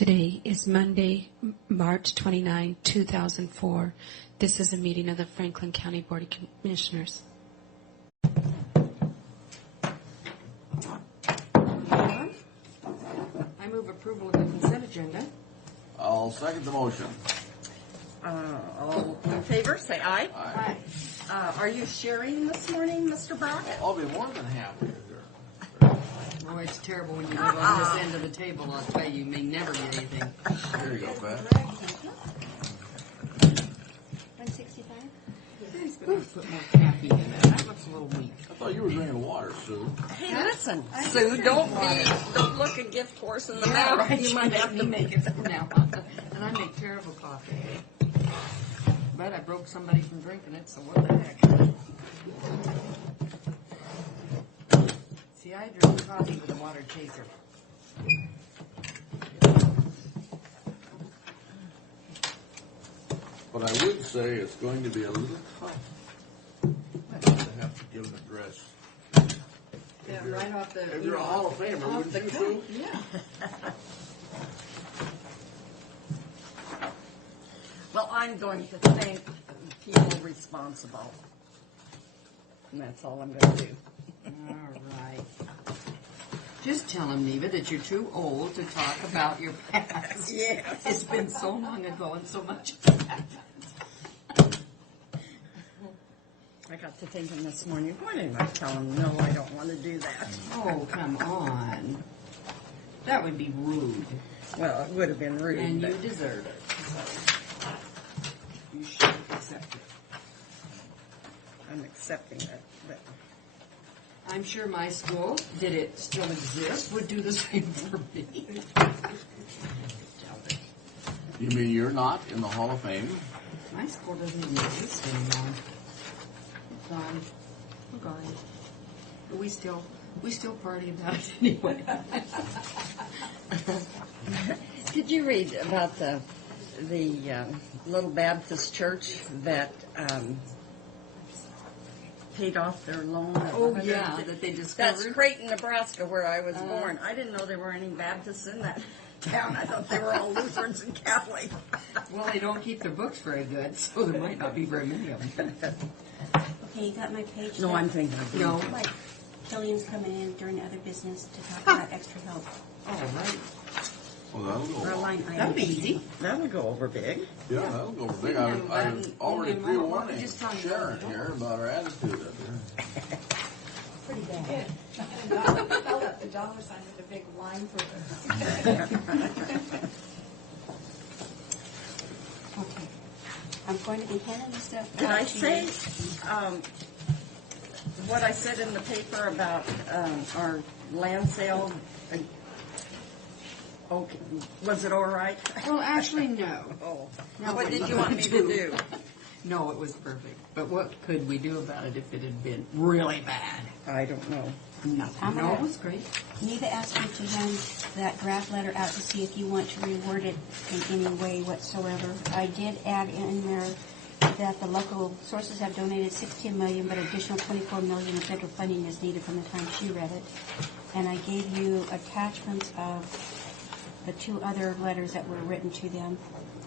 Today is Monday, March 29, 2004. This is a meeting of the Franklin County Board of Commissioners. I move approval of the consent agenda. I'll second the motion. All in favor, say aye. Aye. Are you sharing this morning, Mr. Brock? I'll be more than happy. Oh, it's terrible when you live on this end of the table. I'll tell you, you may never get anything. There you go, Beth. 165? He's going to put more caffeine in it. That looks a little weak. I thought you were drinking water, Sue. Hey, listen, Sue, don't look a gift horse in the mouth. Right. You might have to make it now. And I make terrible coffee. But I broke somebody from drinking it, so what the heck? See, I drink coffee with a water chaser. But I would say it's going to be a little tough. I have to give an address. Yeah, right off the... If you're a Hall of Famer, wouldn't you, Sue? Yeah. Well, I'm going to thank people responsible. And that's all I'm going to do. All right. Just tell him, Neva, that you're too old to talk about your past. Yes. It's been so long ago and so much happened. I got to thinking this morning, why didn't I tell him, no, I don't want to do that? Oh, come on. That would be rude. Well, it would have been rude. And you but deserve it. So you should accept it. I'm accepting it. But I'm sure my school, did it still exist, would do the same for me. You mean you're not in the Hall of Fame? My school doesn't even exist anymore. It's gone. We're gone. But we still party about it anyway. Did you read about the little Baptist church that paid off their loan? Oh, yeah, that they discovered. That's Creighton, Nebraska, where I was born. I didn't know there were any Baptists in that town. I thought they were all Lutherans and Catholics. Well, they don't keep their books very good, so there might not be very many of them. Okay, you got my page? No, there? I'm thinking of No. Like, Killian's coming in during other business to talk about extra help. All right. Well, that'll For a go. line item. That'd be easy. That'll go over big. Yeah, that'll go big. Yeah, I've already and pre-warning just tell me Sharon what to do. here about her attitude up Pretty bad. Held up the dollar sign with a big line for Okay. I'm going to be handing this stuff Did out I to you. say what I said in the paper about our land sale? Okay, was it all right? Well, actually, no. Oh, No, what what did did you you want me to do? No, it was perfect. But what could we do about it if it had been really bad? I don't know. Nothing. No, it was great. Neva asked me to hand that draft letter out to see if you want to reword it in any way whatsoever. I did add in there that the local sources have donated $16 million, but additional $24 million in federal funding is needed from the time she read it. And I gave you attachments of the two other letters that were written to them.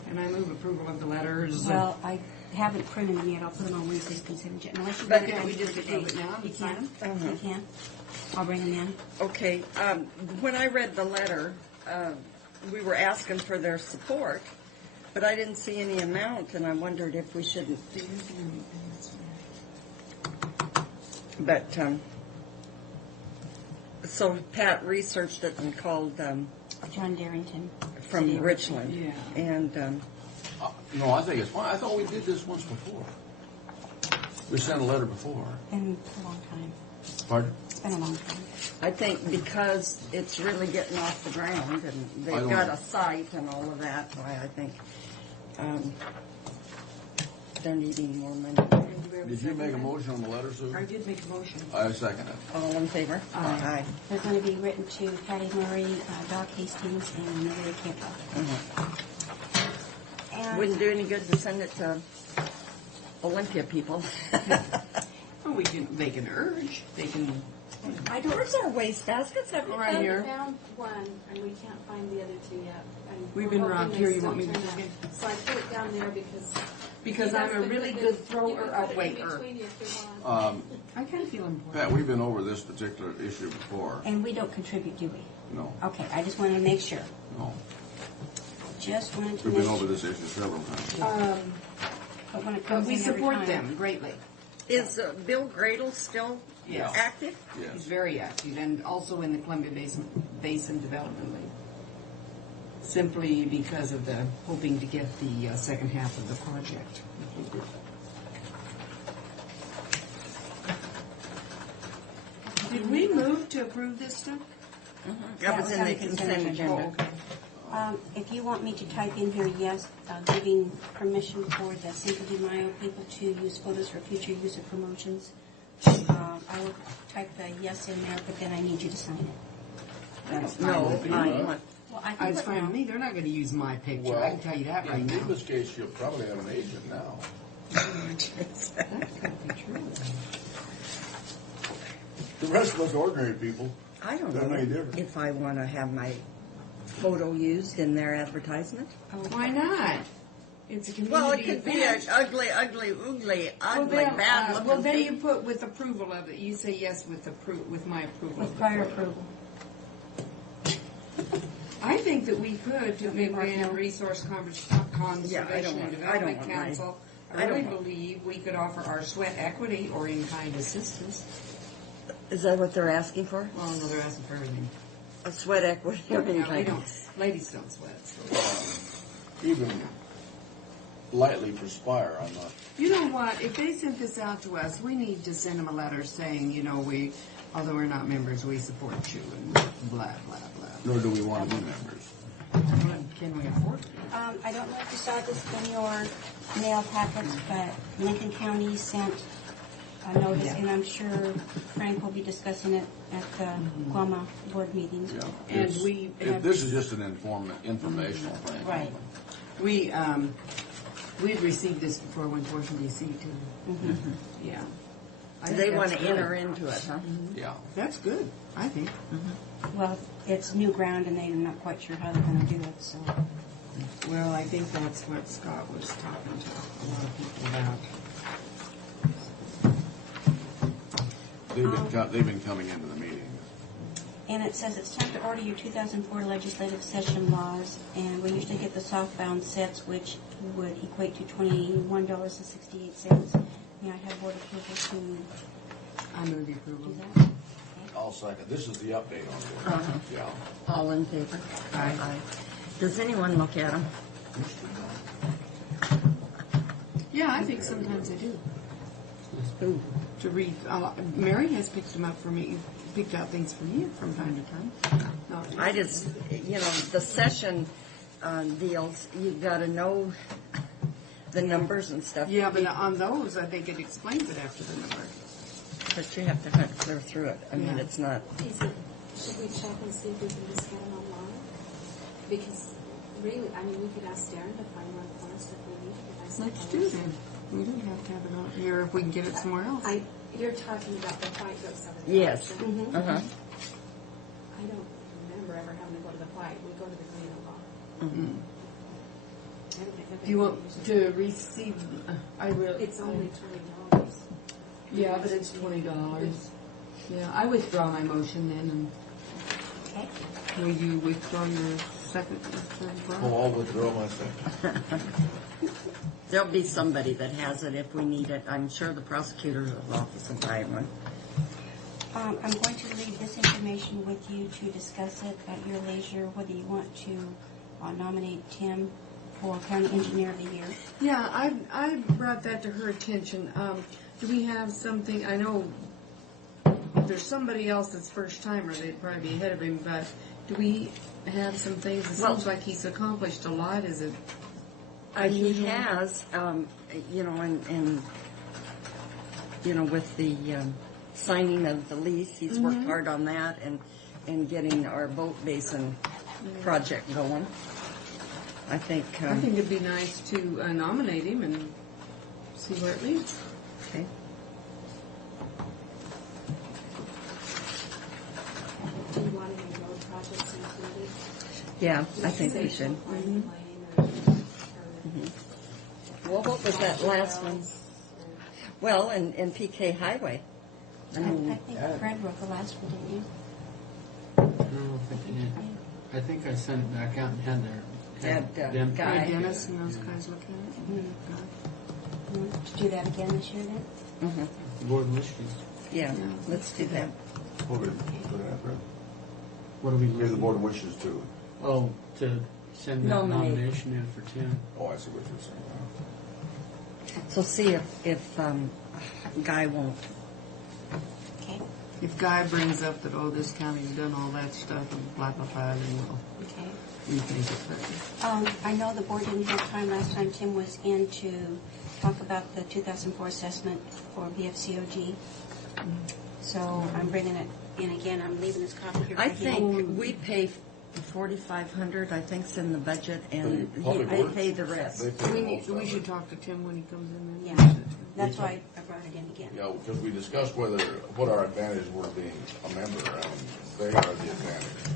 And I move approval of the letters. Well, I haven't printed them yet. I'll put them on Wednesday's consent agenda. Unless you But want can't we to just approve it now You and sign can. them? You can. I'll bring them in. Okay, when I read the letter, we were asking for their support, but I didn't see any amount, and I wondered if we shouldn't. But, so Pat researched it and called John Darrington. from City of Richland. Yeah. And No, I think it's fine. I thought we did this once before. We sent a letter before. Been a long time. Pardon? It's been a long time. I think because it's really getting off the ground, and I they've don't got know. a site and all of that, why I think they're needing more money. Did you make a motion on the letter, Sue? I did make a motion. I second it. All in favor? Aye. They're going to be written to Patty Murray, Doc Hastings, and Maria Campo. And Wouldn't do any good to send it to Olympia people. Well, they can urge. They can I Where's our waste baskets? Have you Right found- here. Found one, and we can't find the other two yet. And We've we're been hoping robbed. they Here, you still want me to turn take up. it? So I put it down there because. Because you I'm guys a can really put good it- thrower. you can Oh, put it wait, in or- between if you want. I kind of feel important. Pat, we've been over this particular issue before. And we don't contribute, do we? No, Okay, I just wanted to make sure. no. Just wanted to We've make been over sure. this issue several times. But when it But comes we in every support time- them greatly. Is Bill Gradle still Yes. active? He's Yes. very active, and also in the Columbia Basin Development League. Simply because of the hoping to get the second half of the project. Did we move to approve this stuff? That was in the consent agenda. If you want me to type in here, yes, giving permission for the Cinco de Mayo people to use photos for future use of promotions, I will type the yes in there, but then I need you to sign it. No, I Well, I can It's put fine no. with me, they're not gonna use my picture, I can tell you that right In now. Neva's case, she'll probably have an agent now. That could be true. The rest of us ordinary people. I don't Doesn't make any know difference. if I want to have my photo used in their advertisement. Why not? It's a community Well, it could be an event. ugly, bad Well, looking then you thing. put with approval of it, you say yes with with my approval. With of the prior photo. approval. I think that we could, to Midway Resource Conservation Yeah, I don't and want Development my- Council, I I really don't want- believe we could offer our sweat equity or in-kind assistance. Is that what they're asking for? Well, no, they're asking for everything. A sweat equity or No, they anything? don't, ladies don't sweat. So. Even lightly perspire, I'm not. You know what, if they sent this out to us, we need to send them a letter saying, you know, although we're not members, we support you and blah, blah, blah. Nor do we want to be members. Can we afford it? I don't know if you saw this in your mail packets, but Lincoln County sent a notice, Yeah. and I'm sure Frank will be discussing it at the Guama board meeting. Yeah. And It's- we it- This is just an informational thing. Right. We'd received this before when Washington DC too. Yeah. I think They that's want to good. enter into it, huh? Yeah. That's good, I think. Well, it's new ground, and they're not quite sure how they're going to do it, so. Well, I think that's what Scott was talking to a lot of people about. They've been coming into the meeting. And it says it's time to order your 2004 legislative session laws, and we usually get the southbound sets, which would equate to $21.68. May I have board approval to I move the do approval. that? I'll second. This is the update on this. Uh-huh. Yeah. All in favor? Aye. Does anyone look at them? Yeah, I think sometimes I do. Ooh. To read, Mary has picked them up for me, picked out things for me from time to time. No, I just, the session deals, you've got to know the numbers and stuff. Yeah, but on those, I think it explains it after the number. But you have to hunt clear through it. I mean, Yeah. it's not, Should we check and see if we can just get them online? Because really, I mean, we could ask Darren to find one for us if we need it. Let's do that. We don't have to have it out here if we can get it somewhere else. You're talking about the white books of it. yes. Mm-hmm. Uh-huh. I don't remember ever having to go to the white. We go to the green a lot. Mhm. I don't think I've Do you ever want used to receive, I will. It's only $20. Yeah, but it's $20. Yeah, I withdraw my motion then, and Okay. will you withdraw your second, third, Oh, I'll withdraw my second. There'll be somebody that has it if we need it. I'm sure the prosecutor's office will buy one. I'm going to leave this information with you to discuss it at your leisure, whether you want to nominate Tim for County Engineer of the Year. Yeah, I brought that to her attention. Do we have something, I know if there's somebody else that's first timer, they'd probably be ahead of him, but do we have some things? It Well- seems like he's accomplished a lot, is it? He unusual? has, and with the signing of the lease, he's worked hard on that and getting our boat basin project going. I think, I think it'd be nice to nominate him and see where it leads. okay. Yeah, I think we should. Well, what was that last one? Well, and PK Highway. I I mean, think Fred wrote the last one, didn't you? I don't know if I did. I think I sent it back out and had them Guy. Hey, Dennis and those guys look at it. You want to do that again this year then? board wishes. Yeah, let's do that. What are we looking at, Brett? What are we Here's the looking board wishes too. Oh, to send that Nominate. nomination in for Tim. Oh, I see what you're saying. So see if Guy won't. Okay, If Guy brings up that, oh, this county's done all that stuff and blah, blah, blah, then we'll okay. rethink it further. I know the board didn't have time last time Tim was in to talk about the 2004 assessment for BFCOG. So I'm bringing it in again. I'm leaving this copy here. I for him. think we pay $4,500. I think's in the budget, and The public they works? pay the rest. They pay We most of it. should talk to Tim when he comes in then. Yeah, that's why I brought it in again. Yeah, because we discussed what our advantage were being a member, and they are the advantage.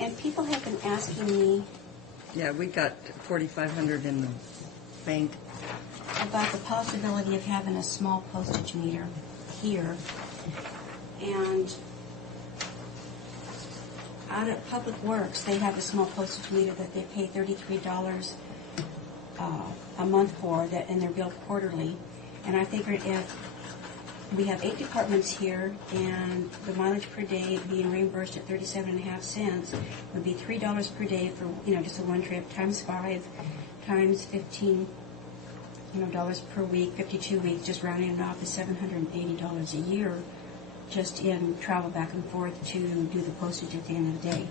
And people have been asking me Yeah, we got $4,500 in the bank. about the possibility of having a small postage meter here. And out at Public Works, they have a small postage meter that they pay $33 a month for, that, and they're billed quarterly. And I figured if we have 8 departments here, and the mileage per day being reimbursed at 37.5 cents would be $3 per day for, just a one trip, times 5, times 15, dollars per week, 52 weeks, just rounding it off is $780 a year, just in travel back and forth to do the postage at the end of the day.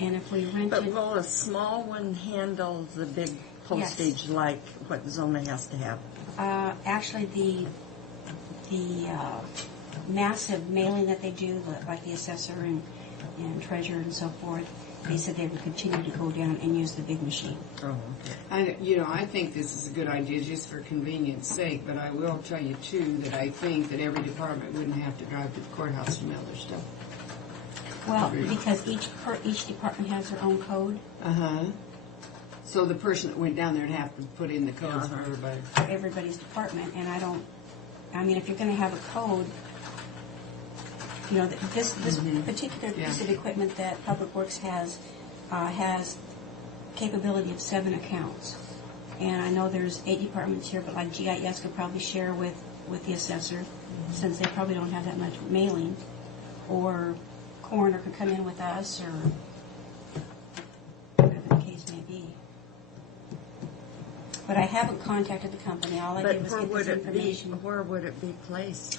And if we rented... But will a small one handle the big postage like what Zona has to have? Actually, the massive mailing that they do, like the assessor and treasurer and so forth, they said they would continue to go down and use the big machine. Oh, okay. I think this is a good idea just for convenience sake, but I will tell you too that I think that every department wouldn't have to drive to the courthouse to mail their stuff. Well, because each department has their own code Uh-huh. So the person that went down there would have to put in the codes for everybody. for everybody's department, and if you're going to have a code, this particular piece of equipment that Public Works has capability of 7 accounts. And I know there's 8 departments here, but like GIS could probably share with the assessor, since they probably don't have that much mailing, or coroner could come in with us, or whatever the case may be. But I haven't contacted the company. All I But did was where get would this it be? information. Where would it be placed?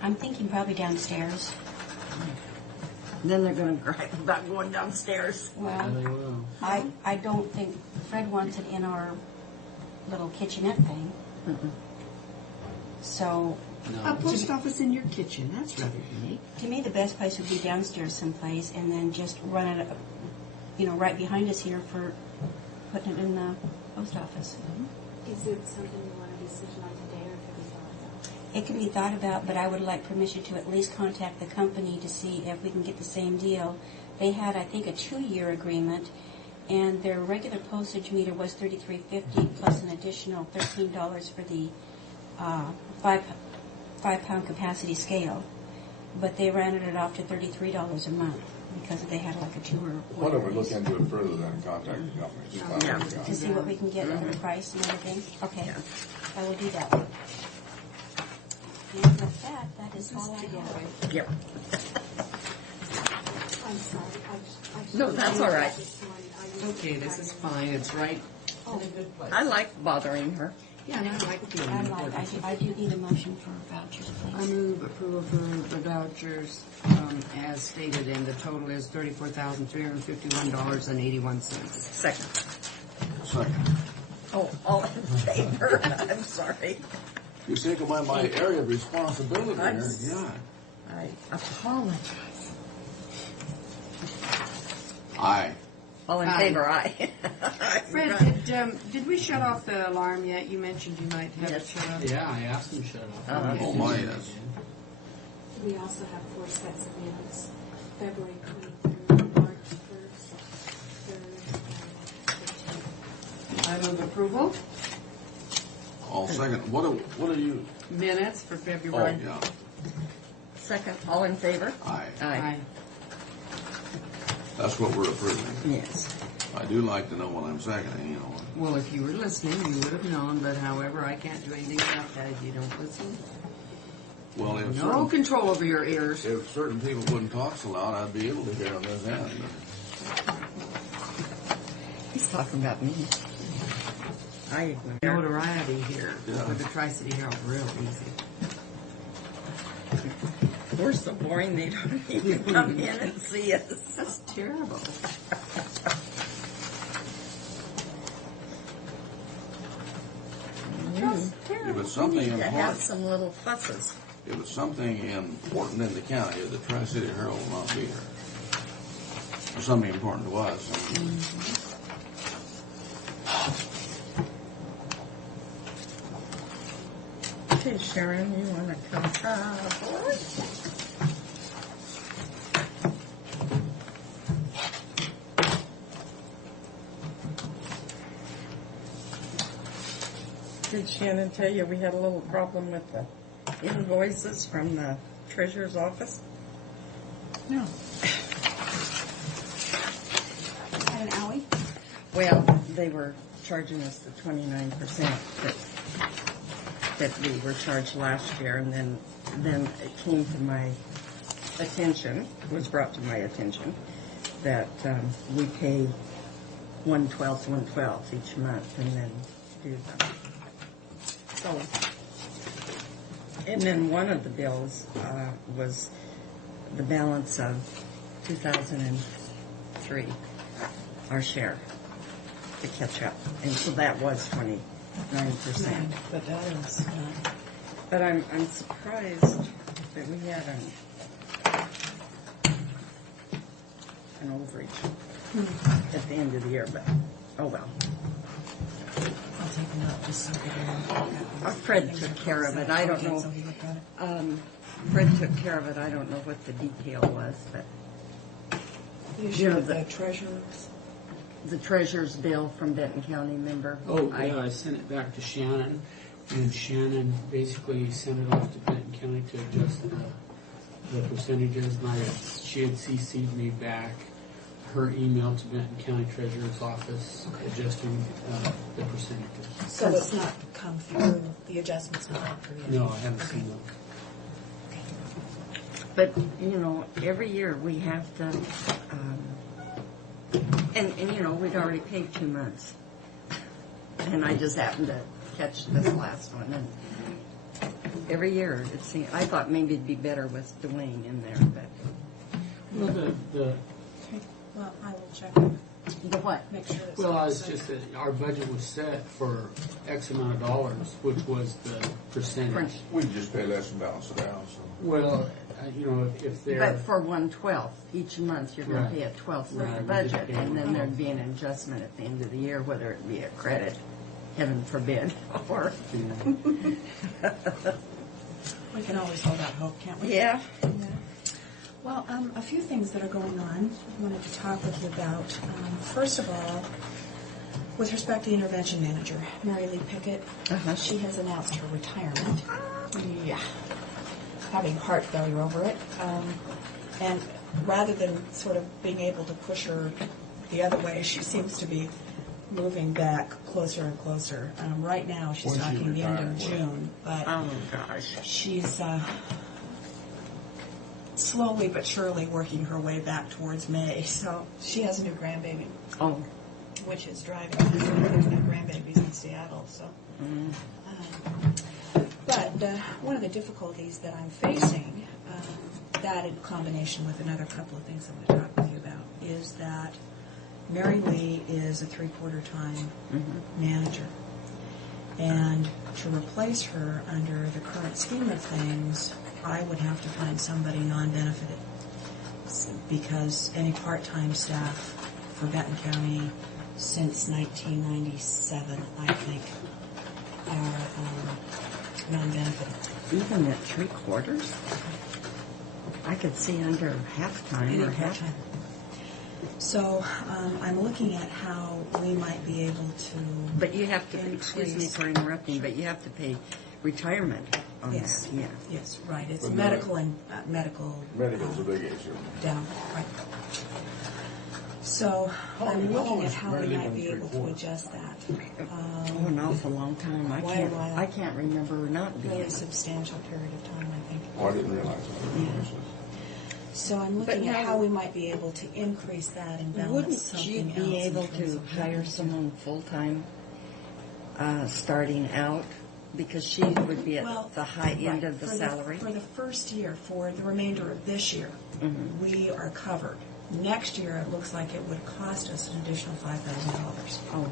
I'm thinking probably downstairs. Then they're going to gripe about going downstairs. Yeah, Well, they will. I don't think Fred wants it in our little kitchenette thing. So A post office in your kitchen, that's rather unique. to me, the best place would be downstairs someplace, and then just run it, right behind us here for putting it in the post office. Is it something you want a decision on today, or could we thought about? It can be thought about, but I would like permission to at least contact the company to see if we can get the same deal. They had, I think, a 2-year agreement, and their regular postage meter was $33.50 plus an additional $13 for the 5-pound capacity scale. But they rounded it off to $33 a month because they had like a 2 or 4 Why don't we look days. into it further than contact the company? Just find out what we got. To see what we can get at a price and everything? Okay, I will do that. And with that is all I have. Yep. I'm sorry. No, that's all right. Okay, this is fine, it's right. I like bothering her. Yeah, and I like feeling important. I do need a motion for vouchers, I please. move approval for the vouchers as stated, and the total is $34,351.81. Second. Second. Oh, all in favor? I'm sorry. You're taking my area of responsibility I'm here. s- Yeah. I apologize. Aye. All in Aye. favor, aye. Fred, did we shut off the alarm yet? You mentioned you might have it Yes. shut off. Yeah, I asked them to shut off. Oh, my, yes. We also have 4 sets of minutes February 23rd, March 1st, 3rd, and 15th. I move approval. All second. What are you? Minutes for Oh, February. yeah. Second, all in favor? Aye. Aye. That's what we're approving. Yes. I do like to know what I'm seconding, you know. Well, if you were listening, you would have known, but however, I can't do anything about that if you don't listen. Well, if No control over your ears. if certain people wouldn't talk so loud, I'd be able to hear on this end. He's talking about me. I ignore. Notoriety here Yeah. with the Tri-City Herald, real easy. We're so boring they don't even come in and see us. That's terrible. If it's something We need to have important, some little fusses. if it's something important in the county, the Tri-City Herald will not be here. Or something important to us. Okay, Sharon, you want to come forward? Did Shannon tell you we had a little problem with the invoices from the treasurer's office? No. At an alley? Well, they were charging us the 29% that we were charged last year, and then it came to my attention, was brought to my attention, that we pay 1/12 each month, and then do them. So, and then one of the bills was the balance of 2003, our share, to catch up, and so that was 29%. But that is, But I'm surprised that we had an overage at the end of the year, but oh well. I'll take a note just so we can. Fred took care of it. I don't know. So he looked at it. Fred took care of it. I don't know what the detail was, but You Yeah, showed the- the treasurer's. the treasurer's bill from Benton County, member. Oh, yeah, I sent it back to Shannon, and Shannon basically sent it off to Benton County to adjust the percentages, and she had CC'd me back her email to Benton County Treasurer's Office adjusting the percentages. So it's not come through, the adjustment's not come through yet? No, I haven't seen them. But, you know, every year we have to, and you know, we'd already paid 2 months. And I just happened to catch this last one. And every year, it seemed, I thought maybe it'd be better with Dwayne in there, but. Well, the Well, I will check, The what? make sure it's. well, it's just that our budget was set for X amount of dollars, which was the percentage. We can just pay less and balance it out, so. Well, you know, if they're. But for 1/12 each month, you're going Right. to pay a 12th of Right, the we budget, just pay and then there'd 1/12. be an adjustment at the end of the year, whether it be a credit, heaven forbid, or. We can always hold out hope, can't we? Yeah. Well, a few things that are going on I wanted to talk with you about. First of all, with respect to the intervention manager, Mary Lee Pickett, Uh-huh. she has announced her retirement. Yeah. Having heart failure over it. And rather than sort of being able to push her the other way, she seems to be moving back closer and closer. Right now, she's When's she talking the end of retiring? June, but Oh, gosh. she's slowly but surely working her way back towards May. So she has a new grandbaby, Oh. which is driving. There's no grandbabies in Seattle, so. But one of the difficulties that I'm facing, that in combination with another couple of things I'm going to talk with you about, is that Mary Lee is a 3/4 time manager. And to replace her under the current scheme of things, I would have to find somebody non-benefited. Because any part-time staff for Benton County since 1997, I think, are non-benefited. Even at 3/4? I could see under half-time Any or half. part-time. So I'm looking at how we might be able to. But you have to, excuse me for interrupting, but you have to pay retirement on Yes. that, yeah. Yes, right. It's But medical and medical. Medical's a big issue. Down, right. So I'm long looking at is how we Mary Lee might been be able to 3/4? adjust that. Oh, an awful long time. While. I can't remember not being. Really substantial period of time, I think. Oh, I didn't realize that. So I'm But looking at now- how we might be able to increase that and balance Wouldn't something you else. be in able terms to of hire someone full-time starting out? Because she would be at the high end right. of the For salary? For the first year, for the remainder of this year, we are covered. Next year, it looks like it would cost us an additional $5,000. Oh,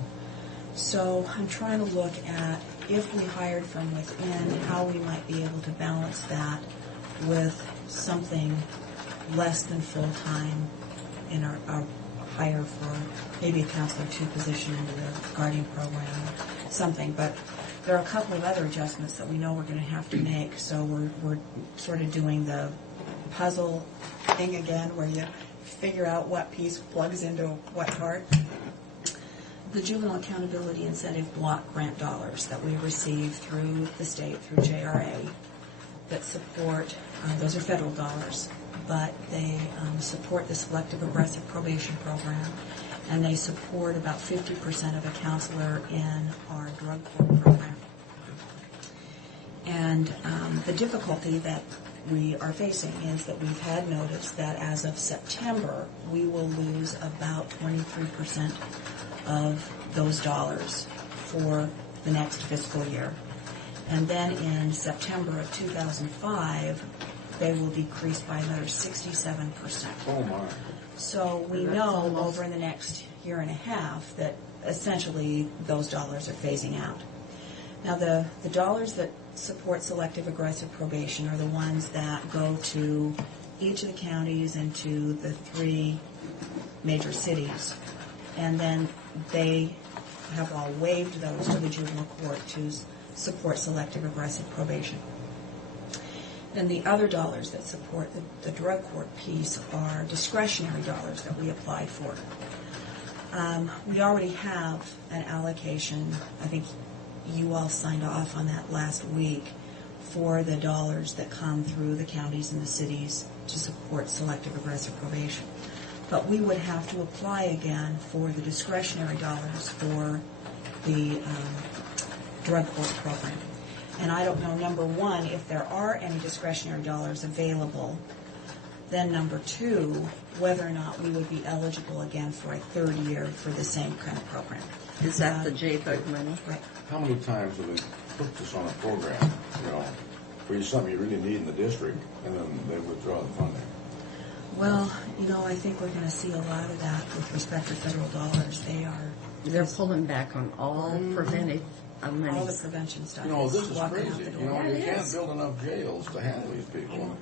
So I'm trying to look at if we hired from within, how we might be able to balance that with something less than full-time in our hire for maybe a counselor 2 position into the guardian program, something. But there are a couple of other adjustments that we know we're going to have to make. So we're sort of doing the puzzle thing again, where you figure out what piece plugs into what part. The Juvenile Accountability Incentive Block Grant dollars that we receive through the state, through JRA, that support, those are federal dollars, but they support the Selective Aggressive Probation Program, and they support about 50% of a counselor in our drug court program. And the difficulty that we are facing is that we've had notice that as of September, we will lose about 23% of those dollars for the next fiscal year. And then in September of 2005, they will decrease by another 67%. Oh, my. So we know over the next year and a half that essentially those dollars are phasing out. Now the dollars that support selective aggressive probation are the ones that go to each of the counties and to the 3 major cities. And then they have all waived those to the juvenile court to support selective aggressive probation. Then the other dollars that support the drug court piece are discretionary dollars that we applied for. We already have an allocation, I think you all signed off on that last week, for the dollars that come through the counties and the cities to support selective aggressive probation. But we would have to apply again for the discretionary dollars for the drug court program. And I don't know, number one, if there are any discretionary dollars available, then number two, whether or not we would be eligible again for a 3rd year for the same kind of program. is that the JPUG money? Right. How many times have they put this on a program, for something you really need in the district, and then they withdraw the funding? Well, I think we're going to see a lot of that with respect to federal dollars. They're pulling back on all preventive money. All the prevention stuff. This is walking out crazy. the door. You can't build enough jails to handle these people.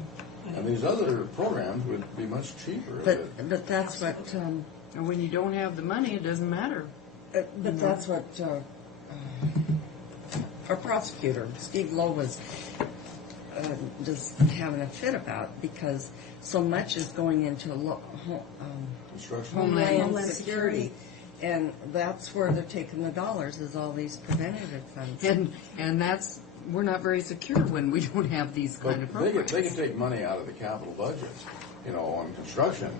And these other programs would be much cheaper. But that's what, And when you don't have the money, it doesn't matter. but that's what our prosecutor, Steve Lowe, was just having a fit about, because so much is going into Construction. Homeland Security. And that's where they're taking the dollars, is all these preventative funds. And that's, we're not very secure when we don't have these kind of But they programs. can take money out of the capital budget, on construction,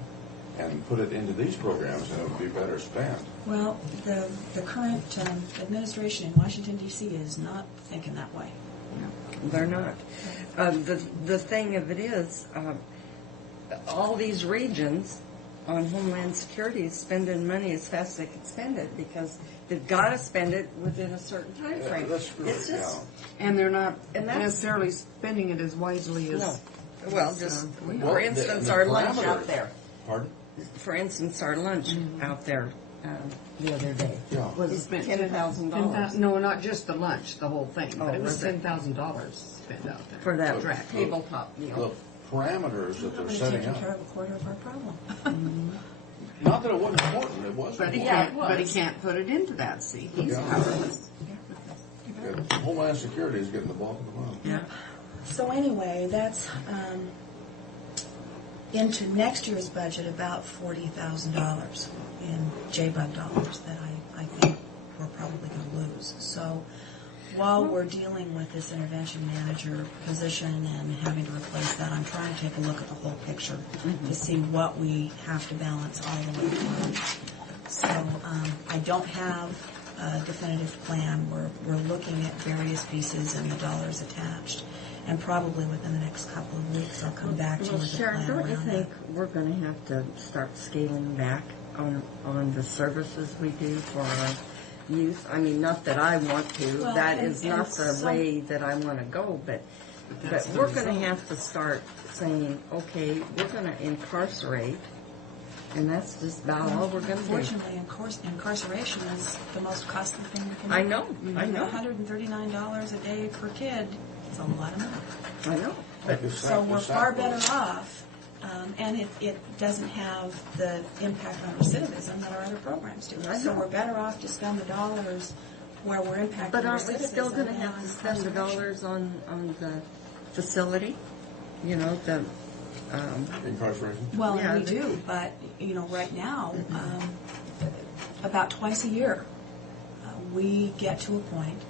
and put it into these programs, and it would be better spent. Well, the current administration in Washington, D.C. is not thinking that way. They're not. The thing of it is, all these regions on Homeland Security is spending money as fast as they can spend it, because they've got to spend it within a certain time frame. That's true, It's just, And they're not And that's- necessarily spending it as wisely as... no. Well, just, we for instance, our lunch out parameters- there. Pardon? For instance, our lunch out there the other day Yeah. was spent $10,000 No, not just the lunch, the whole thing, but Oh, it was was it? $10,000 spent out there. for that Correct. tabletop meal. The parameters that they're We're setting taking care up. of a quarter of our problem. Not that it wasn't important, it was But he important. can't, but he can't put it into that, see, he's Yeah. powerless. Yeah, Homeland Security is getting the bulk of the money. Yeah. So anyway, into next year's budget about $40,000 in JBUG dollars that I think we're probably going to lose. So while we're dealing with this intervention manager position and having to replace that, I'm trying to take a look at the whole picture to see what we have to balance all the way through. So I don't have a definitive plan. We're looking at various pieces and the dollars attached. And probably within the next couple of weeks, I'll come back to you Well, with a Sharon, plan don't you around think that. we're going to have to start scaling back on the services we do for our youth? I mean, not that I want to. Well, That and- is and not the some- way that I want to go. But we're going to have to start saying, okay, we're going to incarcerate, and that's just about all we're going to do. Unfortunately, incarceration is the most costly thing we can do. I know. $139 a day per kid is a lot of money. I know. So we're far better off, and it doesn't have the impact on recidivism that our other programs do. I So know. we're better off to spend the dollars where we're impacting But aren't we recidivism still going to than have on to spend the incarceration. dollars on the facility? You know, the Incarceration? Well, Yeah, and we the- do, but, right now, about twice a year, we get to a point,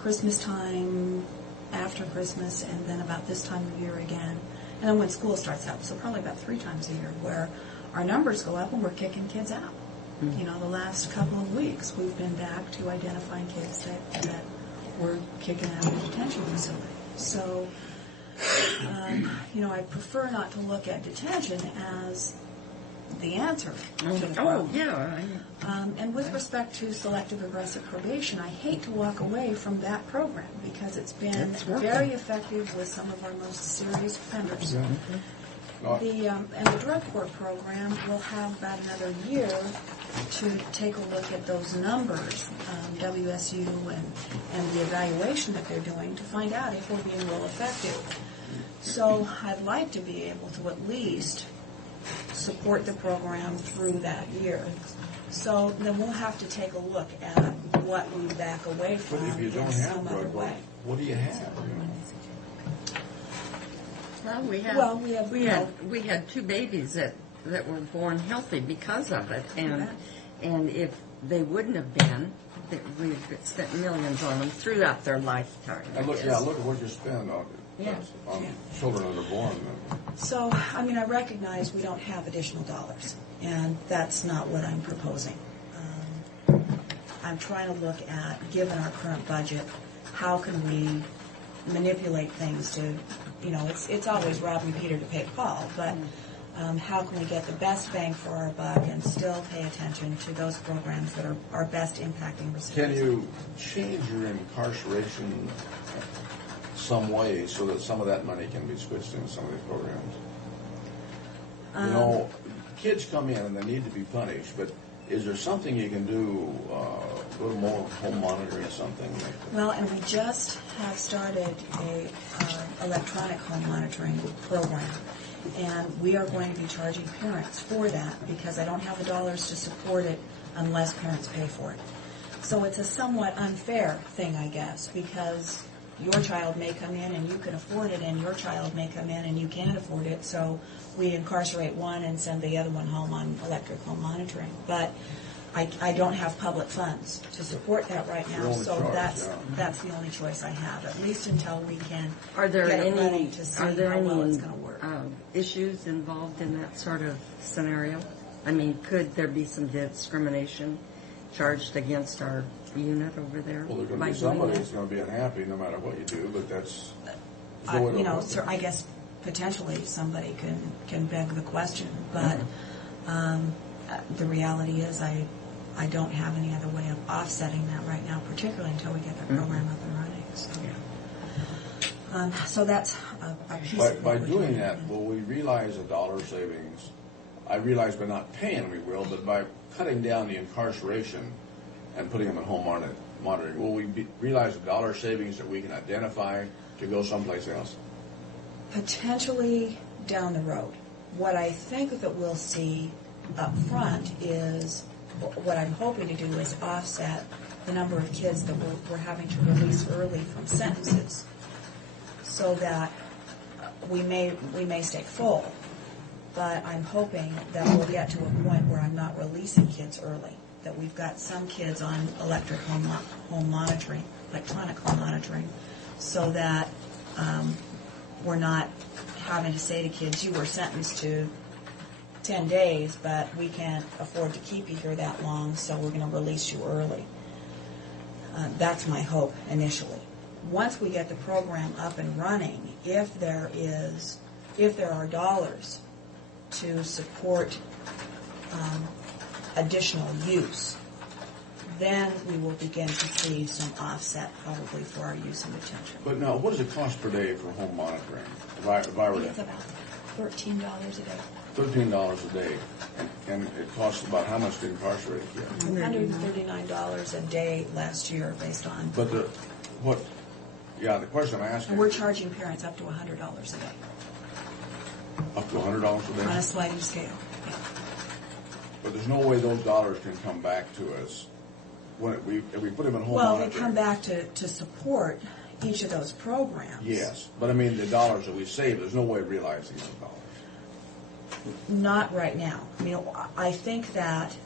Christmas time, after Christmas, and then about this time of year again, and then when school starts up, so probably about 3 times a year, where our numbers go up and we're kicking kids out. The last couple of weeks, we've been back to identifying kids that we're kicking out of the detention facility. So, I prefer not to look at detention as the answer to the problem. yeah. And with respect to selective aggressive probation, I hate to walk away from that program because it's been It's working. very effective with some of our most serious offenders. No, And the drug court program will have about another year to take a look at those numbers, WSU and the evaluation that they're doing to find out if we're being real effective. So I'd like to be able to at least support the program through that year. So then we'll have to take a look at what we back away But from if you in don't some have other drug, way. what do you have? Well, we had 2 babies that were born healthy because of it, and if they wouldn't have been, we've spent millions on them throughout their lifetime. And look at what you spend on Yeah. children that are born. So, I recognize we don't have additional dollars, and that's not what I'm proposing. I'm trying to look at, given our current budget, how can we manipulate things to, it's always robbing Peter to pay Paul, but how can we get the best bang for our buck and still pay attention to those programs that are best impacting recidivism? Can you change your incarceration some way so that some of that money can be switched into some of these programs? Kids come in and they need to be punished, but is there something you can do, a little more home monitoring or something? Well, and we just have started a electronic home monitoring program, and we are going to be charging parents for that because I don't have the dollars to support it unless parents pay for it. So it's a somewhat unfair thing, I guess, because your child may come in and you can afford it, and your child may come in and you can't afford it, so we incarcerate one and send the other one home on electric home monitoring. But I don't have public funds to support that right now, Your only so choice, that's the only choice I have, at least until we can Are there get it any running to see how well it's going to work. issues involved in that sort of scenario? Could there be some discrimination charged against our unit over there? Well, there's going by to be doing somebody that? that's going to be unhappy no matter what you do, but that's... I guess potentially somebody can beg the question, but the reality is I don't have any other way of offsetting that right now, particularly until we get the program up and running. So that's a piece of By what we're doing that, will we realize a dollar savings? I realize by not paying we will, but by cutting down the incarceration and putting them in home monitoring, will we realize a dollar savings that we can identify to go someplace else? Potentially down the road. What I think that we'll see up front is, what I'm hoping to do is offset the number of kids that we're having to release early from sentences, so that we may stay full, but I'm hoping that we'll get to a point where I'm not releasing kids early, that we've got some kids on electronic home monitoring, so that we're not having to say to kids, you were sentenced to 10 days, but we can't afford to keep you here that long, so we're going to release you early. That's my hope initially. Once we get the program up and running, if there are dollars to support additional use, then we will begin to see some offset probably for our use and detention. But now, what does it cost per day for home monitoring? If I were It's to, about $13 a day. $13 a day, and it costs about how much to incarcerate a kid? $139 a day last year based on, But the question I'm asking, and we're charging parents up to $100 a day up to $100 a on a day? sliding scale. Yeah. But there's no way those dollars can come back to us if we put them in home Well, monitoring. they come back to support each of those programs. Yes, but I mean, the dollars that we save, there's no way of realizing those dollars. Not right now. I mean, I think that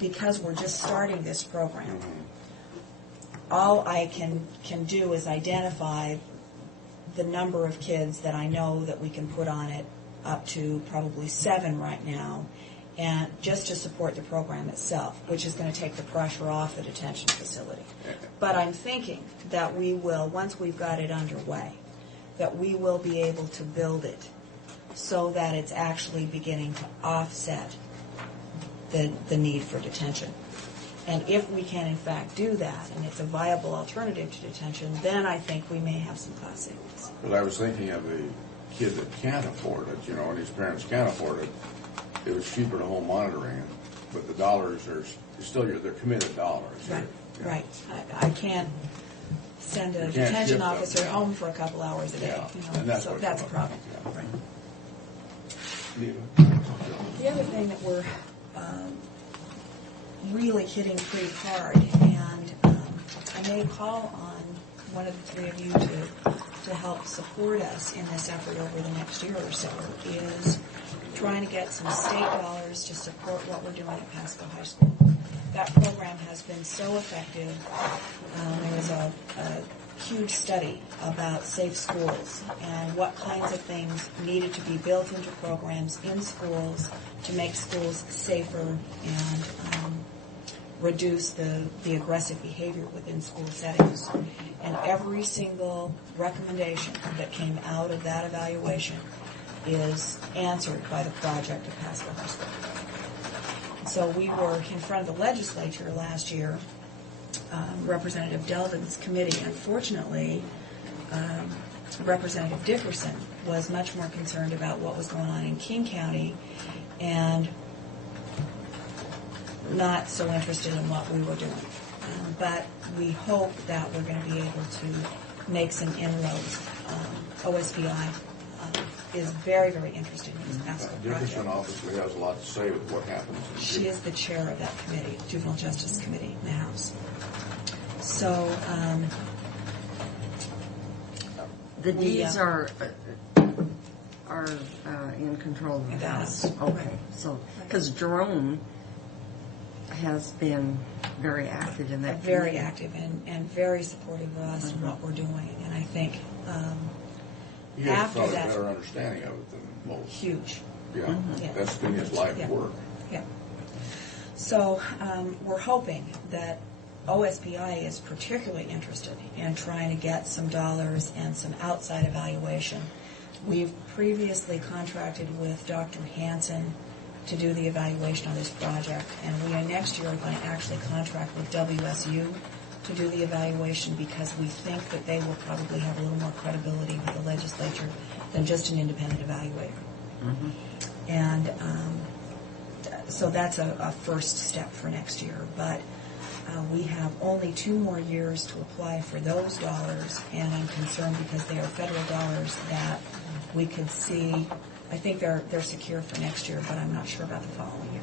because we're just starting this program, all I can do is identify the number of kids that I know that we can put on it, up to probably 7 right now, and just to support the program itself, which is going to take the pressure off the detention facility. But I'm thinking that we will, once we've got it underway, that we will be able to build it so that it's actually beginning to offset the need for detention. And if we can in fact do that, and it's a viable alternative to detention, then I think we may have some cost savings. But I was thinking of the kid that can't afford it, and his parents can't afford it. It was cheaper to home monitoring it, but the dollars are still they're committed dollars. Right, right. I can't send a You can't detention shift them, officer yeah. home for a couple hours a day. Yeah, and that's so what that's a you're problem. talking Right. about. The other thing that we're really hitting pretty hard, and I may call on one of the three of you to help support us in this effort over the next year or so, is trying to get some state dollars to support what we're doing at Pasco High School. That program has been so effective. There was a huge study about safe schools and what kinds of things needed to be built into programs in schools to make schools safer and reduce the aggressive behavior within school settings. And every single recommendation that came out of that evaluation is answered by the project at Pasco High School. So we were in front of the legislature last year, Representative Delvin's committee. Unfortunately, Representative Dickerson was much more concerned about what was going on in King County and not so interested in what we were doing. But we hope that we're going to be able to make some inroads. OSBI is very, very interested in this Pasco Dickerson project. obviously has a lot to say with what happens. She is the chair of that committee, Juvenile Justice Committee in the House. So, The deeds are in control of the The House. House. Okay, so, because Jerome has been very active in that very committee. active and very supportive of us and what we're doing. And I think He has after probably a that, better understanding of it than most. huge. Yeah, Yeah. that's been his life Yeah. work. Yeah. So we're hoping that OSBI is particularly interested in trying to get some dollars and some outside evaluation. We've previously contracted with Dr. Hansen to do the evaluation on this project, and we next year are going to actually contract with WSU to do the evaluation because we think that they will probably have a little more credibility with the legislature than just an independent evaluator. Mm-hmm. And so that's a first step for next year. But we have only 2 more years to apply for those dollars, and I'm concerned because they are federal dollars that we could see. I think they're secure for next year, but I'm not sure about the following year.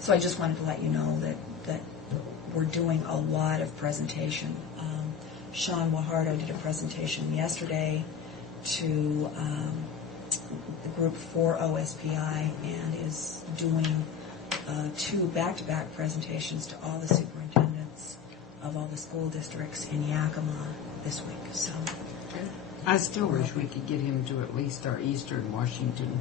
So I just wanted to let you know that we're doing a lot of presentation. Sean Wahardo did a presentation yesterday to the group for OSPI and is doing 2 back-to-back presentations to all the superintendents of all the school districts in Yakima this week. So I still wish we could get him to at least our Eastern Washington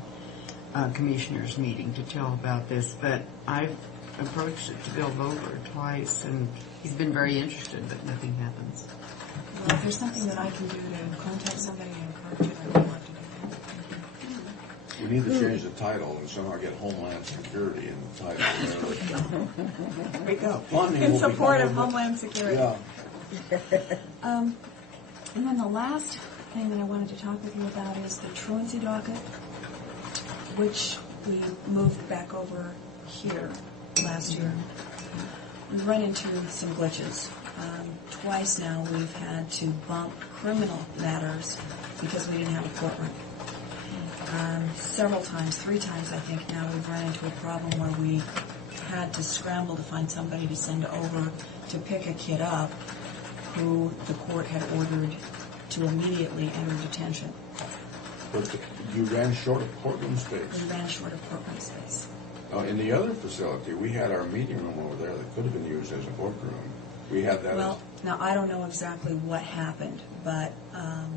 commissioners meeting to tell about this, but I've approached it to Bill Bover twice, and he's been very interested, but nothing happens. well, if there's something that I can do to contact somebody and encourage it, I would love to do that. We need to change the title and somehow get Homeland Security in the title. There we go. Funding In will support become of a- Homeland Security. Yeah. And then the last thing that I wanted to talk with you about is the truancy docket, which we moved back over here last year. We've run into some glitches. Twice now we've had to bump criminal matters because we didn't have a courtroom. Several times, 3 times I think now, we've run into a problem where we had to scramble to find somebody to send over to pick a kid up who the court had ordered to immediately enter detention. But you ran short of courtroom space. We ran short of courtroom space. In the other facility, we had our meeting room over there that could have been used as a courtroom. We had that. Well, now I don't know exactly what happened, but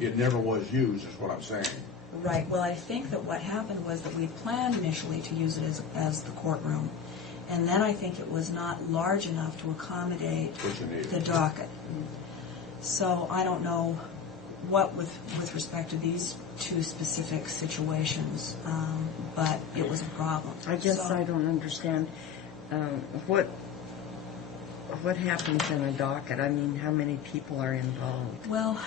It never was used, is what I'm saying. right. Well, I think that what happened was that we planned initially to use it as the courtroom, and then I think it was not large enough to accommodate What you need. the docket. So I don't know what with respect to these 2 specific situations, but it was a problem. I guess So- I don't understand what happens in a docket. I mean, how many people are involved? Well,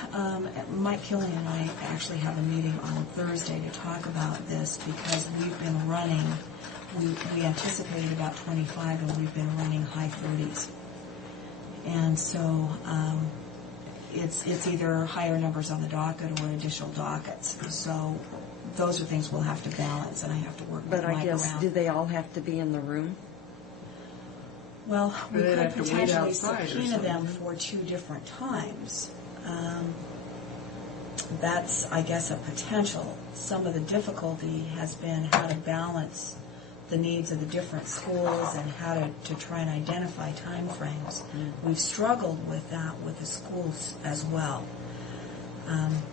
Mike Killian and I actually have a meeting on Thursday to talk about this because we've been running, we anticipated about 25 and we've been running high 30s. And so it's either higher numbers on the docket or additional dockets. So those are things we'll have to balance, and I have to work with But I Mike guess, around. do they all have to be in the room? Well, we They'd could have to wait potentially outside or subpoena them something. for 2 different times. That's, I guess, a potential. Some of the difficulty has been how to balance the needs of the different schools and how to try and identify timeframes. We've struggled with that with the schools as well.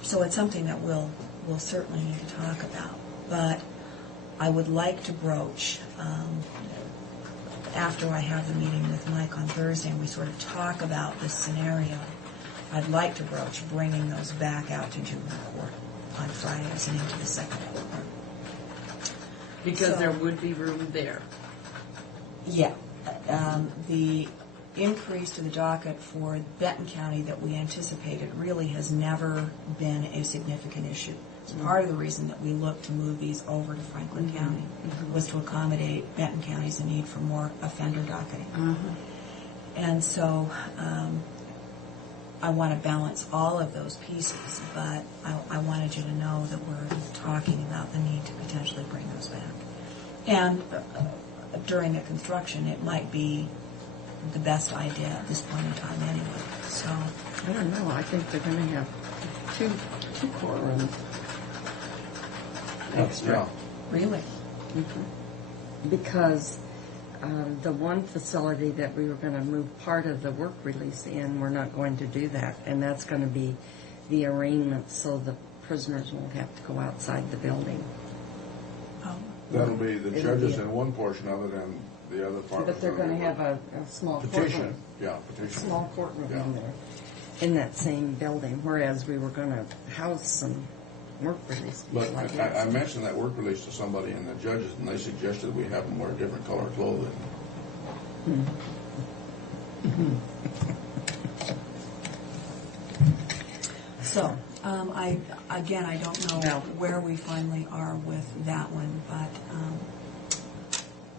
So it's something that we'll certainly need to talk about. But I would like to broach, after I have the meeting with Mike on Thursday and we sort of talk about this scenario, I'd like to broach bringing those back out to juvenile court on Fridays and into the second courtroom. Because So- there would be room there. Yeah. The increase to the docket for Benton County that we anticipated really has never been a significant issue. It's part of the reason that we looked to move these over to Franklin County was to accommodate Benton County's need for more offender docketing. And so I want to balance all of those pieces, but I wanted you to know that we're talking about the need to potentially bring those back. And during the construction, it might be the best idea at this point in time anyway. So, I don't know. I think they're going to have two courtrooms. Yeah. really, Because the one facility that we were going to move part of the work release in, we're not going to do that. And that's going to be the arraignment so the prisoners won't have to go outside the building. That'll be the It'll judges be- in one portion of it and the other part. But they're going to have a small petition. courtroom. Yeah, petition. Small courtroom Yeah. in there, in that same building, whereas we were going to house some work release. But like I that. mentioned that work release to somebody and the judges, and they suggested we have them wear different color clothing. so I don't know No. where we finally are with that one, but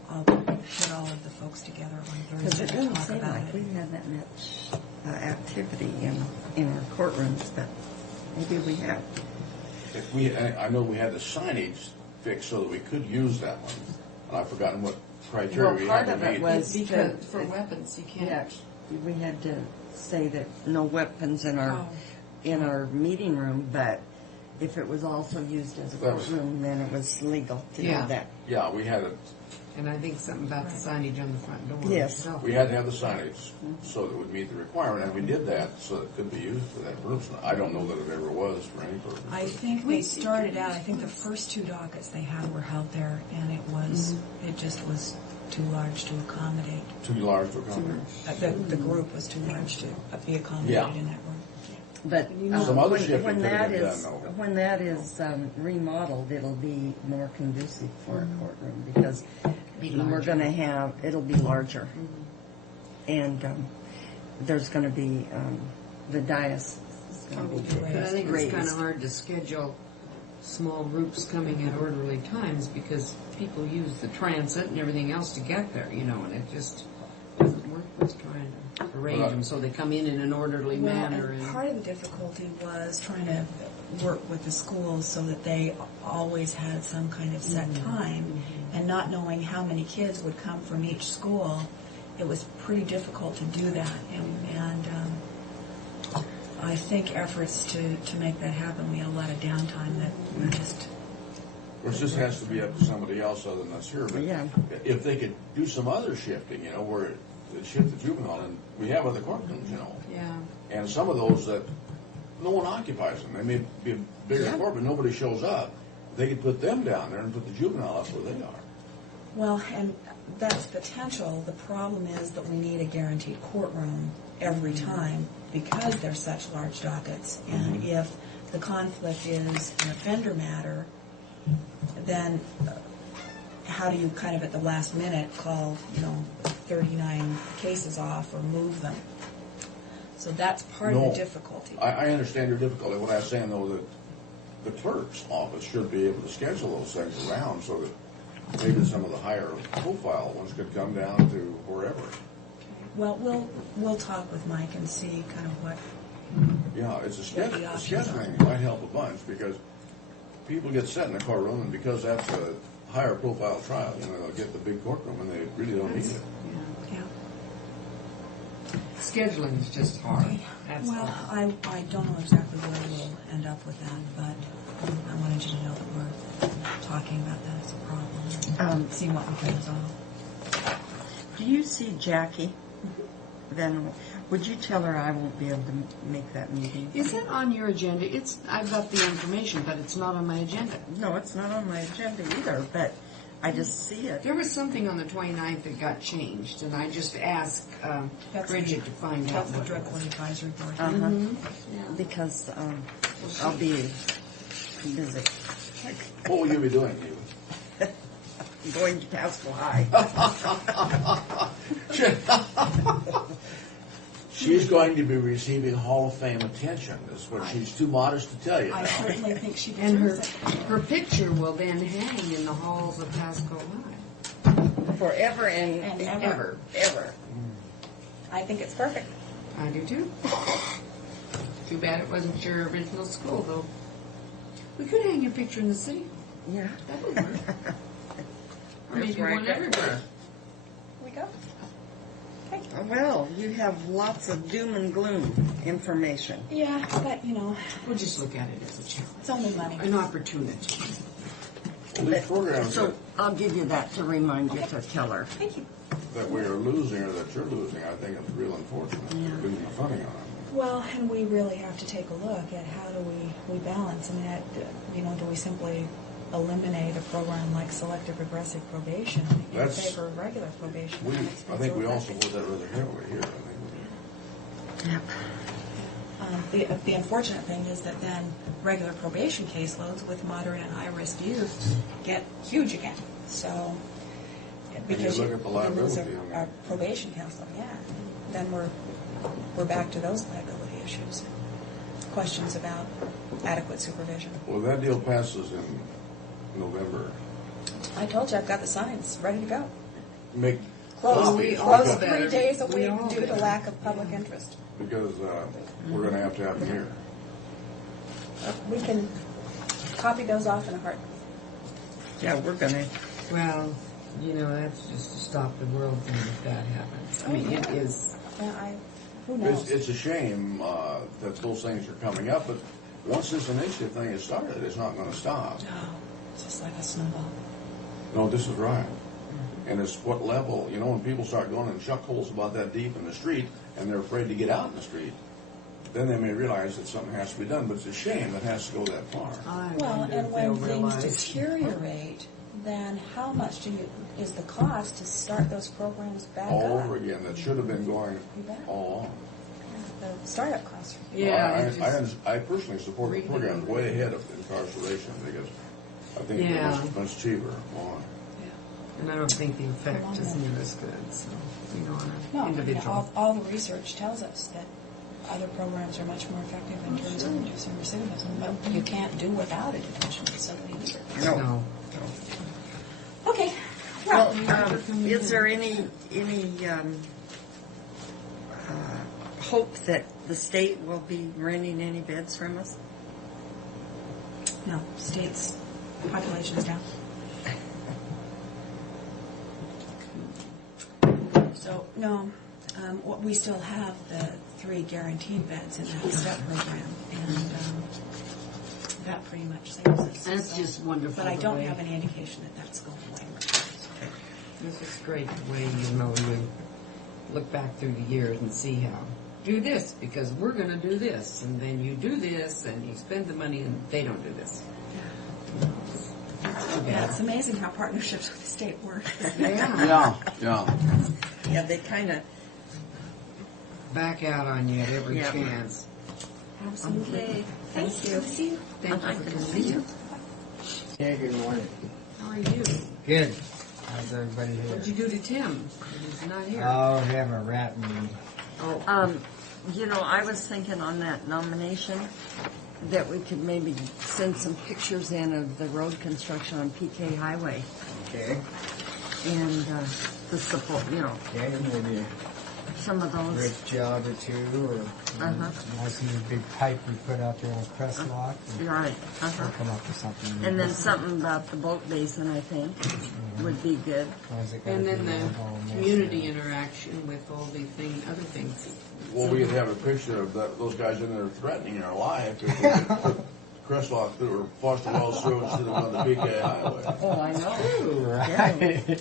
I'll put all of the folks together on Because Thursday it to doesn't talk seem about like we it. had that much activity in our courtrooms, but maybe we have. If we, I know we had the signage fixed so that we could use that one, and I've forgotten what criteria we had to meet. because For weapons, you can't. yeah, we had to say that no weapons in our meeting room, but if it was also used as a That was- courtroom, then it was legal to Yeah. do that. Yeah, we had it. And I think something about the signage on the front door. Yes. So- We had to have the signage so that it would meet the requirement, and we did that so that it could be used for that purpose. I don't know that it ever was for any purpose. I think they started out, I think the first 2 dockets they had were held there, and it just was too large to accommodate. Too large to accommodate. The group was too large to be accommodated Yeah. in that room. But Some other when, shifting when could have that been is done, though. when that is remodeled, it'll be more conducive for a courtroom because we're going to have it'll be larger, and there's going to be the dais is going to be But I think it's raised. kind of hard to schedule small groups coming at orderly times because people use the transit and everything else to get there, and it just doesn't work with trying to arrange them so they come in an orderly manner. And part of the difficulty was trying to work with the schools so that they always had some kind of set time, and not knowing how many kids would come from each school, it was pretty difficult to do that. And I think efforts to make that happen, we had a lot of downtime that we just... Which just has to be up to somebody else other than us here. But Yeah. if they could do some other shifting, where they shift the juvenile, and we have other courtrooms, Yeah. and some of those that no one occupies them. They may be a bigger court, but nobody shows up. They could put them down there and put the juvenile up where they are. Well, and that's potential. The problem is that we need a guaranteed courtroom every time because they're such large dockets. And if the conflict is an offender matter, then how do you kind of at the last minute call, 39 cases off or move them? So that's part of the difficulty. I understand your difficulty. What I was saying, though, that the clerk's office should be able to schedule those things around so that maybe some of the higher profile ones could come down to wherever. Well, we'll talk with Mike and see kind of what... Yeah, it's What the options scheduling might help a bunch because people get set in the courtroom, and because that's a higher profile trial, they'll get the big courtroom, and they really don't need it. Yeah. Scheduling is just hard. That's Well, hard. I don't know exactly where we'll end up with that, but I wanted you to know that we're talking about that as a problem, seeing what we can resolve. Do you see Jackie? Then would you tell her I won't be able to make that meeting? Is it on your agenda? I've got the information, but it's not on my agenda. No, it's not on my agenda either, but I just see it. There was something on the 29th that got changed, and I just asked Bridget to find out That's the what drug it court was. advisory board. Because I'll be busy What will you be doing, Eva? going to Pasco High. She's going to be receiving Hall of Fame attention. That's what she's too modest to tell you I now. certainly think she And deserves it. her picture will then hang in the halls of Pasco High. Forever and And Ever. ever. I think it's perfect. I do too. Too bad it wasn't your original school, though. We could hang your picture in the city. Yeah. That would work. Or maybe That's right. one everywhere. Here we go. Well, you have lots of doom and gloom information. Yeah, but, We'll just look at it as a challenge. it's only money. An opportunity. Well, these programs So I'll give you that to remind you to tell her. Thank you. that we are losing or that you're losing, I think it's real unfortunate. We're losing the funding on it. Well, and we really have to take a look at how do we balance. I mean, do we simply eliminate a program like selective regressive probation in That's- favor of regular probation? I think we also hold that rather heavily here. I think Yep. The unfortunate thing is that then regular probation caseloads with moderate and high-risk youth get huge again. So, because look at the you lose liability, I mean. a probation counselor, then we're back to those liability issues. Questions about adequate supervision. Well, that deal passes in November. I told you I've got the signs ready to go. Make Close, copies, close because- 3 days a We week all due to better. lack of public interest. because we're going to have them here. We can copy those off in a heartbeat. Yeah, we're gonna. Well, that's just to stop the world thing if that happens. I mean, it is. Yeah, who knows? It's a shame that those things are coming up, but once this initiative thing is started, it's not going to stop. No, it's just like a snowball. No, this is right. And it's what level, you know, when people start going in chuck holes about that deep in the street and they're afraid to get out in the street, then they may realize that something has to be done. But it's a shame it has to go that far. Well, and when things deteriorate, then how much is the cost to start those programs back All up? over again. That should have been going You bet. all along. The startup costs. I personally support the program way ahead of incarceration because I think Yeah. it's much cheaper. Why? And I don't think the effect is near as good, so, you know, on No, an individual. all the research tells us that other programs are much more effective in terms of reducing recidivism, but you can't do without a detention facility either. No. Okay, Well, well, is there any hope that the state will be renting any beds from us? no, state's population is down. So, no, we still have the 3 guaranteed beds in that STEP program, and that pretty much saves us. That's just wonderful. But I the don't way- have any indication that that's going away. This is great the way, you know, you look back through the years and see how, do this because we're going to do this, and then you do this, and you spend the money, and they don't do this. Yeah, it's amazing how partnerships with the state work. Yeah. Yeah. Yeah, they kind of. Back out on you at every Yeah. chance. Absolutely. Thank you. See you. Thank you for coming in. Yeah, good morning. How are you? Good. How's everybody here? What'd you do to Tim? He's not here. Oh, we have a rat meeting. You know, I was thinking on that nomination that we could maybe send some pictures in of the road construction on PK Highway Okay. and the support, you know, Okay, maybe some of a those. bridge job or two, or want to see the big pipe we put out there on Crest Lock. You're right. We'll come up with something. And then something about the boat basin, I think, would be good. Why's it gotta And then be all the messed community up? interaction with all the other things. Well, we could have a picture of those guys in there threatening our life if we could put Crestlock through or Foster Wells through instead of on the PK Highway. Oh, I know. Right.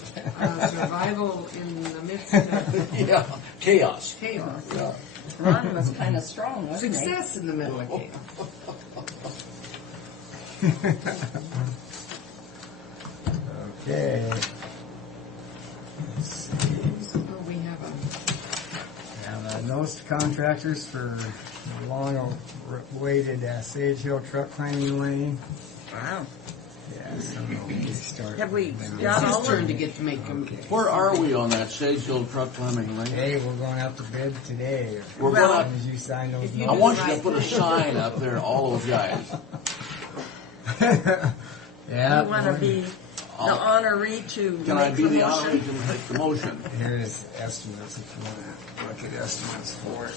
Survival in the midst of Yeah, chaos. chaos. Yeah. Ron was kind of strong, wasn't he? Success in the middle of chaos. Okay. Let's see. So we have Now, the notice to contractors for the long-awaited Sage Hill truck climbing lane. Wow. Yeah, so we start. Have we it's got all his of turn to get to make them. Where are we on that Sage Hill truck climbing lane? Hey, we're going out to bid today. We're Well- going As long as you sign those. you I do want the you to right put a thing. sign up there, all those guys. Yeah. You want to be the honoree to Can I make be the the honorary motion? to make the motion? Here's estimates if you want to look at estimates for it.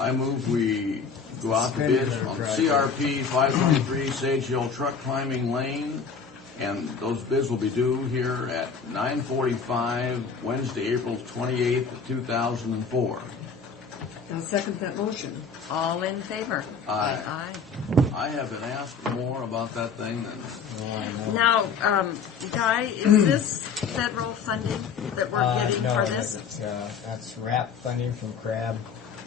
I move we go out to bid on CRP 523 Sage Hill truck climbing lane, and those bids will be due here at 9:45 Wednesday, April 28th, 2004. I'll second that motion. All in favor? Aye. Aye. I have been asked more about that thing than Now, Guy, is this federal funding that we're getting no, for it this? isn't. That's RAP funding from CRAB,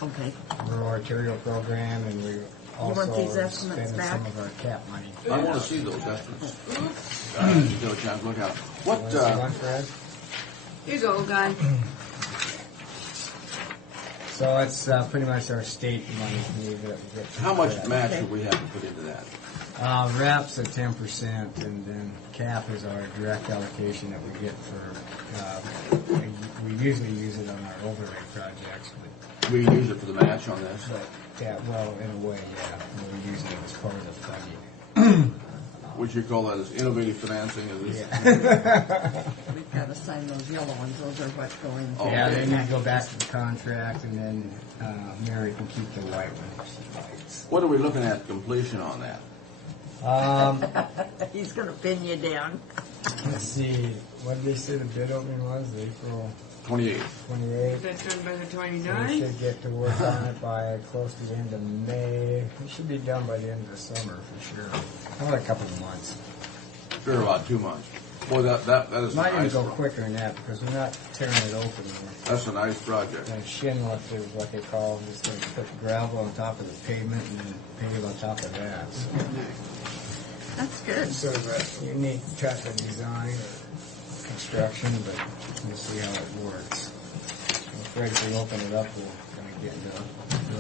Okay. Rural Arterial Program, and we also want these are estimates spending back? some of our cap money. I want to see those estimates. You get a chance to look at 'em. What? Want to see one, Fred? Here you go, guy. So it's pretty much our state money we get from How much CRAB. match do we have to put into that? RAP's at 10%, and then CAP is our direct allocation that we get for, we usually use it on our overlay projects, We use it for the match on this. but yeah, well, in a way, yeah, we use it as part of the funding. Would you call that as innovative financing? Is this? Yeah. We've got to sign those yellow ones. Those are what's going. Oh, Yeah, okay. then you go back to the contract, and then Mary can keep the white one if she likes. What are we looking at completion on that? He's going to pin you down. Let's see, what did they say the bid opening was, April 28th. 28th. That's done by the So we 29th? should get to work on it by close to the end of May. We should be done by the end of the summer for sure. Only a couple of months. Sure, about 2 months. Boy, that is a Might even nice. go quicker than that because we're not tearing it open. That's a nice project. And shin lift is what they call it. Just going to put gravel on top of the pavement and then pave on top of that. So That's good. it's sort of a unique type of design or construction, but we'll see how it works. I'm afraid if we open it up, we're going to get into a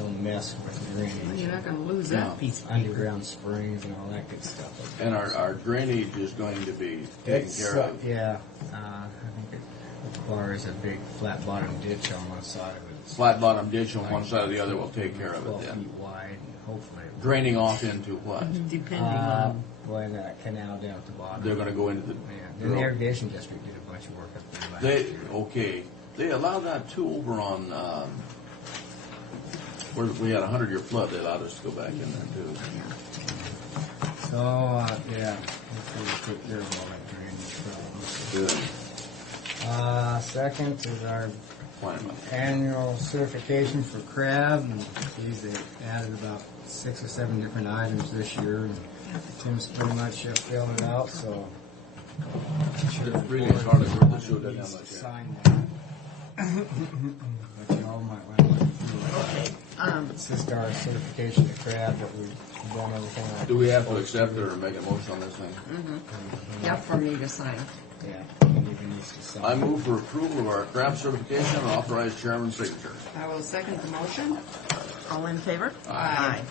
real mess with You're drainage. not going to lose No. that piece of paper. Underground springs and all that good stuff. And our drainage is going to be taken It's, care of. yeah, I think it requires a big flat bottom ditch on one side of it. It's Flat bottom ditch on one side or the other will take care of 12 it feet then. wide and hopefully it will. Draining off into what? Depending on. When that canal down at the bottom. They're gonna go into the. Yeah, the irrigation district did a bunch of work up there last They, year. okay, they allowed that too over on, where we had a 100-year flood, they allowed us to go back in there too. So, yeah, hopefully we take care of all that drainage problem. Good. Second is our Plan. annual certification for crab. And geez, they added about 6 or 7 different items this year. And Tim's pretty much filling it out, so. I'm sure It's really hard to the board show that needs how much, to yeah. sign that. But you all might want to look through it. It's just our certification to crab that we've done everything. like- Do we have to accept it or make a motion on this thing? Yeah, for me to sign. Yeah, and even needs to sign. I move for approval of our crab certification and authorize chairman's signature. I will second the motion. All in favor? Aye.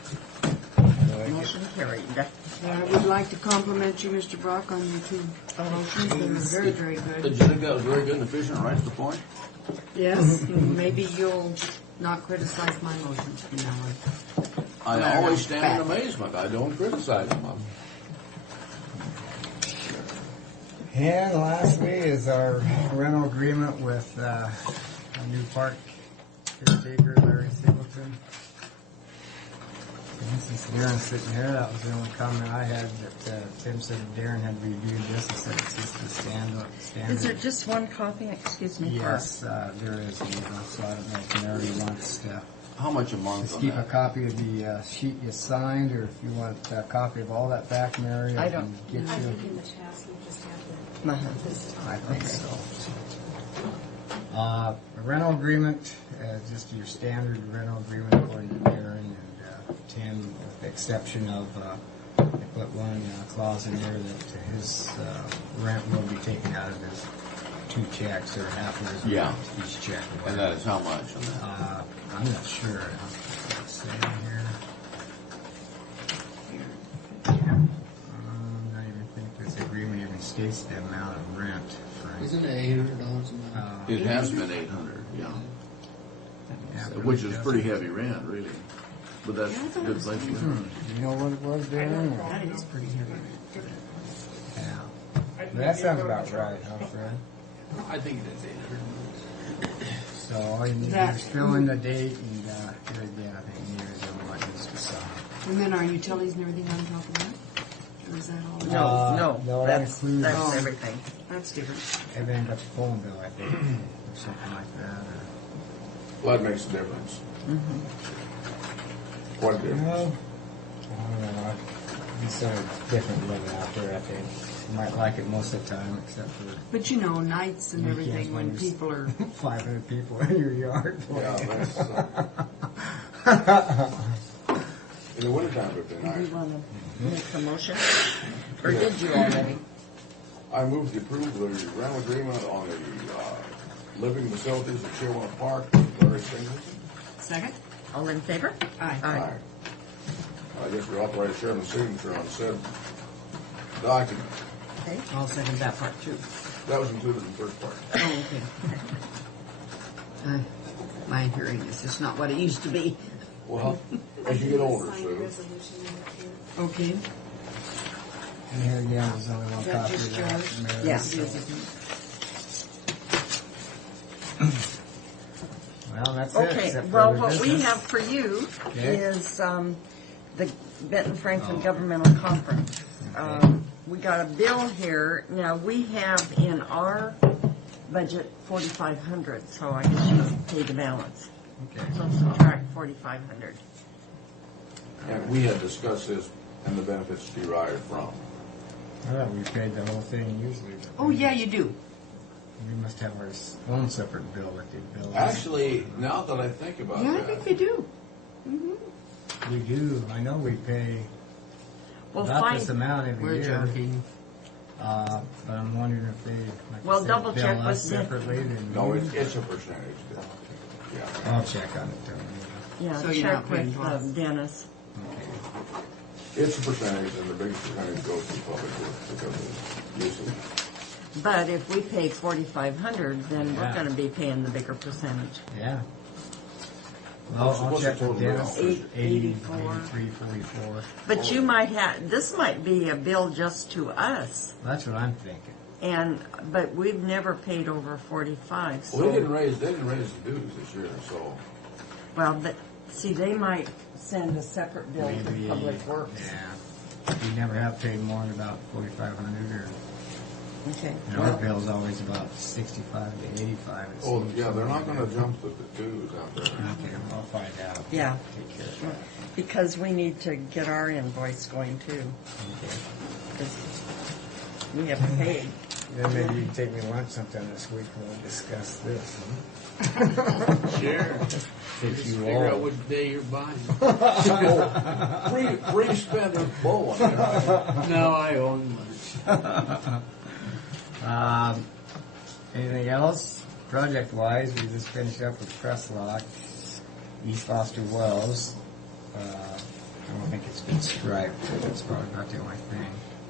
Motion carried. I would like to compliment you, Mr. Brock, on your 2 motions. They were very, very good. Did you think that was very good and efficient, right to the point? Yes, and maybe you'll not criticize my motions from now on. I always stand in amazement. I don't criticize them. And lastly is our rental agreement with our new park caretaker, Larry Singleton. And since Darren's sitting here, that was the only comment I had that Tim said Darren had reviewed this and said it's just the standard. Is there just one copy? Excuse me. Yes, there is. So I don't know if Mary wants to How much a month just on keep a that? copy of the sheet you signed, or if you want a copy of all that back, Mary, I can get I you. think in the past we just have this. I think so. A rental agreement, just your standard rental agreement according to Darren and Tim, with the exception of they put one clause in there that his rent will be taken out of his 2 checks or half of his Yeah. rent each check. or And whatever. that is how much on that? I'm not sure. I'll say here. I even think this agreement even states the amount of rent. Frank. Isn't it $800 a month? It has been 800, yeah. Yeah, but Which it is doesn't- pretty heavy rent, really. But that's a good place to live. You know what it was, Darren? That is pretty heavy. Yeah. But that sounds about right, huh, Fred? I think it is 800 a month. So all you need to do is fill in the date and here again, I think Near's everyone needs to sign. And then our utilities and everything on top of that? Or is that all? No, that includes That's everything. That's different. everything but the phone bill, I think, or something like that. Or, Well, that makes a difference. Quite a difference. well, I don't know. It's sort of different living out there, I think. You might like it most of the time, except for But you know, nights and weekends everything when there's people are. 500 people in your yard. Yeah, that's, in the wintertime, it'd be Do nice. you want to make a motion? Or did you already? I move the approval of the rental agreement on the living facilities at Chilliwack Park with Larry Singleton. Second? All in favor? Aye. Aye. I guess we authorize chairman's signature on said document. Okay. I'll second that part too. That was included in the first part. Oh, okay. My hearing is just not what it used to be. Well, as you get older, Sign the Sue. resolution in here. Okay. And here again, there's only one Is that copy just of that. yours? Mary's. Yes. It is, isn't it? Well, that's it. Okay, except for well, other what we business. have for you Okay. is the Benton Franklin Oh. Governmental Conference. Okay. We got a bill here. Now, we have in our budget 4,500, so I guess you pay the balance. Okay. So subtract 4,500. And we had discussed this and the benefits derived from. I thought we paid the whole thing usually. Oh, yeah, you do. We must have our own separate bill that they bill us. Actually, now that I think about Yeah, I that, think they do. We do. I know we pay Well, about this fine. amount every We're year. joking. But I'm wondering if they, like Well, I said, double check bill us with them. separately. Then no, it's a percentage. Yeah. I'll check on it. Yeah, So you're not check paying with twice. Dennis. It's a percentage, and the biggest percentage goes to public works because of usage. But if we pay 4,500, then we're Yeah. going to be paying the bigger percentage. Yeah. Well, I'll What's check the with total Dennis. bill? 84. 83, 44. But you might have, this might be a bill just to us, That's what I'm thinking. but we've never paid over 45, so. Well, they didn't raise the dues this year, so. Well, see, they might send a separate bill to Maybe, Public Works. Yeah. We never have paid more than about 4,500 or, Okay. and our bill's always about 65 to 85. it Oh, seems. yeah, they're not gonna jump the dues out there. Okay, I'll find out. Yeah. Take care of that. Because we need to get our invoice going too, Okay. 'cause we haven't paid. Then maybe you can take me lunch sometime this week and we'll discuss this. Sure. Take Just you figure out all. what day you're buying. Free spend a bowl. No, I own lunch. Anything else? Project-wise, we just finished up with Crestlock, East Foster Wells. I don't think it's been striped, but it's probably about the only thing.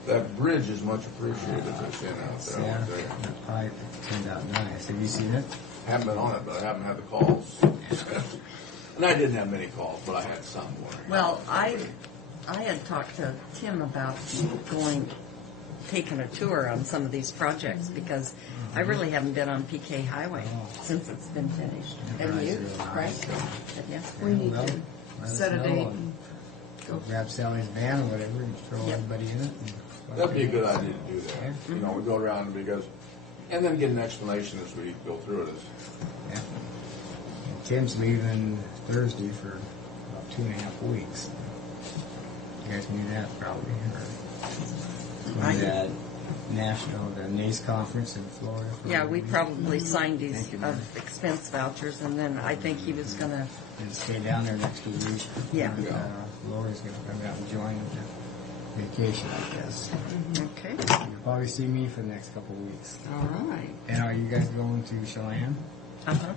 That bridge is much appreciated that's in out there. Yeah, I'll tell you. that pipe turned out nice. Have you seen it? Haven't been on it, but I haven't had the calls. And I didn't have many calls, but I had some. Well, I had talked to Tim about taking a tour on some of these projects because I really haven't been on PK Highway since it's been finished. Have you, right? Yeah. We need Well, to let us set a know date and and Go grab Sally's van or whatever and throw Yep. everybody in it. and- That'd be a good idea to do that. You know, we go around because, and then get an explanation as we go through it. Yeah. And Tim's leaving Thursday for about 2.5 weeks. You guys knew that probably. Or I- that national, the NACE conference in Florida. for Yeah, a we week. probably signed these Thank you, ma'am. expense vouchers, and then I think he was gonna, And stay down there next week. Yeah. And, Lori's going to come out and join the vacation, I guess. okay. You'll probably see me for the next couple of weeks. All right. And are you guys going to Chelan? Uh-huh.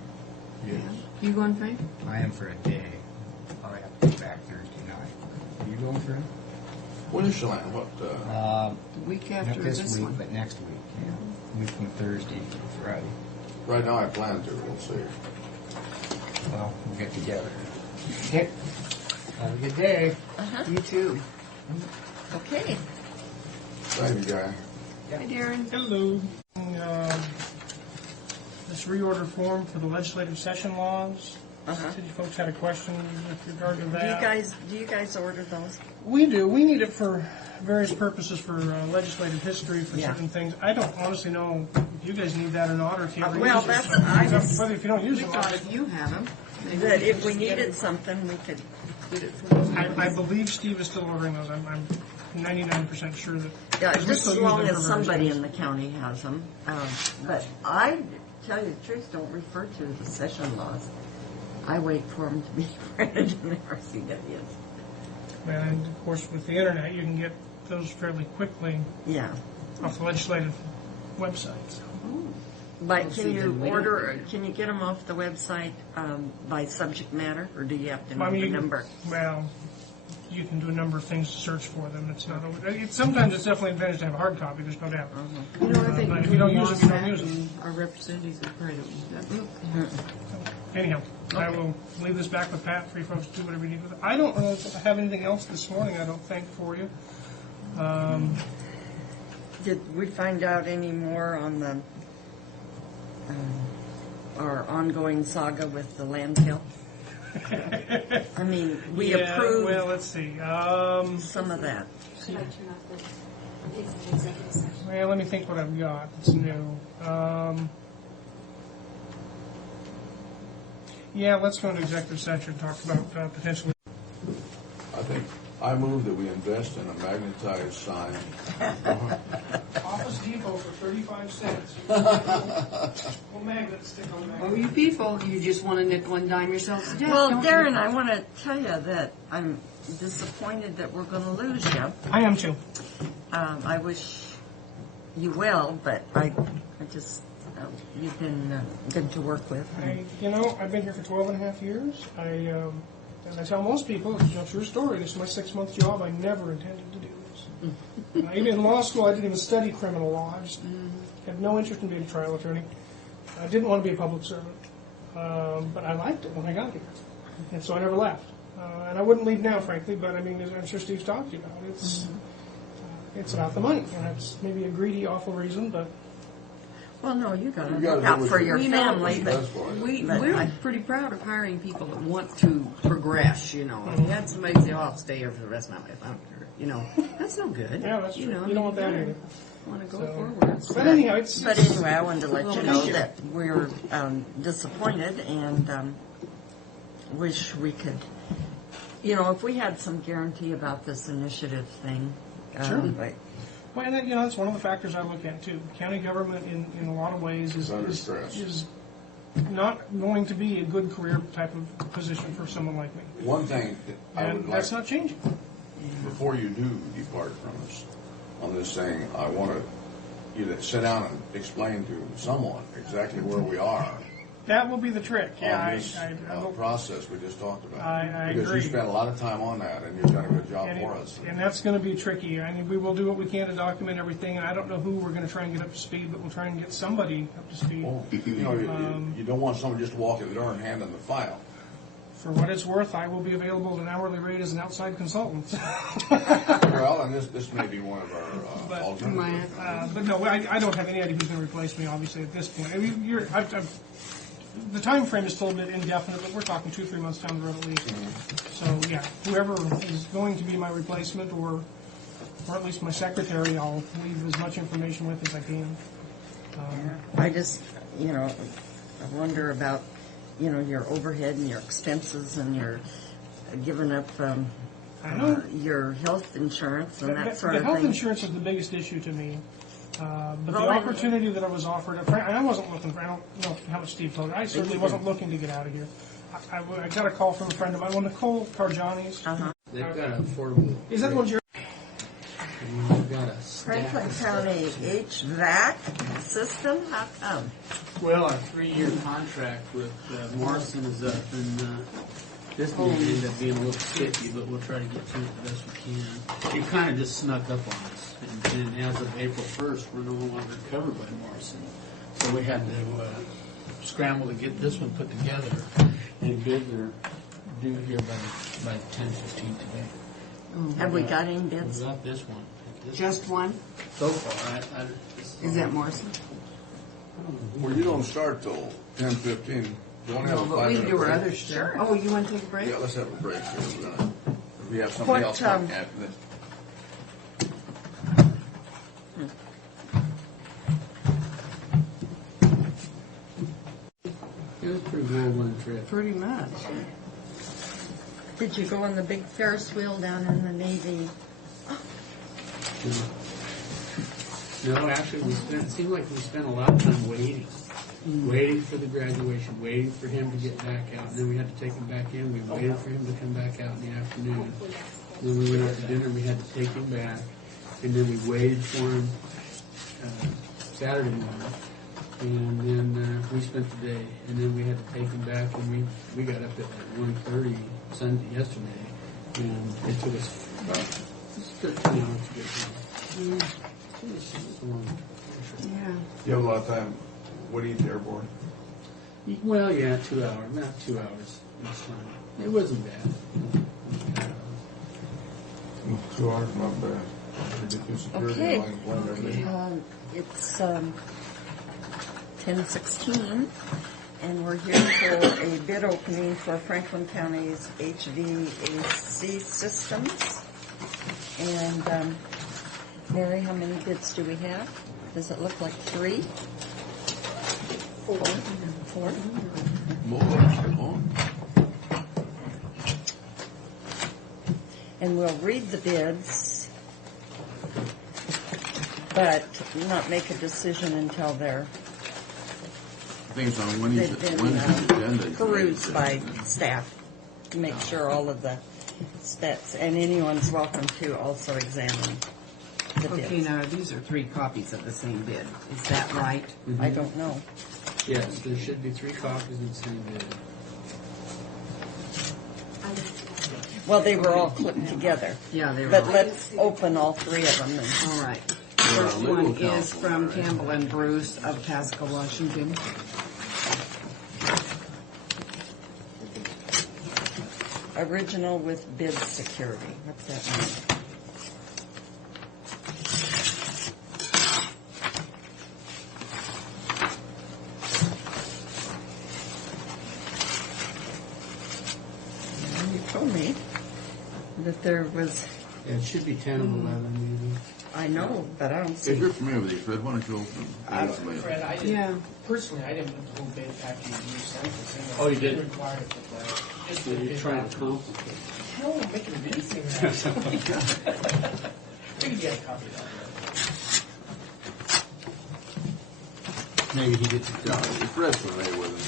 Yes. You going, Frank? I am for a day. I'll probably have to get back Thursday night. Are you going for it? When is Chelan? What, The week Not after this this week, one. but next week. Yeah. Week from Thursday to Friday. right now I plan to, we'll see. Well, we'll get together. Okay. Have a good day. Uh-huh. You too. Okay. Thank you, Guy. Hi, Darren. Hello. This reorder form for the legislative session laws. Uh-huh. City folks had a question with regard to Do that. you guys order those? We do. We need it for various purposes for legislative history, for Yeah. certain things. I don't honestly know if you guys need that or not, or if you ever Well, use it. that's- So, I it's up- was- whether if you don't use We them, thought if you have them. That if we needed something, we could get it from you. I believe Steve is still ordering those. I'm 99% sure that. Yeah, 'cause we just still as use long them as for various somebody things. in the county has them. But I, tell you the truth, don't refer to the session laws. I wait for them to be printed in the RCWs. And of course, with the internet, you can get those fairly quickly Yeah. off the legislative websites. But can you get them off the website by subject matter, or do you have to know the number? Well, you can do a number of things to search for them. It's not. Sometimes it's definitely advantage to have a hard copy. There's no doubt. You know, I think But if you don't use it, you don't Moss use it. and our representatives are probably don't use that. Anyhow, I will leave this back with Pat for you folks to do whatever you need with it. I don't really have anything else this morning. I don't think for you. Did we find out any more on the our ongoing saga with the landfill? I mean, we Yeah, approved Well, let's see. some of that. Should I turn off the executive session? Well, let me think what I've got. It's new. Yeah, let's go into executive session and talk about potentially. I think, I move that we invest in a magnetized sign. Office Depot for 35 cents. Well, magnets stick on that. Oh, you people, you just want to nickel and dime yourselves to death, Well, don't you? Darren, I want to tell you that I'm disappointed that we're going to lose you. I am too. I wish you well, but I just, you've been good to work with. I've been here for 12 and a half years. And I tell most people, it's a true story. This is my 6-month job. I never intended to do this. Even in law school, I didn't even study criminal law. I just had no interest in being a trial attorney. I didn't want to be a public servant. But I liked it when I got here. And so I never left. And I wouldn't leave now, frankly, but I mean, as I'm sure Steve's talked to you about, it's about the money. And that's maybe a greedy, awful reason, but... Well, no, you got to You gotta look do out what for you- your you know, family. But We're pretty proud of hiring people that want to progress, you know. If you had somebody say, oh, I'll stay here for the rest of my life, I don't care. You know, that's no good. Yeah, that's true. You don't want that either. Want to go So- forward. But anyhow, But anyway, I wanted to let Well, you know thank you. that we're disappointed and wish we could, if we had some guarantee about this initiative thing. Sure. But Well, and that's one of the factors I look at too. County government, in a lot of ways, is Under stress. not going to be a good career type of position for someone like me. One thing that I would And like, that's not changing. before you do depart from us, on this thing, I want you to sit down and explain to someone exactly where we are That will be the trick. Yeah, on this I will. process we just talked about. I Because agree. you spent a lot of time on that, and you've done a good job And, for us. and that's going to be tricky. I mean, we will do what we can to document everything, and I don't know who we're going to try and get up to speed, but we'll try and get somebody up to speed. Well, you don't want someone just to walk in the door and hand them the file. For what it's worth, I will be available at an hourly rate as an outside consultant. Well, and this may be one of our But, alternatives. but no, I don't have any idea who's going to replace me, obviously, at this point. I mean, the time frame is still a bit indefinite, but we're talking 2-3 months down the road at least. So, yeah, whoever is going to be my replacement or at least my secretary, I'll leave as much information with as I can. I just, I wonder about, your overhead and your expenses and your giving up I know. your health insurance and that sort the of health thing. insurance is the biggest issue to me. But the Well, I- opportunity that I was offered, and I wasn't looking for, I don't know how much Steve told you, I certainly wasn't looking to get out of here. I got a call from a friend of mine, Nicole Carjani's. They've got an affordable. Is that one you're... They've got a Franklin staff. County HVAC system, how come? Well, our 3-year contract with Morrison is up, and this may end up being a little sticky, but we'll try to get to it the best we can. It kind of just snuck up on us, and as of April 1st, we're no longer covered by Morrison. So we had to scramble to get this one put together, and bids are due here by 10:15 today. Have we got any We bids? got this one. Just one? So far, Is that Morrison? Well, you don't start till 10:15. You want to have No, a but we can 5-minute do our break? other stuff. Oh, you want to take a break? Yeah, let's have a break here. We have somebody What, else talking after this. It was a pretty whirlwind trip. Pretty much. Did you go on the big Ferris wheel down in the Navy? No, actually, it seemed like we spent a lot of time waiting for the graduation, waiting for him to get back out. And then we had to take him back in. We waited for him to come back out in the afternoon. Then we went out to dinner. We had to take him back, and then we waited for him Saturday morning. And then we spent the day, and then we had to take him back, and we got up at 1:30 yesterday, and it took us about 13 hours to get home. It's a long trip. Yeah. You have a lot of time. What do you eat at the airport? Well, yeah, 2 hours, about 2 hours each time. It wasn't bad. 2 hours, not bad. Get through security Okay. line, plan everything. It's 10:16, and we're here for a bid opening for Franklin County's HVAC systems. And Mary, how many bids do we have? Does it look like 3? 4. And we'll read the bids, but not make a decision until they're Things on when he's they've agenda. perused by staff to make sure all of the specs, and anyone's welcome to also examine the bids. Okay, now these are 3 copies of the same bid. Is that right? I don't know. Yes, there should be 3 copies of the same bid. Well, they were all clipped together. Yeah, they were. But let's open all 3 of them. All right. First one is from Campbell and Bruce of Pasco, Washington. Original with bid security. What's that mean? You told me that there was, Yeah, it should be 10 of 11 I know, but I don't If see. you're familiar with these, Fred, why don't you open them? Fred, I didn't, Yeah. personally, I didn't put the whole bid package you sent us in. Oh, you did? It required it with that. Just the maybe. You're bid trying package. to complicate. No, I'm making it easy. We can get a copy of that. Maybe he gets it Yeah, done. Fred's familiar with them.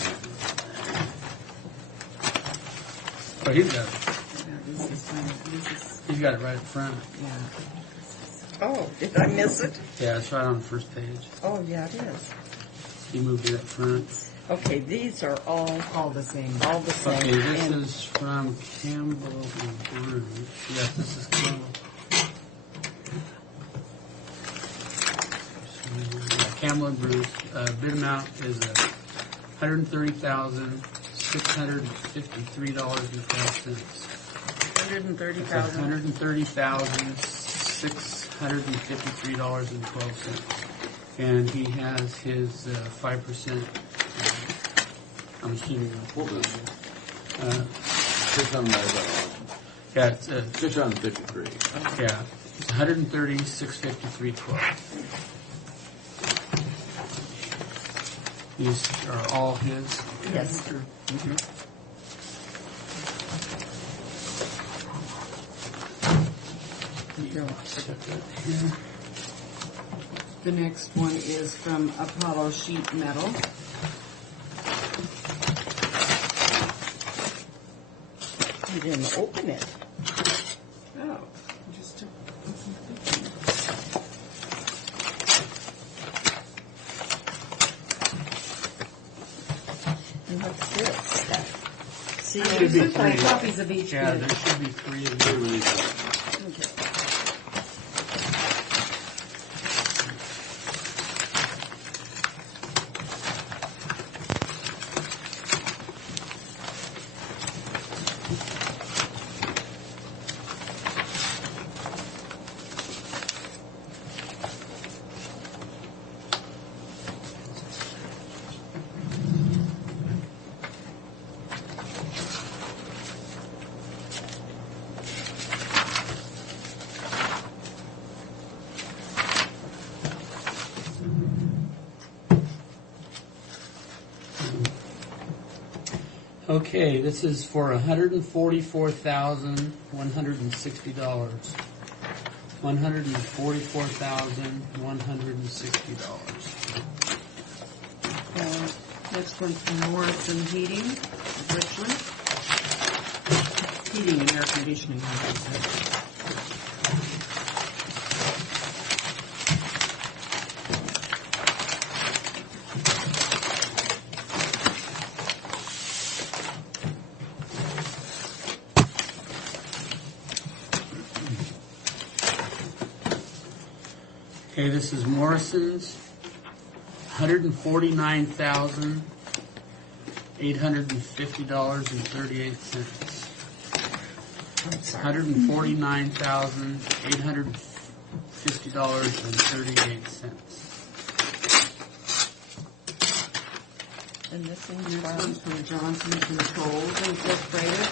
Oh, he's got it. Yeah, this is, He's got it right up front. yeah. Oh, did I miss it? Yeah, it's right on the first page. Oh, yeah, it is. He moved it up front. Okay, these are all All the same. the same. Okay, this And is from Campbell and Bruce. Yes, this is Campbell. Campbell and Bruce. Bid amount is $130,653.12. $130,653.12. And he has his 5%. I'm assuming. What was it? 600, Yeah, it's 653. yeah, it's 130,653.12. These are all his. Yes. Mm-hmm. The next one is from Apollo Sheet Metal. You didn't open it. Oh, just took And what's this? See, Should be There's 5 3. copies of each Yeah, bid. there should be 3 of them. okay. Okay, this is for $144,160. $144,160. Next one from Morrison Heating of Richland. Heating and air conditioning. I should say. Okay, this is Morrison's. $149,850.38. $149,850.38. And this one's Next from one's from Johnson Controls Incorporated.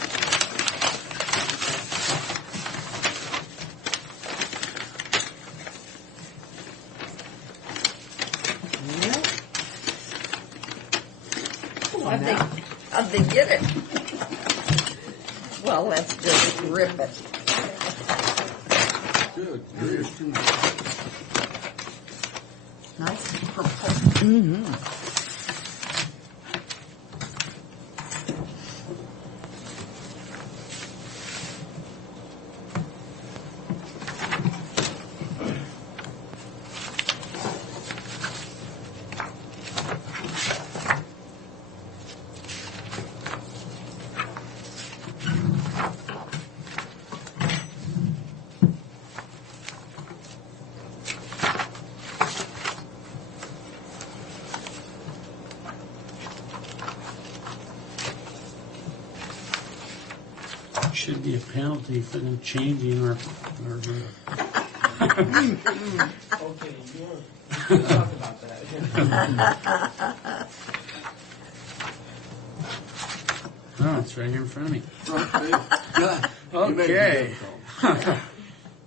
Yep. Come on Have they, now. How'd they get it? Well, let's just rip it. Good. Nice purple. Should be a penalty for them changing our Okay, we'll talk about that. Oh, it's right here in front of me. Yeah. Okay.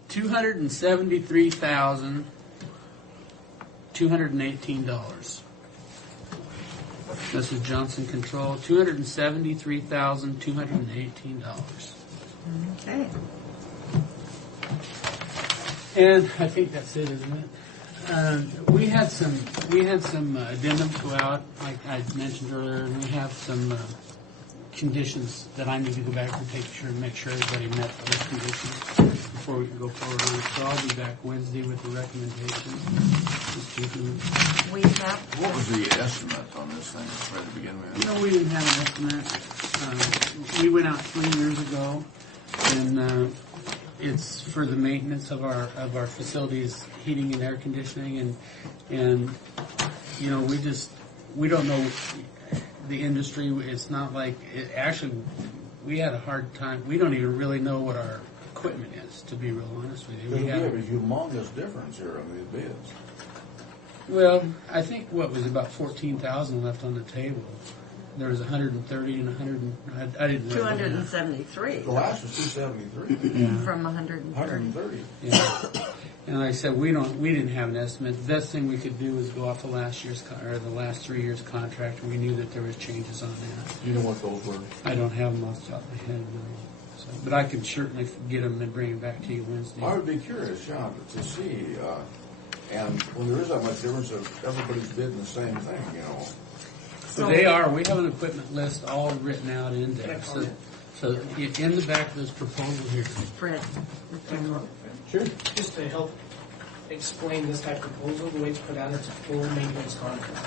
$273,218. This is Johnson Control. $273,218. Okay. And I think that's it, isn't it? We had some addendums go out, like I mentioned earlier, and we have some conditions that I need to go back and make sure everybody met those conditions before we can go forward on it. So I'll be back Wednesday with the recommendations. We have. What was the estimate on this thing right to begin with? No, we didn't have an estimate. We went out 3 years ago, and it's for the maintenance of our facilities, heating and air conditioning, and you know, we don't know the industry. It's not like actually we had a hard time. We don't even really know what our equipment is, to be real honest with you. There's a humongous difference here on these bids. Well, I think what was about 14,000 left on the table. There was 130 and 100. I didn't. 273. The last was 273. Yeah. From 130. Yeah. And like I said, we didn't have an estimate. The best thing we could do was go off the last 3 years contract, and we knew that there was changes on that. Do you know what those were? I don't have them off the top of my head, really. So, but I can certainly get them and bring them back to you Wednesday. I would be curious, Sean, to see, and when there is that much difference, if everybody's bidding the same thing, you know. So they are. We have an equipment list all written out in there. So in the back of this proposal here. Fred. Sure. Just to help explain this type of proposal, the way it's put out, it's a full maintenance contract.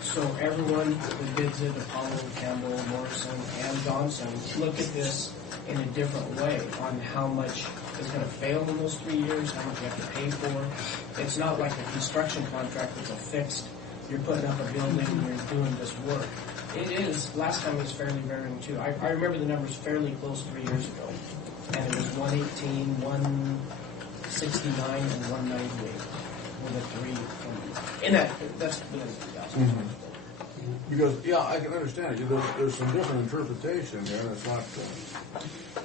So everyone that bids it, Apollo, Campbell, Morrison, and Johnson, look at this in a different way on how much is going to fail in those 3 years, how much you have to pay for. It's not like a construction contract that's a fixed, you're putting up a building and you're doing this work. It is, last time it was fairly varying too. I remember the numbers fairly close 3 years ago. And it was 118, 169, and 198 were the three. In that's within 3,000. Because, yeah, I can understand it. There's some different interpretation there, and it's not...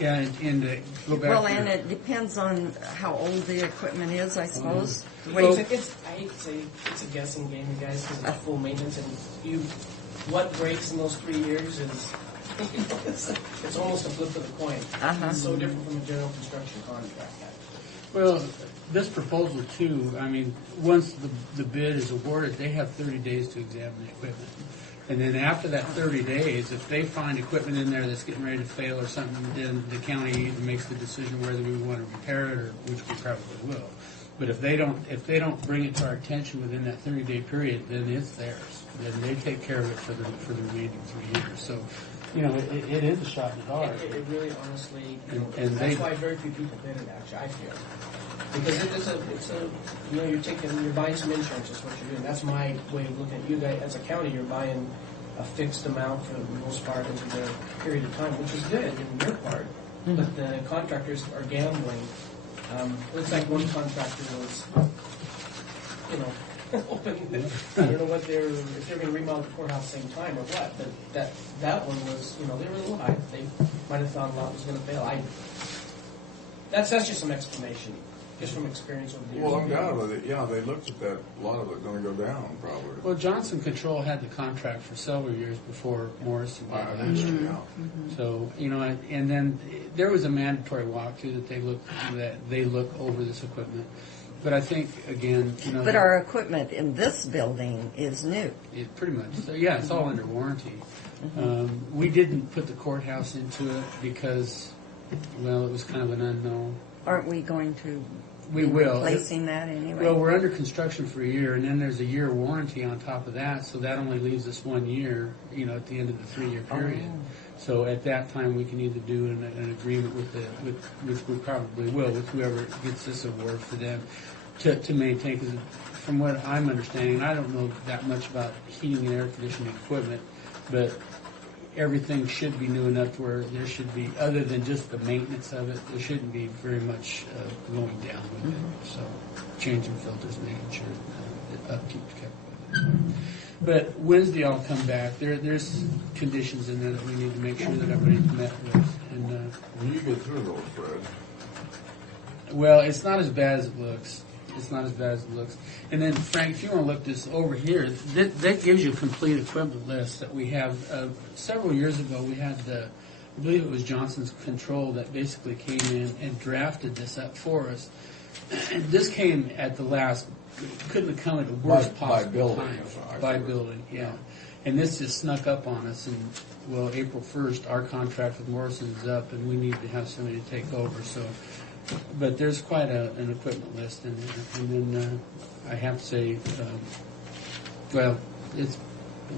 Yeah, and go back. Well, and it depends on how old the equipment is, I suppose. I hate to say it's a guessing game, you guys, because it's full maintenance, and what breaks in those 3 years is... it's almost a flip of the coin. It's so different from a general construction contract. Well, this proposal too, I mean, once the bid is awarded, they have 30 days to examine the equipment. And then after that 30 days, if they find equipment in there that's getting ready to fail or something, then the county either makes the decision whether we want to repair it, or which we probably will. But if they don't bring it to our attention within that 30-day period, then it's theirs. Then they take care of it for the remaining 3 years. So, you know, it is a shot in the dark. It really, honestly, and that's why very few people bid it. Actually, I feel because it's a you know, you're buying some insurance. That's what you're doing. That's my way of looking at you guys as a county. You're buying a fixed amount for the most part over the period of time, which is good in your part. But the contractors are gambling. Looks like one contractor was, you know, open. I don't know what if they're going to remodel the courthouse at the same time or what. But that one was, you know, they were a little high. They might have thought a lot was going to fail. That's just some explanation. just from experience over the years. Well, undoubtedly, yeah, they looked at that, a lot of it gonna go down, probably. Well, Johnson Control had the contract for several years before Morrison Wow, did. that's, yeah. So, you know, and then there was a mandatory walkthrough that they look over this equipment. But I think, again, you know. But our equipment in this building is new. It pretty much, so yeah, it's all under warranty. We didn't put the courthouse into it because, well, it was kind of an unknown. Aren't we going to We be will. replacing that anyway? Well, we're under construction for a year, and then there's a year warranty on top of that, so that only leaves us 1 year, you know, at the end of the 3-year period. So at that time, we can either do an agreement with which we probably will, with whoever gets this award for them, to maintain, because from what I'm understanding, I don't know that much about heating and air conditioning equipment, but everything should be new enough to where there should be, other than just the maintenance of it, there shouldn't be very much going down with it. So changing filters, making sure the upkeep's kept with it. But Wednesday I'll come back. There's conditions in there that we need to make sure that everybody's met with. And When you get through those, Fred, well, it's not as bad as it looks. It's not as bad as it looks. And then, Frank, if you want to look this over here, that gives you a complete equipment list that we have. Several years ago, we had I believe it was Johnson's Control that basically came in and drafted this up for us. And this came at the last, couldn't have come at the worst possible building, time. that's what I By figured. building, yeah. And this just snuck up on us. And, well, April 1st, our contract with Morrison's up, and we need to have somebody to take over. So. But there's quite an equipment list in there. And then I have to say, well, it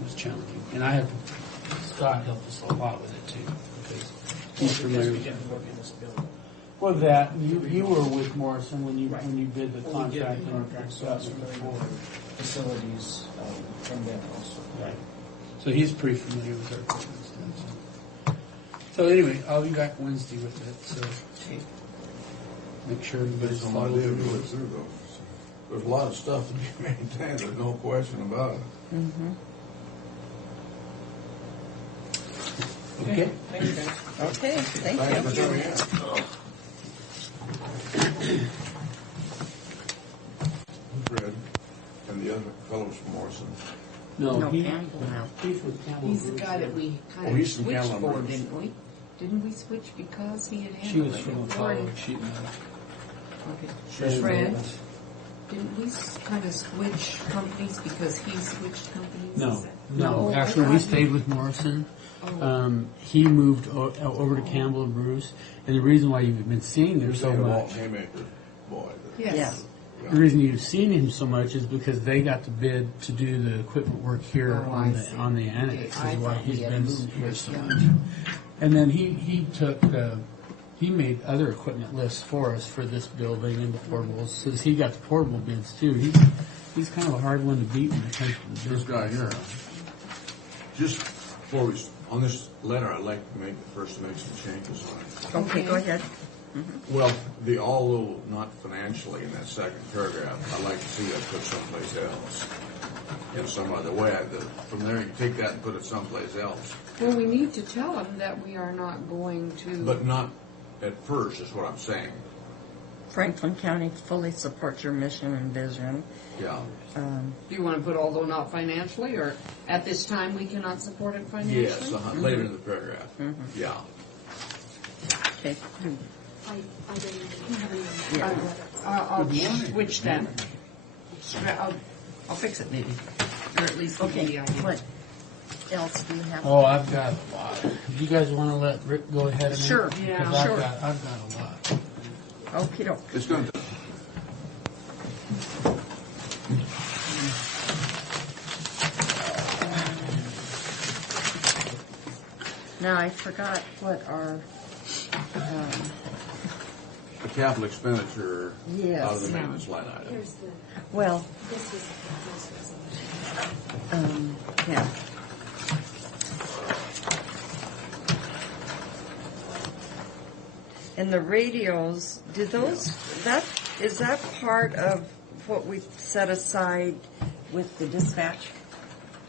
was challenging. And Scott helped us a lot with it too. Because he's familiar with it. Work in this building. Well, that, you were with Morrison when you did the Well, we did contract. the contract, so I was familiar with facilities from them also. Right. So he's pretty familiar with our equipment stuff. So anyway, I'll be back Wednesday with it. So make sure everybody's there's no followed. idea really through those. There's a lot of stuff to be maintained, there's no question about it. Okay. Thanks, guys. Okay, thank Thanks you. for coming in. Fred and the other fellows from Morrison. No, No, he, Campbell now. he's with Campbell. He's the Bruce. guy that we Oh, kind he's of from switched Cameron for, Bruce. didn't we? Didn't we switch because he had She handled was it from before? Apollo Sheet Metal. Okay. Fred Fred, was- didn't we kind of switch companies because he switched companies? No, Is that- no. Actually, we stayed with Morrison. He moved over to Campbell and Bruce, and the reason why you've been seeing them so You're saying much, Walt Haymaker boy. Yes. Yeah. the reason you've seen him so much is because they got the bid to do the equipment work here Oh, on I see. the annex. Okay, I Is why thought we he's had been moved here here, so yeah. much. And then he took. He made other equipment lists for us for this building and the portables. Since he got the portable bids too, he's kind of a hard one to beat when it comes to the This business. guy here, just before we, on this letter, I'd like to make some changes on it. Okay, go ahead. Well, although not financially in that second paragraph, I'd like to see that put someplace else. In some other way. From there, you take that and put it someplace else. Well, we need to tell them that we are not going to. But not at first, is what I'm saying. Franklin County fully supports your mission and vision. Yeah. Do you want to put although not financially, or at this time we cannot support it financially? Yes, later in the paragraph. Yeah. Okay. I don't even have any. Yeah. I'll switch that. I'll fix it maybe, or at least give you Okay, the idea. what else do you have? Oh, I've got a lot. Do you guys want to let Rick go ahead? Sure. Yeah, Because sure. I've got a lot. Okey doke. It's going to. Now, I forgot what our, The capital expenditure Yes. out of the maintenance line item. Here's the, well, this was the most resolution. yeah. And the radios, do those, is that part of what we set aside with the dispatch?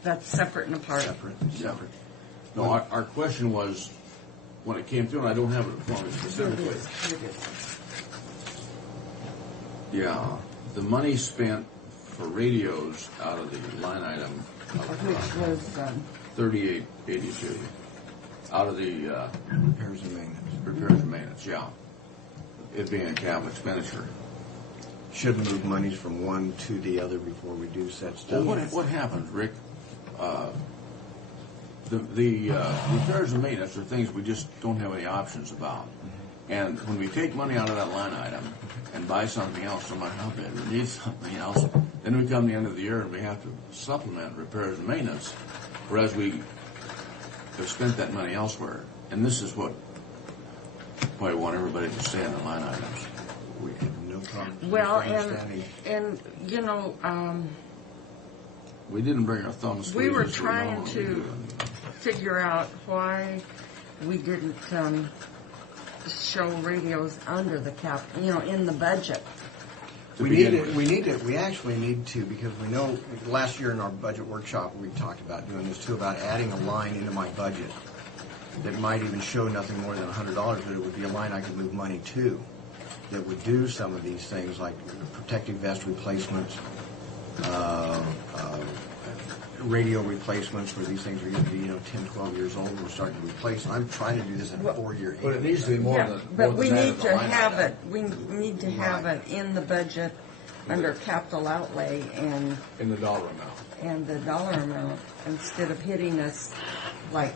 That's separate and apart? Separate. No, our question was, when it came through, and I don't have it in front of me Here it specifically. is, here it is. Yeah, the money spent for radios out of the line item Which of was, 3882. Out of the Repairs and maintenance. repairs and maintenance, yeah. It being a capital expenditure. Should move monies from one to the other before we do such Well, stuff. what happens, Rick? The repairs and maintenance are things we just don't have any options about. And when we take money out of that line item and buy something else, no matter how bad we need something else, then we come the end of the year and we have to supplement repairs and maintenance, whereas we have spent that money elsewhere. And this is what I want everybody to stay on the line items. We have no problem. well, understanding. and, you know, We didn't bring our thumbs. we were squeezers so trying long. to figure out why we didn't show radios under the cap, you know, in the budget. To We begin need with. it. We actually need to, because we know last year in our budget workshop we talked about doing this too, about adding a line into my budget that might even show nothing more than $100, but it would be a line I could move money to that would do some of these things like protective vest replacements, radio replacements where these things are going to be 10, 12 years old and we're starting to replace. And I'm trying to do this in a 4-year. But it needs to be more Yeah, than. but more we than that need as a to line have item. it, we need to have it in the budget under capital outlay and In the dollar amount. the dollar amount instead of hitting us like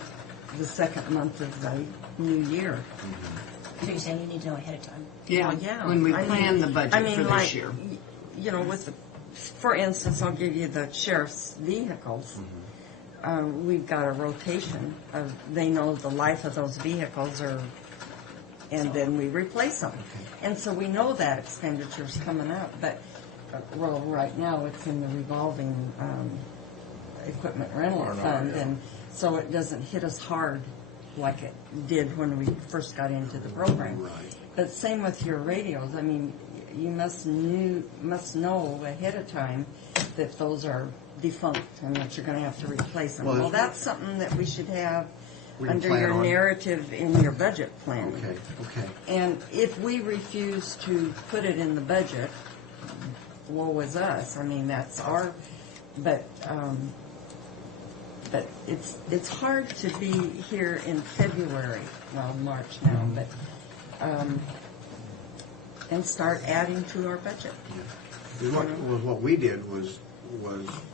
the second month of the new year. So you're saying you need to know ahead of time? Yeah, Well, yeah. when we I plan mean- the budget I mean, for this like, year. You know, with the, for instance, I'll give you the sheriff's vehicles. We've got a rotation of, they know the life of those vehicles are, and then we replace them. And so we know that expenditure's coming up, but, well, right now it's in the revolving, equipment rental R&R, fund, yeah. and so it doesn't hit us hard like it did when we first got into the program. Right. But same with your radios. I mean, you must know ahead of time that those are defunct and that you're going to have to replace them. Well, Well, there's- that's something that we should have We can under plan your on. narrative in your budget plan. Okay. And if we refuse to put it in the budget, woe is us. I mean, that's our, but it's hard to be here in February, well, March now, but, and start adding to our budget. What we did was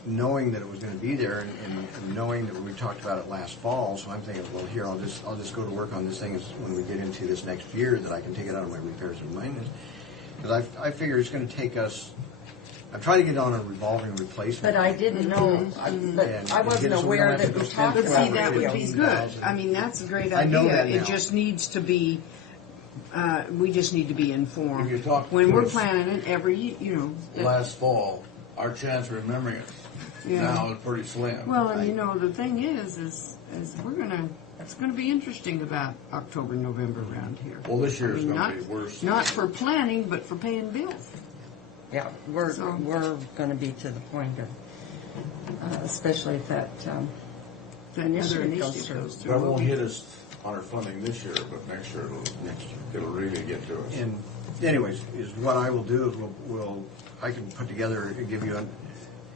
knowing that it was going to be there and knowing that we talked about it last fall. So I'm thinking, well, here I'll just go to work on this thing when we get into this next year that I can take it out of my repairs and maintenance. Because I figure it's going to take us. I'm trying to get on a revolving replacement. But I didn't know, but I wasn't aware that we talked But about see, that would be radios. good. I mean, that's a great I know idea. that now. It just needs to be, we just need to be informed. If you talk When to we're us- planning it every, Last fall, our chance of remembering it Yeah. now is pretty slim. well, and the thing is it's gonna be interesting about October, November around here. Well, this year's I mean, going to be worse. Not for planning, but for paying bills. Yeah, we're So- going to be to the point of, especially if that That initiative other goes initiative through. goes But it won't through. hit us on our funding this year, but next year it'll really get to us. And anyways, is what I will do is I can put together and give you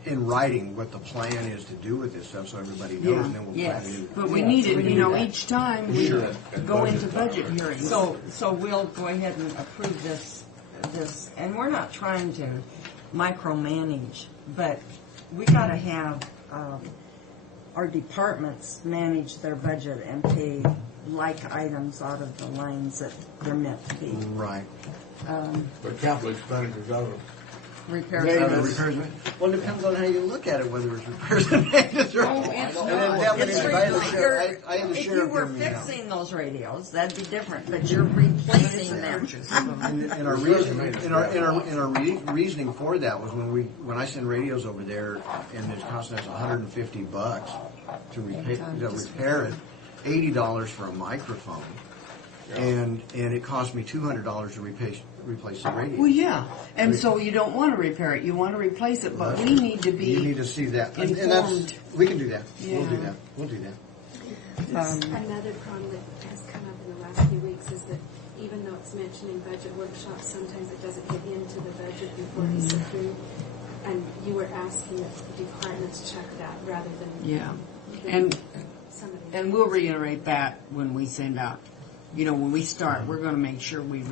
in writing what the plan is to do with this stuff so everybody knows, Yeah. and then we'll Yes. plan it in. But we Yeah, need so it, we need that. each time we Sure. And go budget into time, budget right. hearings. So we'll go ahead and approve this, and we're not trying to micromanage, but we got to have our departments manage their budget and pay like items out of the lines that they're meant to be. Right. But capital expenditures out of Repairs. Maybe others. repairs. Well, it depends on how you look at it, whether it's repairs and maintenance or. Oh, it's And not. then tell me It's if I had the re- sheriff- I had the If you sheriff were give me, fixing those radios, that'd be different, but you're replacing them. And our reasoning for that was when I send radios over there and it's costing us $150 to repair it, $80 for a microphone, and it cost me $200 to replace the radio. Well, yeah, and so you don't want to repair it, you want to replace it, but we need to You need be, to see that, and informed. we can do that. We'll do Yeah. that. We'll do that. Another problem that has come up in the last few weeks is that even though it's mentioned in budget workshops, sometimes it doesn't get into the budget before it's approved. And you were asking that the departments check that rather than Yeah. than And somebody. And we'll reiterate that when we send out, when we start, we're going to make sure we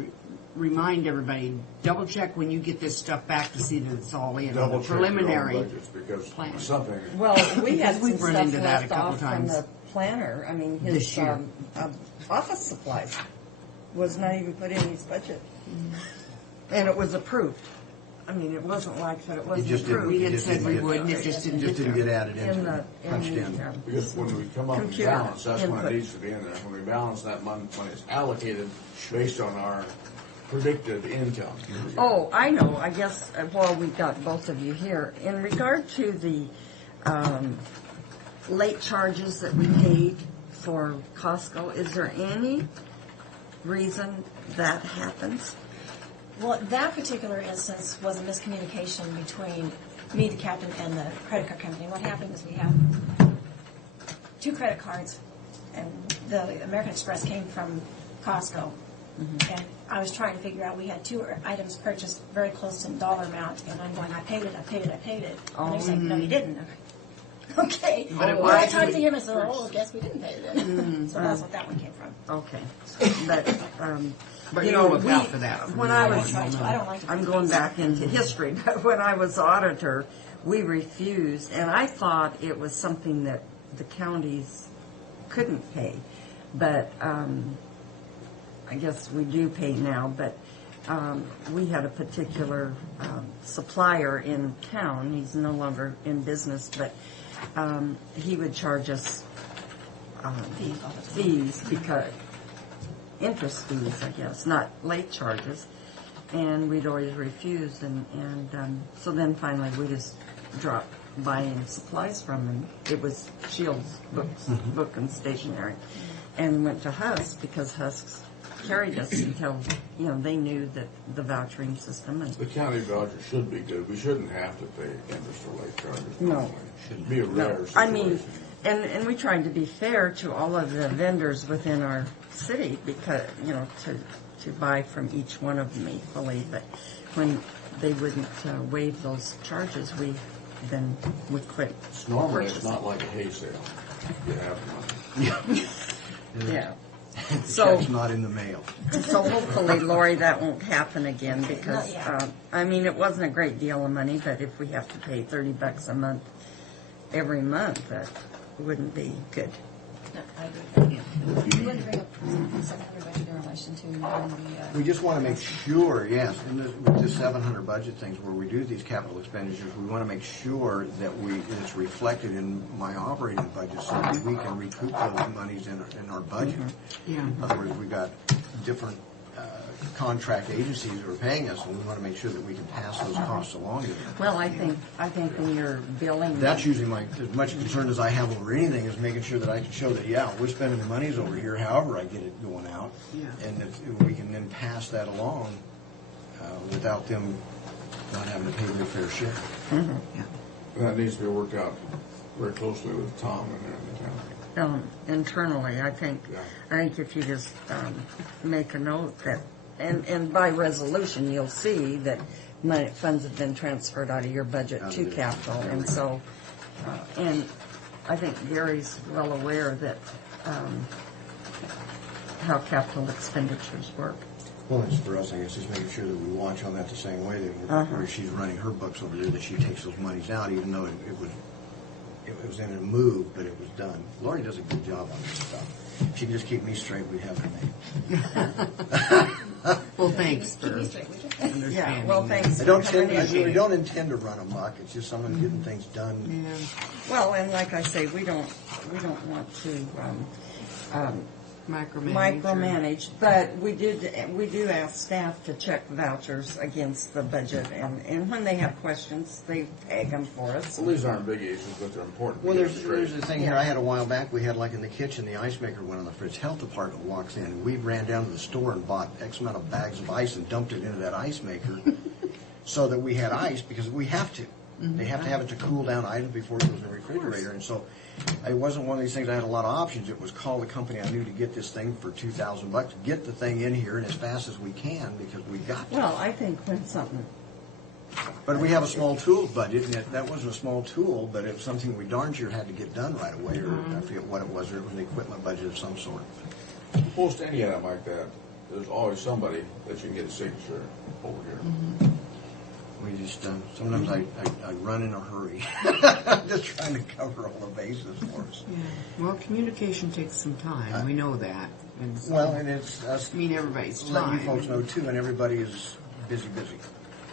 remind everybody, double check when you get this stuff back to see that it's all in. Double the check your own preliminary budgets, because plan. something. Well, we had We've some run stuff into that a left couple off from times the planner. I mean, his this year. office supplies was not even put in his budget. And it was approved. I mean, it wasn't like that it wasn't just didn't- approved. We it had just said didn't we get- would, and it just didn't Just didn't get added into In the, it, punched in. Because when we come up with Computer balance, that's when input. it needs to be in there. When we balance that money, when it's allocated based on our predicted income. Oh, I know. I guess, well, we got both of you here. In regard to the late charges that we paid for Costco, is there any reason that happens? Well, that particular instance was a miscommunication between me, the captain, and the credit card company. What happened is we have 2 credit cards, and the American Express came from Costco. And I was trying to figure out, we had 2 items purchased very close to the dollar amount, and I'm going, I paid it. And they're saying, no, you didn't. Okay. But it Well, I was talked to him and said, oh, I guess we didn't pay it then. So that's what that one came from. Okay. But, But you'll look out for that. When I was, I don't like to. I'm going back into history, but when I was auditor, we refused, and I thought it was something that the counties couldn't pay. But I guess we do pay now, but we had a particular supplier in town. He's no longer in business, but he would charge us fees, because interest fees, I guess, not late charges, and we'd always refuse, and so then finally we just dropped buying supplies from him. It was Shields books, book and stationery, and went to Husk, because Husk's carried us until, they knew that the vouchering system. And The county voucher should be good. We shouldn't have to pay interest for late charges. No. normally. Should be a rare No, situation. I mean, and we tried to be fair to all of the vendors within our city, because, to buy from each one of them equally, but when they wouldn't waive those charges, we quit Normally, it's purchasing. not like a hay sale. You have money. Yeah. The So, check's not in the mail. so hopefully, Lori, that won't happen again, because, Not yet. it wasn't a great deal of money, but if we have to pay $30 a month every month, that wouldn't be good. No, I agree with that. You wanted to bring up the 700 budget in relation to the. We just want to make sure, yes, with the 700 budget things, where we do these capital expenditures, we want to make sure that it's reflected in my operating budget, so that we can recoup those monies in our budget. Yeah. In other words, we've got different contract agencies that are paying us, and we want to make sure that we can pass those costs along to them. Well, I think when you're billing. That's usually as much concern as I have over anything, is making sure that I can show that, we're spending the monies over here, however I get it going out. Yeah. And if we can then pass that along without them not having to pay their fair share. That needs to be worked out very closely with Tom and there in the county. Internally, I think Yeah. if you just make a note that, and by resolution, you'll see that funds have been transferred out of your budget to capital, and so, and I think Gary's well aware that how capital expenditures work. Well, it's for us, I guess, just making sure that we watch on that the same way that where she's running her books over there, that she takes those monies out, even though it was in a move, but it was done. Lori does a good job on this stuff. If she can just keep me straight, we'd have her name. Well, thanks for Keep me straight, would you? understanding. Yeah, well, thanks. I don't for coming in. really don't intend to run amok. It's just someone getting things done. Well, and like I say, we don't want to micromanage, but we do ask staff to check vouchers against the budget, and when they have questions, they tag them for us. Well, these aren't big issues, but they're important. Well, there's the thing here. I had a while back. We had, like, in the kitchen, the ice maker went on the fridge. Health department walks in, and we ran down to the store and bought X amount of bags of ice and dumped it into that ice maker, so that we had ice, because we have to. They have to have it to cool down items before it goes in the refrigerator, and so it wasn't one of these things I had a lot of options. It was call the company I knew to get this thing for $2,000, get the thing in here and as fast as we can because we got to. Well, I think when something, But we have a small tools budget, and that wasn't a small tool, but it was something we darn sure had to get done right away, or I forget what it was, or it was an equipment budget of some sort. Post any item like that, there's always somebody that you can get a signature over here. We just, sometimes I run in a hurry, just trying to cover all the bases for us. Well, communication takes some time. We know that. And so- Well, and it's us. I mean, everybody's Let you time. folks know too, and everybody is busy.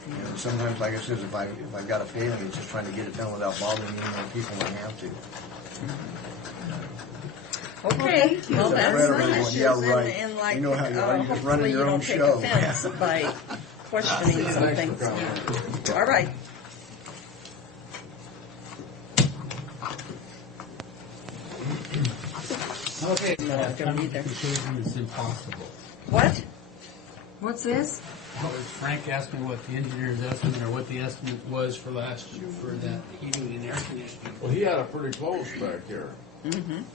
You know, sometimes, like I said, if I've got a feeling, it's just trying to get it done without bothering any more people than I have to. okay, well, that's Right, my right, issues, yeah, right. and like, You know how you are, you're just running hopefully your you own don't take show. offense by questioning some Thanks things. for coming. All right. Okay, Not gonna be there. It's impossible. What? what's this? Frank asked me what the engineer's estimate, or what the estimate was for last year for that heating and air conditioning. Well, he had a pretty close back here.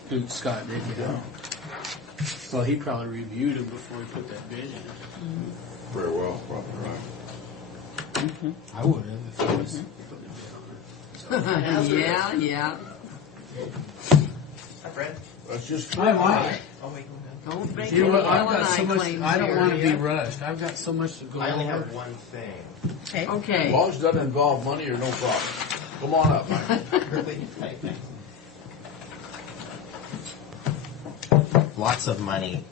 Who Scott did, yeah. Well, he probably reviewed it before he put that bid in. Very well, probably right. I would have if I was putting a bid on it. Yeah. That's just. Hi, Mike. Don't make You know any what, I've Ellen got so I much, claims I don't here, want to be yeah. rushed. I've got so much to go I only over. have one thing. Okay. As Okay. long as it doesn't involve money or no problem. Come on up, Mike. Lots of money.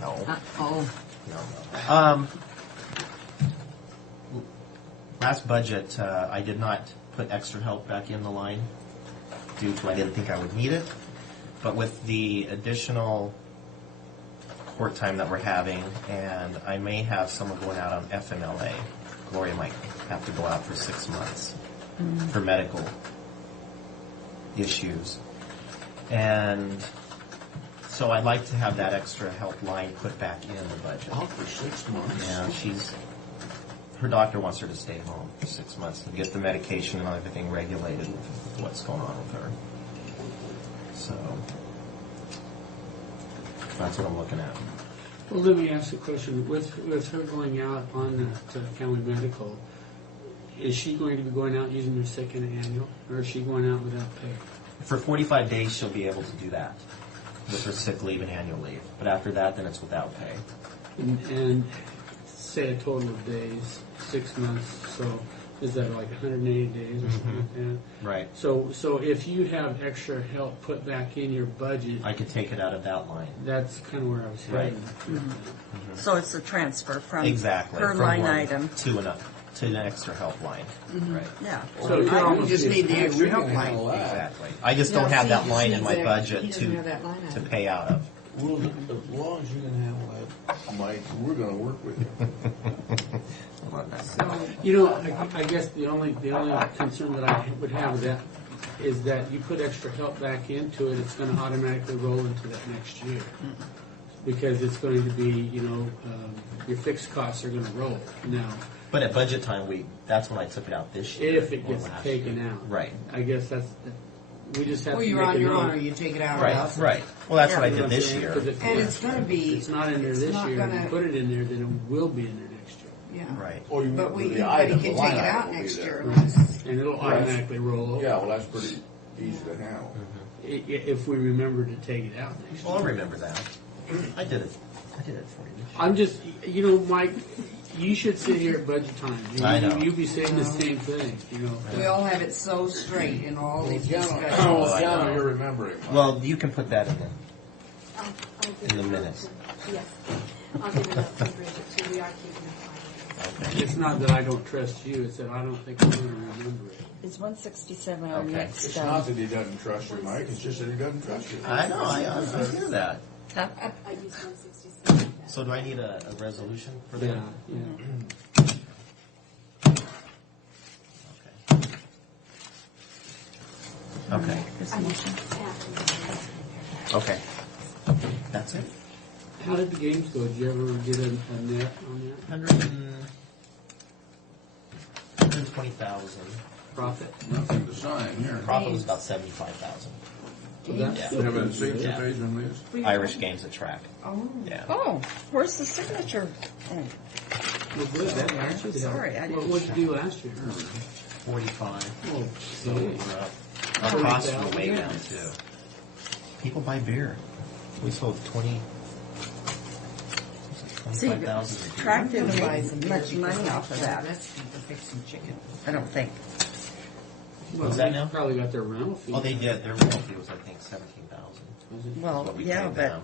No. Oh, No. Last budget, I did not put extra help back in the line due to I didn't think I would need it. But with the additional court time that we're having, and I may have someone going out on FMLA, Gloria might have to go out for 6 months for medical issues. And so I'd like to have that extra help line put back in the budget. Out for 6 months. Yeah, her doctor wants her to stay home for 6 months and get the medication and everything regulated with what's going on with her. So that's what I'm looking at. Well, let me ask a question. With her going out on county medical, is she going to be going out using her sick and annual, or is she going out without pay? For 45 days, she'll be able to do that with her sick leave and annual leave. But after that, then it's without pay. And say a total of days, 6 months, so is that like 180 days or something like that? Right. So if you have extra help put back in your budget, I could take it out of that line. that's kind of where I was Right. heading. So it's a transfer from Exactly. her From line one item. to an extra help line. Right. Yeah. So you I almost just need the Hey, extra we help can line. handle that. Exactly. I just don't No, have that see, line in he's my there. budget He doesn't have that line to item. pay out of. Well, as long as you can handle that, Mike, we're gonna work with you. You know, I guess the only concern that I would have with that is that you put extra help back into it, it's going to automatically roll into that next year. Because it's going to be, your fixed costs are going to roll now. But at budget time, that's when I took it out this year. If it or gets last taken year. out. Right. I guess we just have Well, to you're make on a your note. own, or you take it out. Right, of right. Well, that's what I You know did this I'm saying? year. 'Cause And it's going to be. If it's not in there this not year, and gonna- you put it in there, then it will be in there next year. Yeah. Right. Or you But we the can item, take the line it item out will be next there. year. And it'll automatically roll over. Yeah, well, that's pretty easy to handle. If we remember to take it out next year. Well, I remember that. I did it for you this year. I'm just, Mike, you should sit here at budget time. I know. You'd be saying the same thing, We all have it so straight in all these discussions. Jana, you're remembering. Well, you can put that in there. I'll give In the it a- minutes. Yes. I'll give it up to Bridget too. We are keeping a file. It's not that I don't trust you, it's that I don't think I'm going to remember it. Is 167 our Okay. next? It's not that he doesn't trust you, Mike, it's just that he doesn't trust you. I know, I hear that. I used 167. So do I need a resolution for that? Yeah. Okay. This motion. Okay. That's it? How did the games go? Did you ever get a net on that? 120,000. Profit? Nothing to sign here. Profit was about 75,000. So that's Yeah. You have a signature Yeah. page on these? Irish games at track. Oh. Yeah. Oh, where's the signature? Oh, well, good. That should help. Sorry, I didn't- What did you do last year? 45. Oh, So we're up. Our costs were way down too. People buy beer. We sold 25,000. Track didn't make much money off of that. That's for fixing chicken. I don't think. Well, Was that they now? Probably got their rental fee. Oh, they did. Their rental fee was, I think, 17,000. Was it? Well, What we yeah, paid but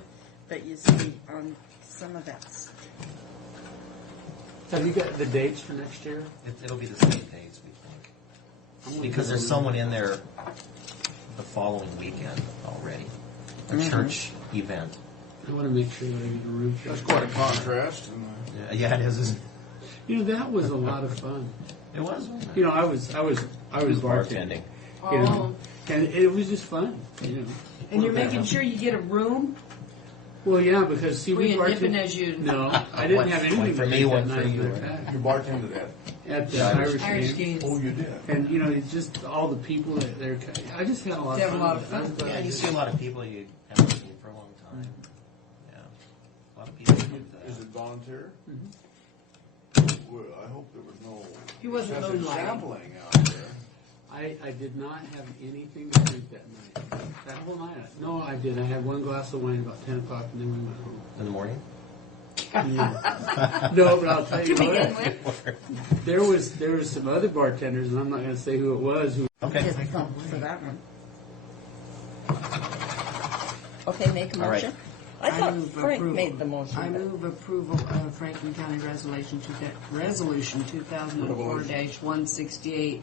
them. you see, on some of that, Have you got the dates for next year? It'll be the same dates, we think. Because there's someone in there the following weekend already. A church event. I want to make sure that I get a room. That's quite a contrast. Yeah, it is. Isn't it? You know, that was a lot of fun. It was. You know, I was bartending. You know, and it was just fun. You know. And you're making sure you get a room? Well, yeah, because see, Were we you nipping bartended. as you... No, I didn't have anything One for to me, eat one that for night. you. You bartended At the Irish Irish Games. Oh, you did? And you know, it's just all the people that they're. I just had a lot They of have fun. a lot of with it. I was fun. glad Yeah, I you did. see a lot of people you haven't seen for a long time. Yeah. A lot of people do Is that. it volunteer? Well, I hope there was no He wasn't excessive moonlighting. sampling out there. I did not have anything to drink that night. That whole night. No, I did. I had one glass of wine about 10 o'clock, and then we went home. In the morning? Yeah. No, but I'll tell you To begin what. with. There was some other bartenders, and I'm not going to say who it was. Who Okay. just for that one. Okay, make a All right. motion. I thought move Frank approval. made the motion. I move approval of Franklin County Resolution 2004-168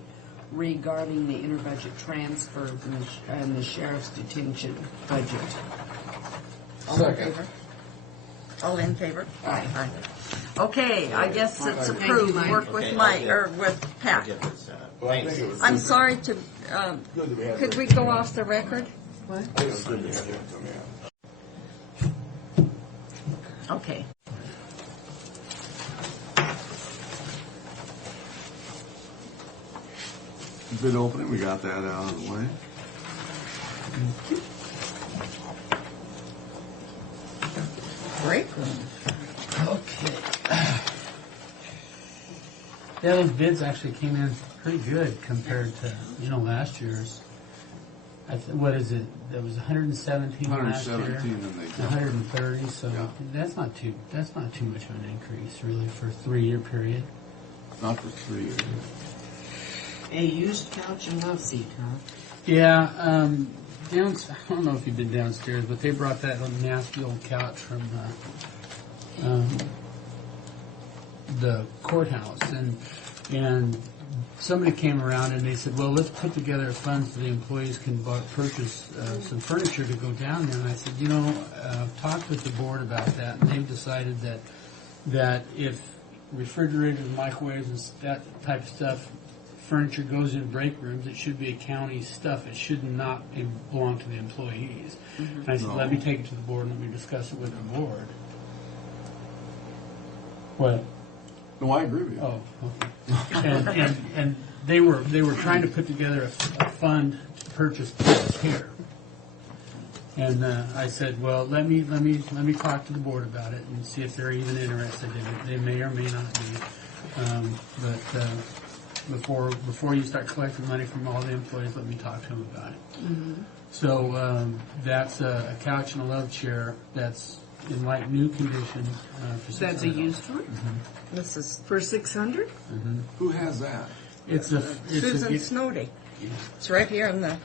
regarding the interbudget transfer and the sheriff's detention budget. All in favor? All in favor? Aye. Okay, I guess it's Thank you, approved. Mike. Work with Okay, Mike, I'll or with I'll Pat. get this, Well, I think it was I'm good. sorry to, Good that we had could it. we go off the record? What? I think it was good we had it, yeah. Okay. Bid opening, we got that out of the way. Break room. Okay. Yeah, those bids actually came in pretty good compared to last year's. What is it? There was 117 last year. 117 and they 130. So Yeah. that's not too much of an increase really for a 3-year period. Not for 3 years. A used couch and love seat, huh? Yeah, I don't know if you've been downstairs, but they brought that nasty old couch from the courthouse, and somebody came around and they said, well, let's put together a fund so the employees can purchase some furniture to go down there. And I said, I've talked with the board about that, and they've decided that if refrigerators, microwaves, and that type of stuff, furniture goes in break rooms, it should be a county stuff. It should not belong to the employees. And I said, let me take it to the board and let me discuss it with the board. What? No, I agree with you. Oh, okay. And they were trying to put together a fund to purchase this here. And I said, well, let me talk to the board about it and see if they're even interested in it. They may or may not be. But before you start collecting money from all the employees, let me talk to them about it. Mm-hmm. So that's a couch and a love chair that's in like new condition. For That's a $600. used one? This is For 600? Who has that? It's a Susan Snowdy. It's right here in the,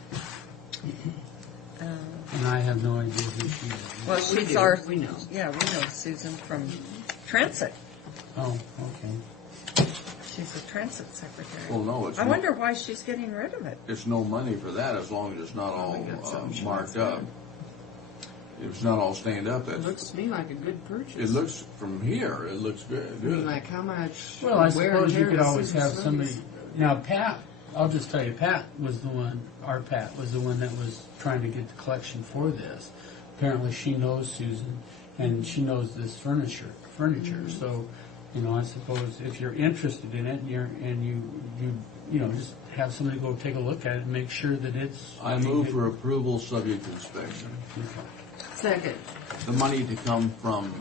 and I have no idea who she is. well, We she's do. our, We know. yeah, we know Susan from Transit. Oh, okay. She's a Transit secretary. Well, no, it's I wonder why she's getting rid of it. it's no money for that as long as it's not all we got something marked up. If it's not all stained up, It that's, looks to me like a good purchase. it looks, from here, it looks good. I mean, good. like how much Well, I wear and suppose you tear could does always Susan have Snowdy's- somebody. Now, Pat, I'll just tell you, Pat was the one. Our Pat was the one that was trying to get the collection for this. Apparently, she knows Susan, and she knows this furniture. So, I suppose if you're interested in it, and you just have somebody go take a look at it and make sure that it's. I move for approval subject to inspection. Second. The money to come from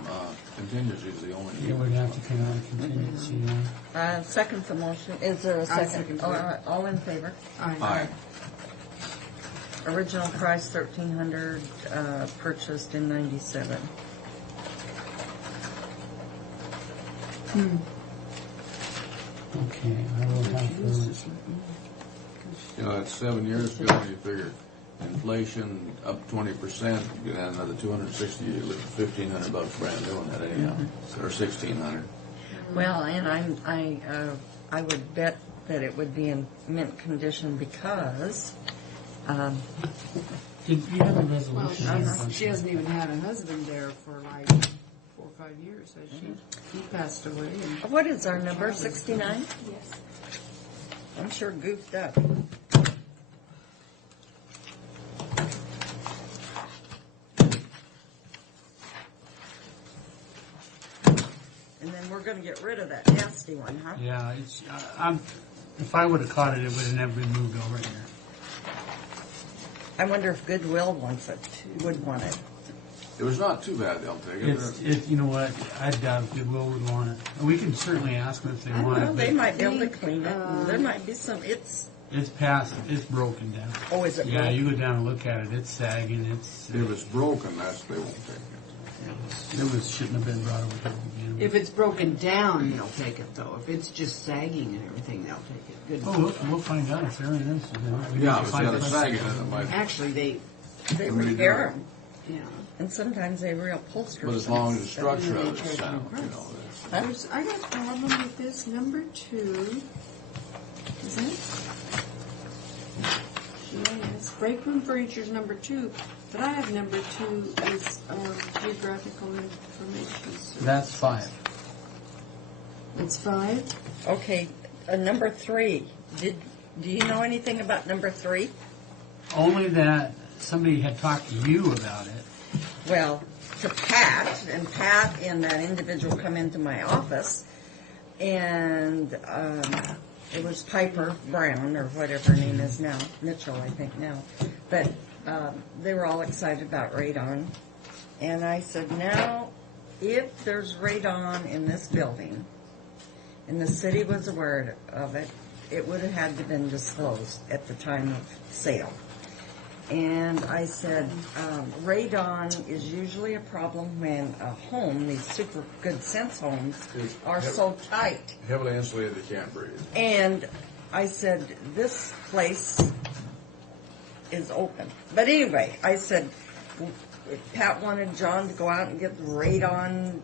contingency is the only. It would have to come out of contingency, yeah. Second the motion. Is there a second? All in favor? Aye. Original price $1,300, purchased in '97. Okay, I will have to. That's 7 years ago. You figure inflation up 20%, you get another 260. You look at $1,500 brand new on that anyhow, or $1,600. Well, and I would bet that it would be in mint condition because. Did you have a resolution? Well, she hasn't even had a husband there for like 4 or 5 years, has she? He passed away. And What is our number? 69? Yes. I'm sure goofed up. And then we're going to get rid of that nasty one, huh? Yeah, it's. If I would have caught it, it would have never been moved over here. I wonder if Goodwill wants it, would want it. It was not too bad. They'll take it. You know what? I doubt if Goodwill would want it. We can certainly ask them if they want Well, it. they might be able to clean it. And there might be some. It's past. It's broken down. Oh, is it? Yeah, broken? you go down and look at it. It's sagging. If it's broken, they won't take it. It shouldn't have been brought over here to begin with. if it's broken down, they'll take it though. If it's just sagging and everything, they'll take it. Good. Oh, we'll find out if there it is. Yeah, if it's got a sag in it, it might. Actually, they repair them. Yeah. And sometimes they reupholster. But as long as the structure of it's Huh? sound, I got a problem with this number 2. Isn't it? Yes. Break room furniture is number 2, but I have number 2 is geographical information. That's 5. It's 5. Okay, number 3. Do you know anything about number 3? Only that somebody had talked to you about it. Well, to Pat, and Pat and that individual come into my office, and it was Piper Brown, or whatever her name is now, Mitchell, I think now. But they were all excited about radon. And I said, now, if there's radon in this building, and the city was aware of it, it would have had to been disclosed at the time of sale. And I said, radon is usually a problem when a home, these super good sense homes, are so tight. Heavily insulated, they can't breathe. And I said, this place is open. But anyway, I said, Pat wanted John to go out and get the radon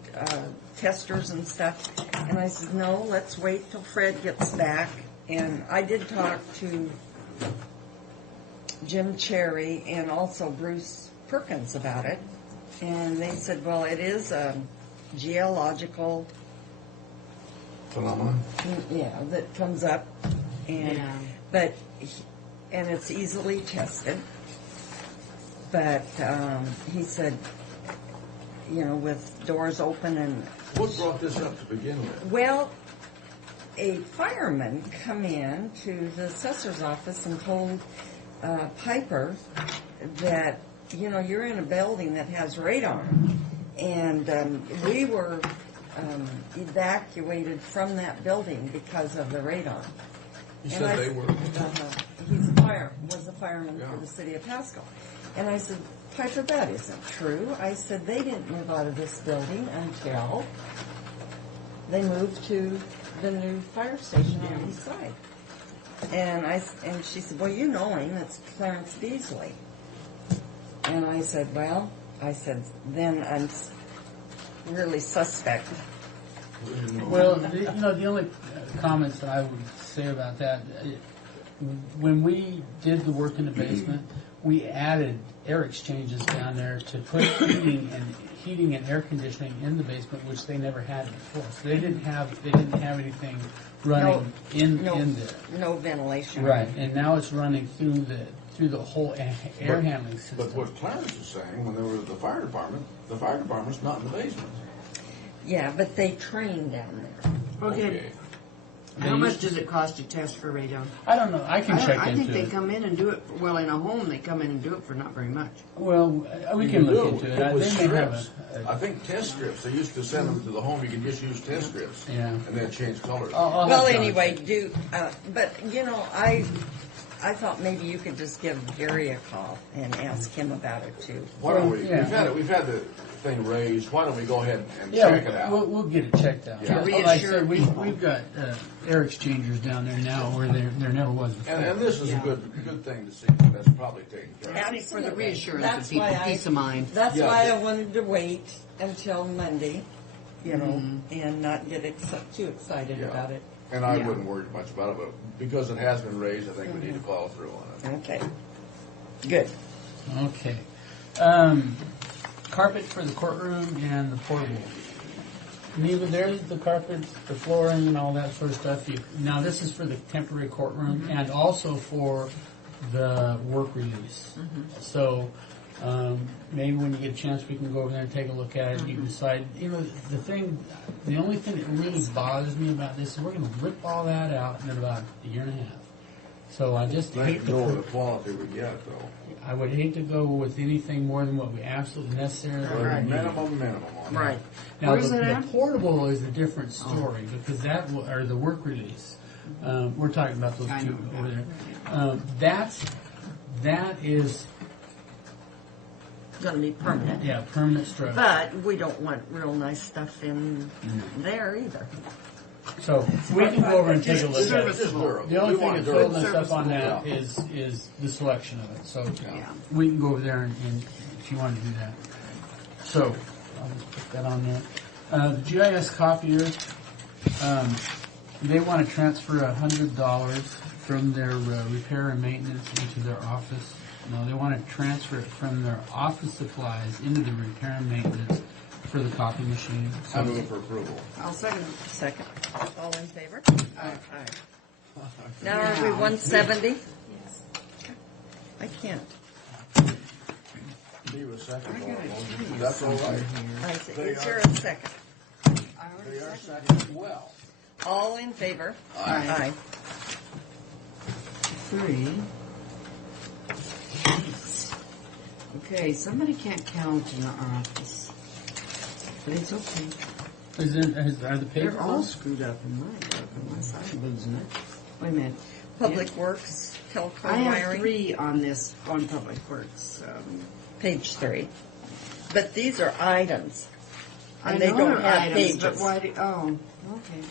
testers and stuff. And I said, no, let's wait till Fred gets back. And I did talk to Jim Cherry and also Bruce Perkins about it. And they said, well, it is a geological phenomenon. Yeah, that comes up. And and it's easily tested. But he said, with doors open and... What brought this up to begin with? Well, a fireman come in to the assessor's office and told Piper that, you're in a building that has radon. And we were evacuated from that building because of the radon. You said they were? He's was a fireman for the city of Pasco. And I said, Piper, that isn't true. I said, they didn't move out of this building until they moved to the new fire station on the east side. And she said, well, you know him, it's Clarence Beasley. And I said, then I'm really suspect. Well, the only comments that I would say about that, when we did the work in the basement, we added air exchanges down there to put heating and air conditioning in the basement, which they never had before. So they didn't have anything running in there. No ventilation. Right, and now it's running through the whole air handling system. But what Clarence is saying, when they were at the fire department's not in the basement. Yeah, but they train down there. Okay. How much does it cost to test for radon? I don't know. I can check I into think they it. come in and do it, well, in a home, they come in and do it for not very much. Well, we can look into it. With They may have strips. I think test strips. They used to send them to the home. You could just use test strips. Yeah. And then change colors. I'll Well, have John anyway, check. but I thought maybe you could just give Gary a call and ask him about it too. Why don't we? Yeah. We've had the thing raised. Why don't we go ahead and Yeah, check it out? we'll get it checked out. Yeah. Like I said, we've got air exchangers down there now where there never was before. And this is a good thing to see. That's probably taken care of. For the reassurance That's of people, why peace of mind. That's Yeah. why I wanted to wait until Monday, you know, Mm-hmm. and not get too excited Yeah. about it. And I Yeah. wouldn't worry much about it, but because it has been raised, I think we need to follow through on it. Okay. Good. Okay. Carpet for the courtroom and the portable. Neva, there's the carpets, the flooring, and all that sort of stuff. Now, this is for the temporary courtroom and also for the work release. So maybe when you get a chance, we can go over there and take a look at it. You can decide. You know, the only thing that really bothers me about this is we're going to rip all that out in about a year and a half. So I just Nice hate to know to. the quality we get, though. I would hate to go with anything more than what we absolutely necessarily need. Minimum on that. Right. Now, Where's the it at? portable is a different story because or the work release. We're talking about those I two know. over there. That is, Going to be permanent. yeah, permanent structure. But we don't want real nice stuff in there either. So we can go over and take a look at it. Serviceable. The only We thing want that's holding us up serviceable. on that Yeah. is the selection of it. So Yeah. we can go over there and if you want to do that. So I'll just put that on there. The GIS copier, they want to transfer $100 from their repair and maintenance into their office. No, they want to transfer it from their office supplies into the repair and maintenance for the copy machine. I move for approval. I'll second it. Second. All in favor? Aye. Now are we 170? Yes. I can't. Leave a second. That's all right. I see. Is there a second? They are second as well. All in favor? Aye. 3. Okay, somebody can't count in our office. But it's okay. Are the papers They're all on? screwed up in my book, unless I'm losing it. Wait a minute. Public Works, Telco I have wiring, 3 on this, on Public Works. page 3. But these are items. I And they know don't they're have items, pages. but why do, okay.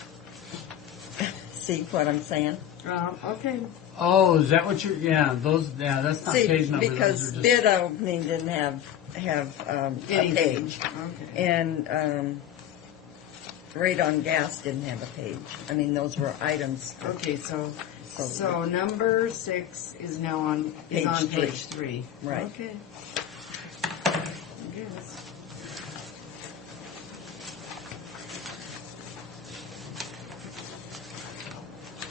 See what I'm saying? Okay. Oh, is that what you're? Yeah, that's not See, page numbers. because those are just, bid opening didn't have a Anything. page. Okay. And rate on gas didn't have a page. I mean, those were items. Okay, so number 6 is now on Page page 3. Right. Okay. I guess.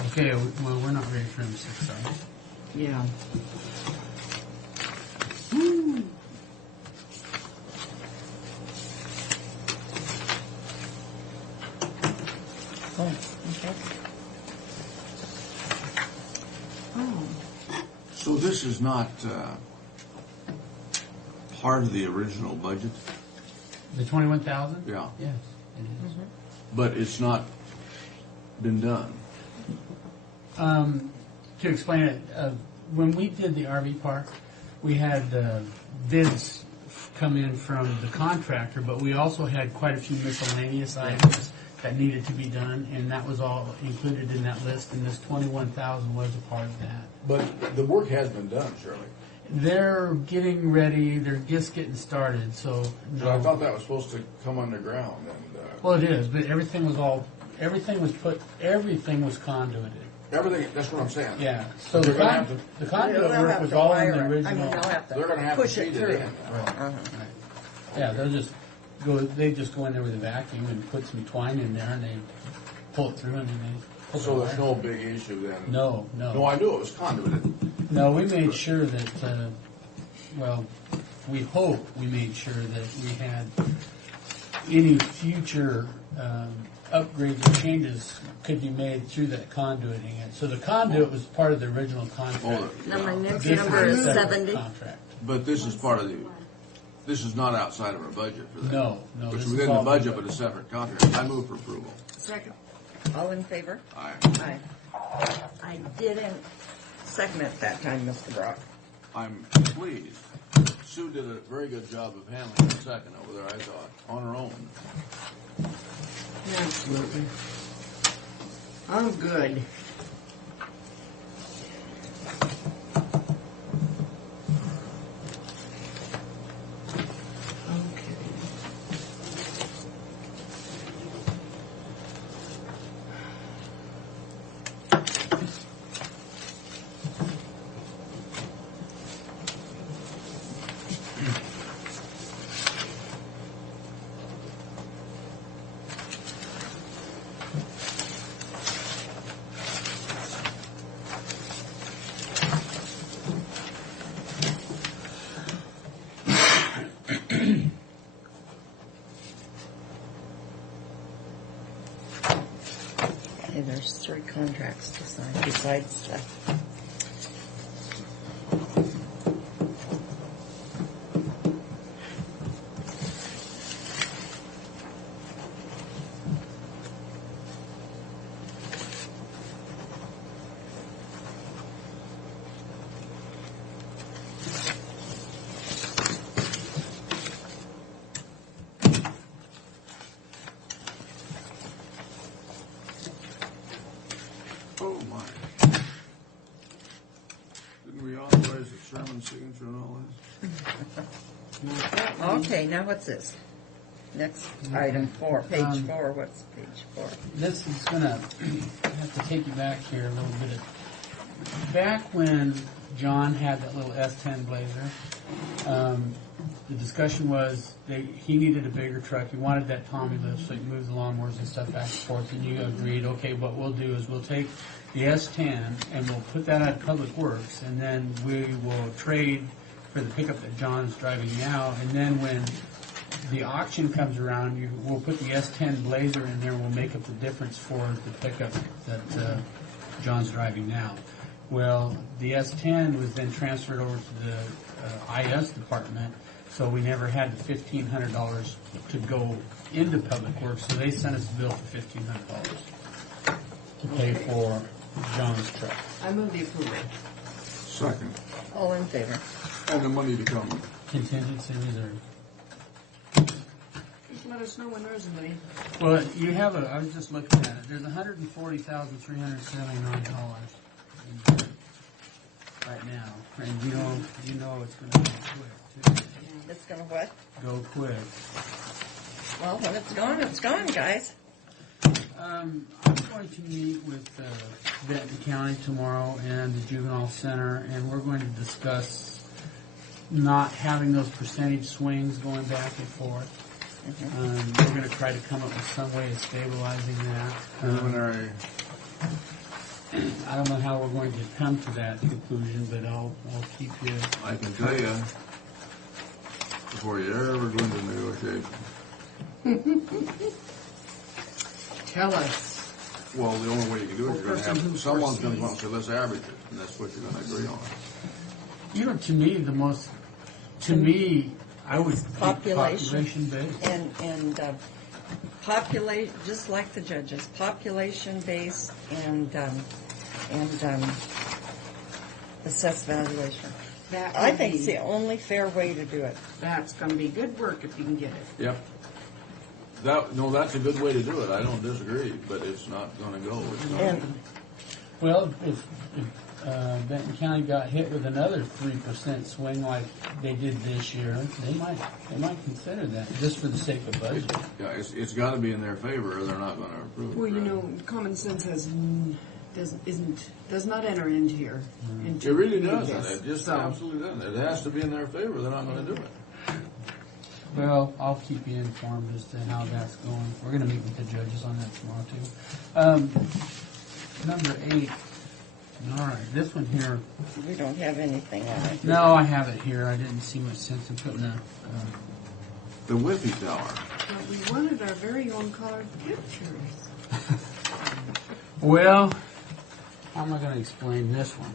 okay, well, we're not ready for M6, are we? Yeah. Oh, okay. Oh. So this is not part of the original budget, The 21,000? Yeah. Yes, it is. but it's not been done. To explain it, when we did the RV park, we had bids come in from the contractor, but we also had quite a few miscellaneous items that needed to be done, and that was all included in that list, and this 21,000 was a part of that. But the work has been done, Shirley. They're getting ready, they're just getting started, so. So I thought that was supposed to come underground. And Well, it is, but everything was conduited. everything, that's what I'm saying. Yeah, so They're the gonna have the to- conduit They'll work have was to all in wire the it. I original. mean, they'll have They're gonna to have to push it feed it through. in. Uh-huh. Yeah, they just go in there with a vacuum and put some twine in there and they pull it through and then they pull So it there's away. no big issue then? No. No, I knew it was conduited. No, we made sure that, we hope we made sure that we had any future upgrades or changes could be made through that conduiting it. So the conduit was part of the original contract. Now, my next This number is a separate 70. Contract. But this is part of the, this is not outside of our budget for that. No. It's this is within the all- budget, but a separate contract. I move for approval. Second. All in favor? Aye. Aye. I didn't second it that time, Mr. Brock. I'm pleased. Sue did a very good job of handling the second over there, I thought, on her own. Absolutely. I'm good. Okay, there's 3 contracts to sign besides the... Oh, my. Didn't we authorize the chairman's signature and all this? Okay, now what's this? Next item 4, page 4. What's page 4? This is gonna have to take you back here a little bit. Back when John had that little S10 Blazer, the discussion was he needed a bigger truck. He wanted that Tommy lift so he could move the lawnmowers and stuff back and forth. And you agreed, okay, what we'll do is we'll take the S10 and we'll put that at Public Works, and then we will trade for the pickup that John's driving now. And then when the auction comes around, we'll put the S10 Blazer in there. We'll make up the difference for the pickup that John's driving now. Well, the S10 was then transferred over to the IS department, so we never had the $1,500 to go into Public Works. So they sent us a bill for $1,500 to pay for John's truck. I move the approval. Second. All in favor? And the money to come. Contingency reserve. Just let us know when there's money. Well, you have I was just looking at it. There's $140,379 right now, and you know it's going to go quick too. It's going to what? Go quick. Well, when it's gone, guys. I'm going to meet with Benton County tomorrow and the Juvenile Center, and we're going to discuss not having those percentage swings going back and forth. We're going to try to come up with some way of stabilizing that. Preliminary. I don't know how we're going to come to that conclusion, but I'll keep you. I can tell you, before you ever go into negotiation. Tell us. Well, the only way you can do it, you're going to have, someone's going to want to say, let's average it, and that's what you're going to agree on. You know, to me, I would think population based. And populate, just like the judges, population based and assess valuation. I think it's the only fair way to do it. That's going to be good work if you can get it. Yep. That's a good way to do it. I don't disagree, but it's not going to go. It's not. Well, if Benton County got hit with another 3% swing like they did this year, they might consider that just for the sake of budget. Yeah, it's got to be in their favor, or they're not going to approve it. Well, you know, common sense does not enter into here. It really doesn't. It just absolutely doesn't. It has to be in their favor. They're not going to do it. Well, I'll keep you informed as to how that's going. We're going to meet with the judges on that tomorrow, too. Number 8. All right, this one here. We don't have anything on it. No, I have it here. I didn't see much sense in putting the Wi-Fi tower. But we wanted our very own colored pictures. Well, how am I going to explain this one?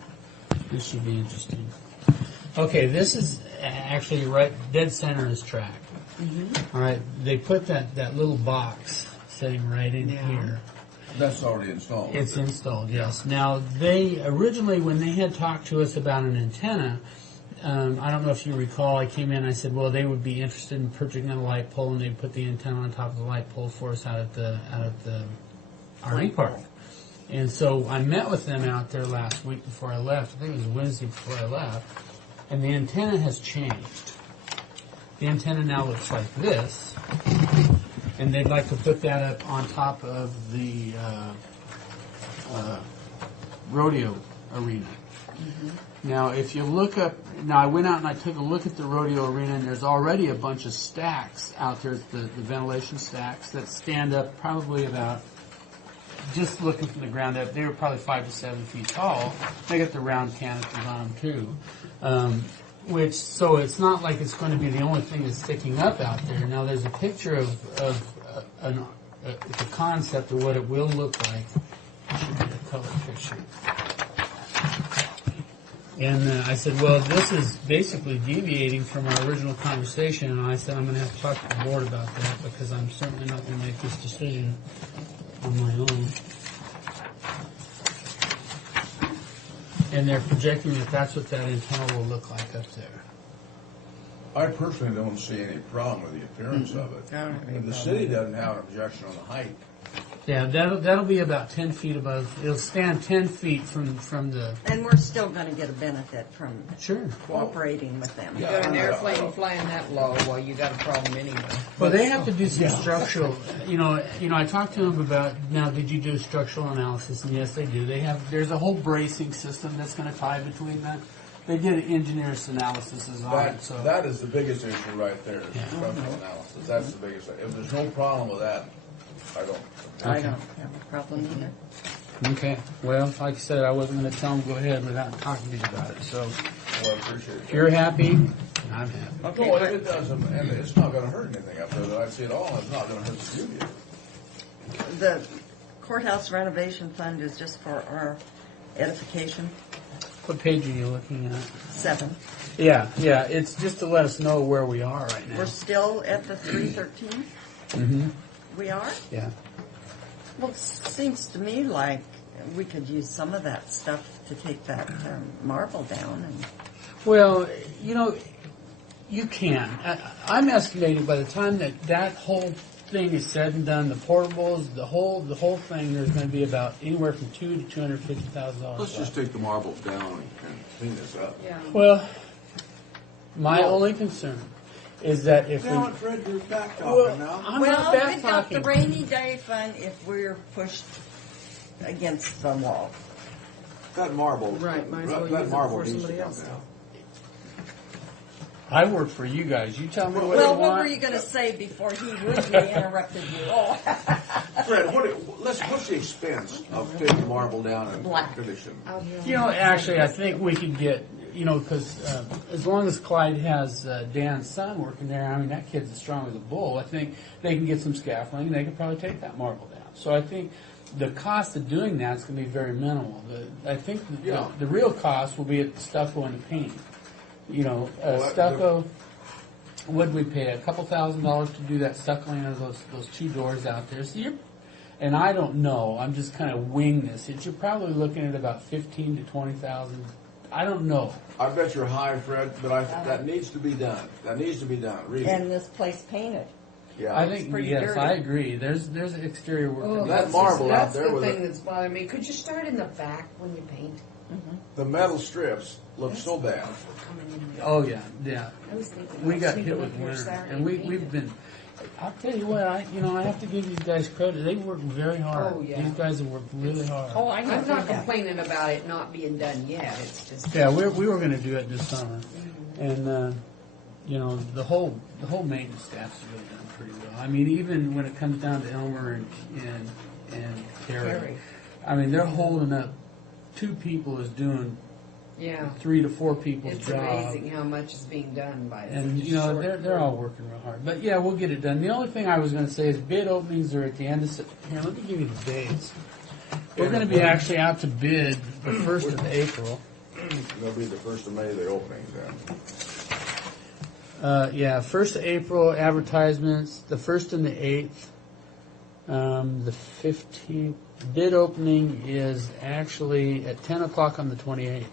This should be interesting. Okay, this is actually right dead center is track. All right, they put that little box sitting right in here. That's already installed. It's installed, yes. Now, they originally, when they had talked to us about an antenna, I don't know if you recall, I came in, I said, well, they would be interested in purchasing a light pole, and they'd put the antenna on top of the light pole for us out at the RV park. And so I met with them out there last week before I left. I think it was Wednesday before I left. And the antenna has changed. The antenna now looks like this. And they'd like to put that up on top of the rodeo arena. Now, if you look up, I went out and I took a look at the rodeo arena, and there's already a bunch of stacks out there, the ventilation stacks, that stand up probably about, just looking from the ground up, they were probably 5 to 7 feet tall. They got the round canopies on them, too. So it's not like it's going to be the only thing that's sticking up out there. Now, there's a picture of the concept of what it will look like. It should be a color picture. And I said, well, this is basically deviating from our original conversation. And I said, I'm going to have to talk to the board about that because I'm certainly not going to make this decision on my own. And they're projecting that that's what that antenna will look like up there. I personally don't see any problem with the appearance of it. And the city doesn't have an objection on the height. Yeah, that'll be about 10 feet above. It'll stand 10 feet from the. And we're still going to get a benefit from cooperating with them. You got an airplane flying that low, well, you got a problem anyway. Well, they have to do some structural. You know, I talked to them about, now, did you do structural analysis? And yes, they do. There's a whole bracing system that's going to tie between that. They did an engineer's analysis on it. So that is the biggest issue right there, is structural analysis. That's the biggest thing. If there's no problem with that, I don't have a problem either. Okay. Well, like I said, I wasn't going to tell them go ahead without talking to you about it. So I appreciate it. If you're happy, I'm happy. Okay, no, if it doesn't, and it's not going to hurt anything up there that I see at all, and it's not going to hurt the studio. The courthouse renovation fund is just for our edification. What page are you looking at? 7. Yeah, it's just to let us know where we are right now. We're still at the 313? Mm-hmm. We are? Yeah. Well, it seems to me like we could use some of that stuff to take that marble down. Well, you can. I'm estimating by the time that whole thing is said and done, the portables, the whole thing, there's going to be about anywhere from $200,000 to $250,000. Let's just take the marbles down and clean this up. Yeah. Well, my only concern is that if now, Fred, you're back talking now. I'm not back we've got talking. the rainy day fund if we're pushed against the wall. That marble, Right, might as well that use it marble for needs to somebody come else. down. I work for you guys. You tell me what you Well, want. what were you going to say before he rudely interrupted you? Oh. Fred, what's the expense of taking the marble down and finishing? Actually, I think we could get, because as long as Clyde has Dan's son working there, I mean, that kid's as strong as a bull. I think they can get some scaffolding, and they could probably take that marble down. So I think the cost of doing that is going to be very minimal. I think the real cost will be at the stucco and the paint. Stucco, what did we pay? A couple $1,000s to do that stuccoing of those two doors out there. So and I don't know. I'm just kind of wing this. You're probably looking at about $15,000 to $20,000. I don't know. I bet you're high, Fred, but that needs to be done. That needs to be done. Really. And this place painted. Yeah. I think yes, dirty. I agree. There's exterior work. That marble out there that's with the thing that's bothering me. Could you start in the back when you paint? the metal strips look so bad. Oh yeah. I was thinking. We I was got thinking hit with of your winter, Saturday and we've painting. been. I'll tell you what, I have to give these guys credit. They work very hard. Oh, yeah. These guys have worked really hard. Oh, I know. I'm not complaining about it not being done yet. It's just Yeah, we were going to do it this summer, and the whole maintenance staff's really done pretty well. I mean, even when it comes down to Elmer and Terry, I mean, they're holding up. 2 people is doing Yeah. 3 to 4 people's It's job. amazing how much is being done by And, such you a know, short they're all working real hard. But, yeah, we'll get it done. The only thing I was going to say is bid openings are at the end of September. Here, let me give you the dates. We're going to be actually out to bid the 1st of April. It'll be the 1st of May, the openings then. Yeah, 1st of April advertisements, the 1st and the 8th. The 15th bid opening is actually at 10 o'clock on the 28th.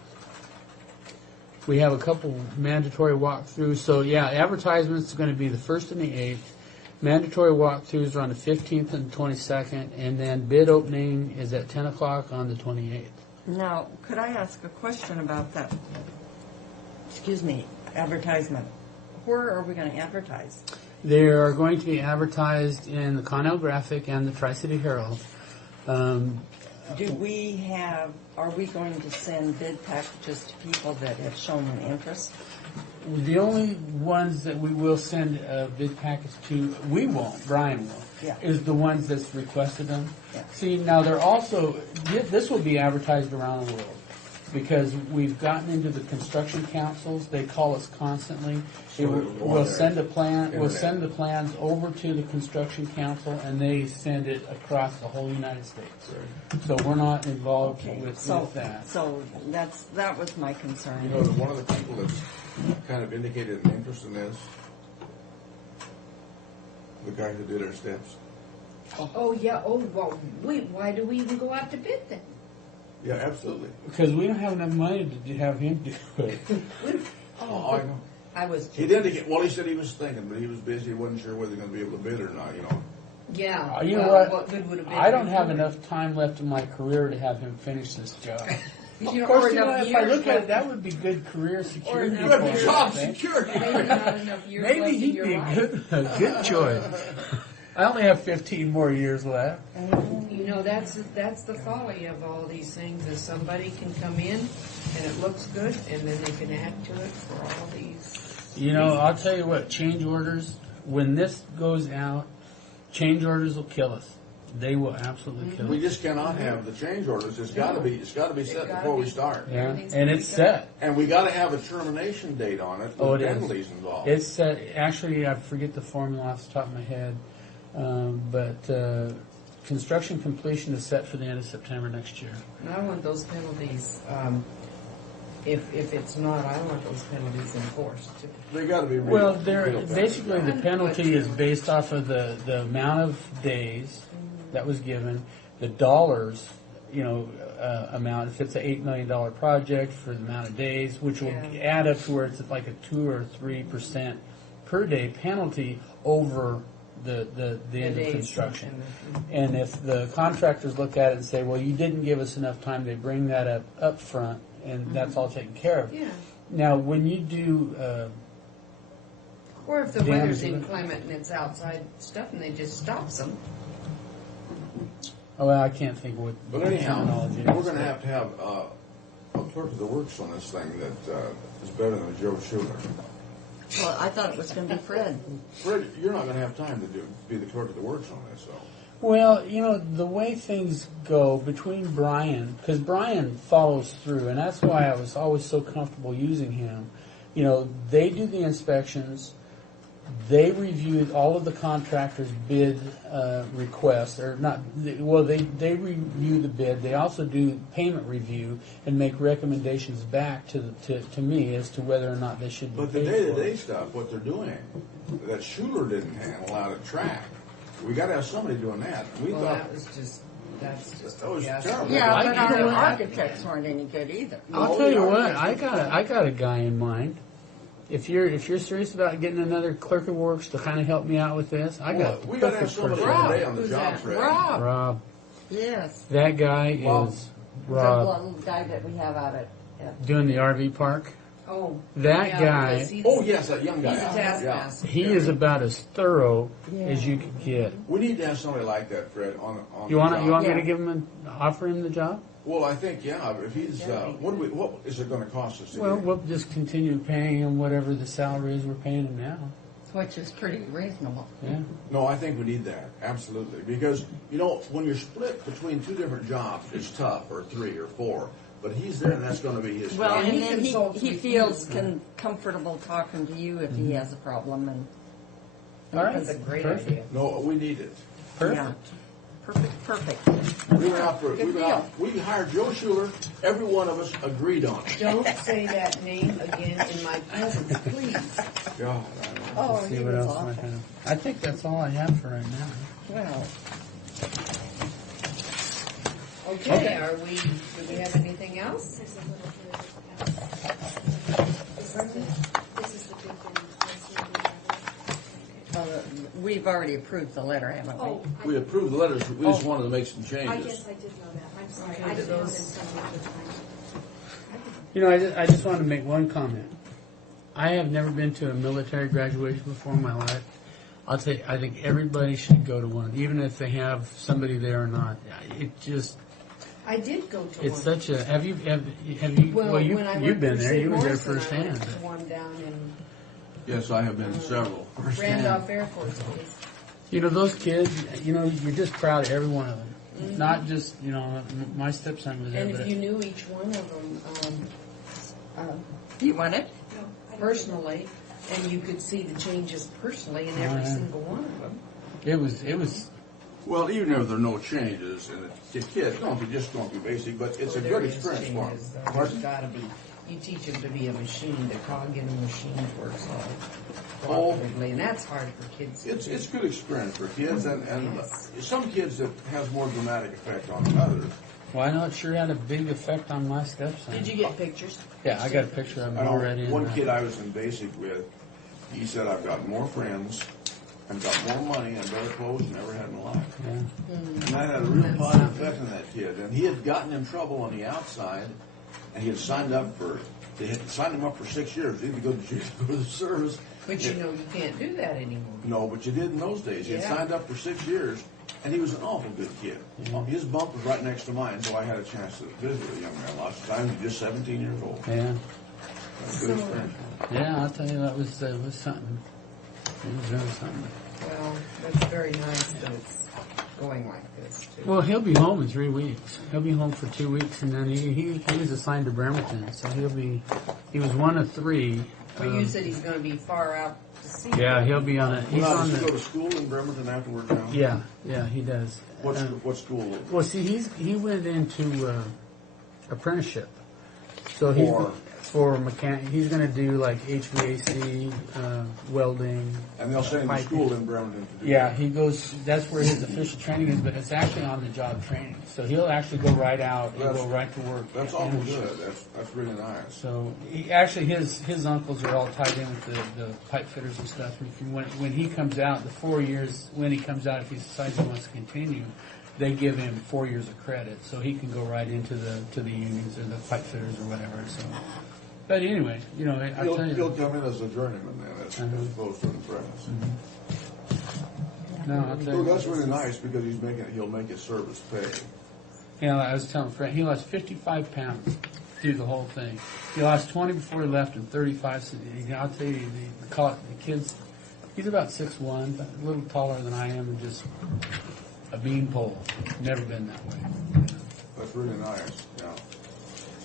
We have a couple mandatory walkthroughs. So, yeah, advertisements are going to be the 1st and the 8th. Mandatory walkthroughs are on the 15th and 22nd. And then bid opening is at 10 o'clock on the 28th. Now, could I ask a question about that? Excuse me, advertisement. Where are we going to advertise? They are going to be advertised in the Connell Graphic and the Tri-City Herald. Are we going to send bid packages to people that have shown an interest? The only ones that we will send a bid package to, we won't, Brian will, is the ones that's requested them. Yeah. See, now they're also, this will be advertised around the world because we've gotten into the construction councils. They call us constantly. We'll send a plan. We'll send the plans over to the construction council, and they send it across the whole United States. So we're not involved with that. So that was my concern. You know, one of the people that's kind of indicated an interest in this, the guy who did our steps. Oh, yeah. Oh, well, why do we even go out to bid then? Yeah, absolutely. Because we don't have enough money to have him do it. Oh, I know. He did indicate, well, he said he was thinking, but he was busy. He wasn't sure whether he was going to be able to bid or not, you know. Yeah. You know what? Good would have been I don't have enough time left in my career to have him finish this job. You Of know, course, or you know, enough if I years look at it, left. that would be good career security. enough for him, job I think. security. Maybe not enough years Maybe left in he'd your be a life. good choice. I only have 15 more years left. You know, that's the folly of all these things, is somebody can come in and it looks good, and then they can add to it for all these. You know, I'll tell you what, change orders, when this goes out, change orders will kill us. They will absolutely kill We us. just cannot have the change orders. It's got to be set before we start. Yeah, and it's set. And we got to have a termination date on it Oh, with it is. penalties involved. It's set. Actually, I forget the formula off the top of my head, but construction completion is set for the end of September next year. And I want those penalties, if it's not, I want those penalties enforced too. They got to be real. Well, real basically the bad. penalty is based off of the amount of days that was given, the dollars, amount. If it's an $8 million project for the amount of days, which will add up to where it's like a 2 or 3% per day penalty over the end of construction. And if the contractors look at it and say, well, you didn't give us enough time, they bring that up front, and that's all taken care of. Yeah. Now, when you do Or if the weather's inclement and it's outside stuff and they just stops them. well, I can't think what But anyhow, terminology we're is. going to have a clerk of the works on this thing that is better than Joe Schuler. Well, I thought it was going to be Fred. Fred, you're not going to have time to be the clerk of the works on this, so. Well, the way things go between Brian, because Brian follows through, and that's why I was always so comfortable using him. They do the inspections, they review all of the contractors' bid requests, or not. Well, they review the bid. They also do payment review and make recommendations back to me as to whether or not they should be But the paid for. day-to-day stuff, what they're doing, that Schuler didn't handle out at track. We got to have somebody doing that. We Well, thought that's just that was yes. terrible. Yeah, but I- our architects weren't any good either. I'll tell you what, I got a guy in mind. If you're serious about getting another clerk of works to kind of help me out with this, I got We got to have perfect somebody person. every day on the job, Fred. Rob. Rob. Yes. That guy Rob. is The Rob little guy that we have out at doing the RV park. Oh. That yeah, guy, because he's- Oh, yes, that young guy. He's a Yeah. taskmaster. he is about as thorough as you could get. We need to have somebody like that, Fred, on You the want job. me Yeah. to give him offer him the job? Well, I think, yeah, if he's, what is it going to cost us to Well, get? we'll just continue paying him whatever the salary is we're paying him now. which is pretty reasonable. Yeah. No, I think we need that, absolutely. Because, when you're split between two different jobs, it's tough, or three or four. but he's there, and that's going to be his. Well, job. and then consults he with feels you. comfortable talking to you if he has a problem, and All right. that's a great Perfect. idea. No, we need it. Perfect. Perfect. We went out for we hired Joe Schuler. Every one of us agreed on it. Don't say that name again in my presence, please. God, Oh, See he what was else I awful. have. I think that's all I have for right now. Well, Okay, do we have anything else? There's a little bit. This is the big one. we've already approved the letter, haven't we? Oh, we approved the letters. We just wanted to make some I changes. guess I did know that. I'm sorry. I didn't know this until the time. You know, I just want to make one comment. I have never been to a military graduation before in my life. I'll tell you, I think everybody should go to one, even if they have somebody there or not. It just, I did go to it's one. such a, have you, Well, well, when I you've worked been for there, Sid you were there Morrison, I firsthand. went to one down in Yes, I have been to several. Randolph Air Force Base. You know, those kids, you know, you're just proud of every one of them. Not just, you know, my stepson was there, And but if you knew each one of them You want it? personally, and you could see the changes personally in every single one of them. it was, Well, even if there are no changes, and the kids don't be just going through basic, but it's a good experience for them. There's Pardon? got to be. You teach them to be a machine. The cog in a machine works all Oh. cooperatively, and that's hard for kids. to It's do. good experience for kids, and Yes. some kids that has more dramatic effect on others. well, I know it sure had a big effect on my stepson. Did you get pictures? Yeah, I got a picture of I him know already. in one the- kid I was in basic with, he said, I've got more friends, I've got more money, and better clothes than I ever had in my life. Yeah. And that had a real positive effect on that kid. And he had gotten in trouble on the outside, and he had signed up for, they had signed him up for 6 years, either go to jail or go to the service. But you know you can't do that anymore. No, but you did in those days. He had Yeah. signed up for 6 years, and he was an awful good kid. His bunk was right next to mine, so I had a chance to visit with a young man lots of times. He was just 17 years old. Yeah. That's a good experience. Yeah, I'll tell you, that was something. It was really something. Well, that's very nice that it's going like this too. Well, he'll be home in 3 weeks. He'll be home for 2 weeks, and then he was assigned to Bremerton, so he was one of 3. But you said he's going to be far out to sea. Yeah, he'll be on it. He's Well, on does he go the. to school in Bremerton afterwards now? Yeah, he does. What school? Well, see, he went into apprenticeship, so he's for mechanic. He's going to do like HVAC, welding. And they'll send him to piping. school in Bremerton to do Yeah, that. he goes. That's where his official training is, but it's actually on the job training. So he'll actually go right out and go right to work. That's awful good. That's really nice. So his uncles are all tied in with the pipe fitters and stuff. And when he comes out, the 4 years when he comes out, if he decides he wants to continue, they give him 4 years of credit, so he can go right into the unions or the pipe fitters or whatever. So, but anyway, you know, I'll tell you. He'll come in as a journeyman then, as opposed to an apprentice. No, I'll tell So you. that's really nice because he'll make his service pay. You know, I was telling Fred, he lost 55 pounds through the whole thing. He lost 20 before he left and 35. So I'll tell you, the kids, he's about 6'1", but a little taller than I am, and just a beanpole. Never been that way. That's really nice, yeah.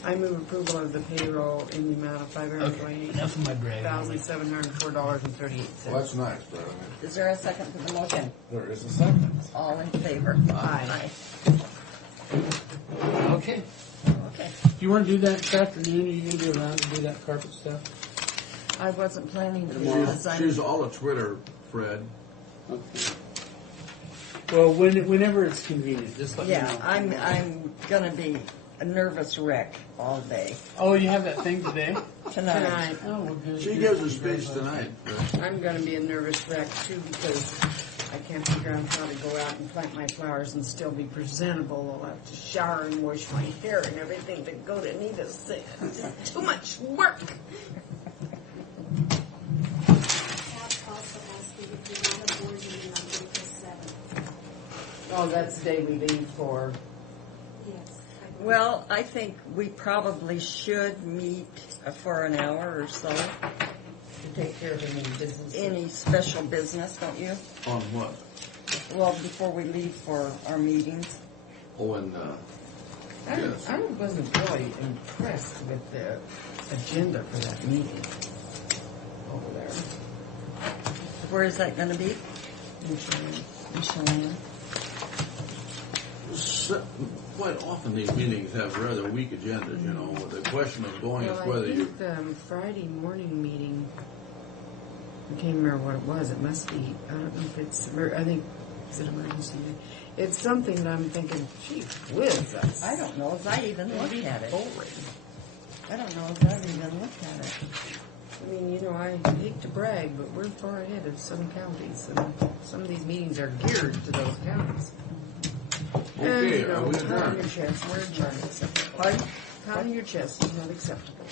I move approval of the payroll in the amount of Enough of my brag. $528,704.38. Well, that's nice, Brad. Is there a second to the motion? There is a second. All in favor? Aye. Okay. Okay. Do you want to do that this afternoon? Are you going to be around to do that carpet stuff? I wasn't planning to because She's all a Twitter, Fred. Well, whenever it's convenient, just let me yeah, know. I'm going to be a nervous wreck all day. Oh, you have that thing today? Tonight. Oh, well, good. She gives a speech tonight. I'm going to be a nervous wreck too because I can't figure out how to go out and plant my flowers and still be presentable. I'll have to shower and wash my hair and everything to go to Anita's thing. It's just too much work. Pat also asked me if you want a board meeting on April 7th. Oh, that's the day we leave for. Yes. Well, I think we probably should meet for an hour or so. To take care of any business. Any special business, don't you? On what? Well, before we leave for our meetings. Oh, and Yes. I wasn't really impressed with the agenda for that meeting over there. Where is that going to be? In Chelan. Quite often these meetings have rather weak agendas, you know. The question of going is whether I you. think the Friday morning meeting, I can't remember what it was. It must be, I don't know if it's, I think, is it emergency? It's something that I'm thinking, gee whiz, that's I don't know if I even looked at it. boring. I don't know if I even looked at it. I mean, you know, I hate to brag, but we're far ahead of some counties, and some of these meetings are geared to those counties. There Okay, you go. are we Pounding adjourned? your chest. We're adjourned. Pardon? Pounding your chest is not acceptable.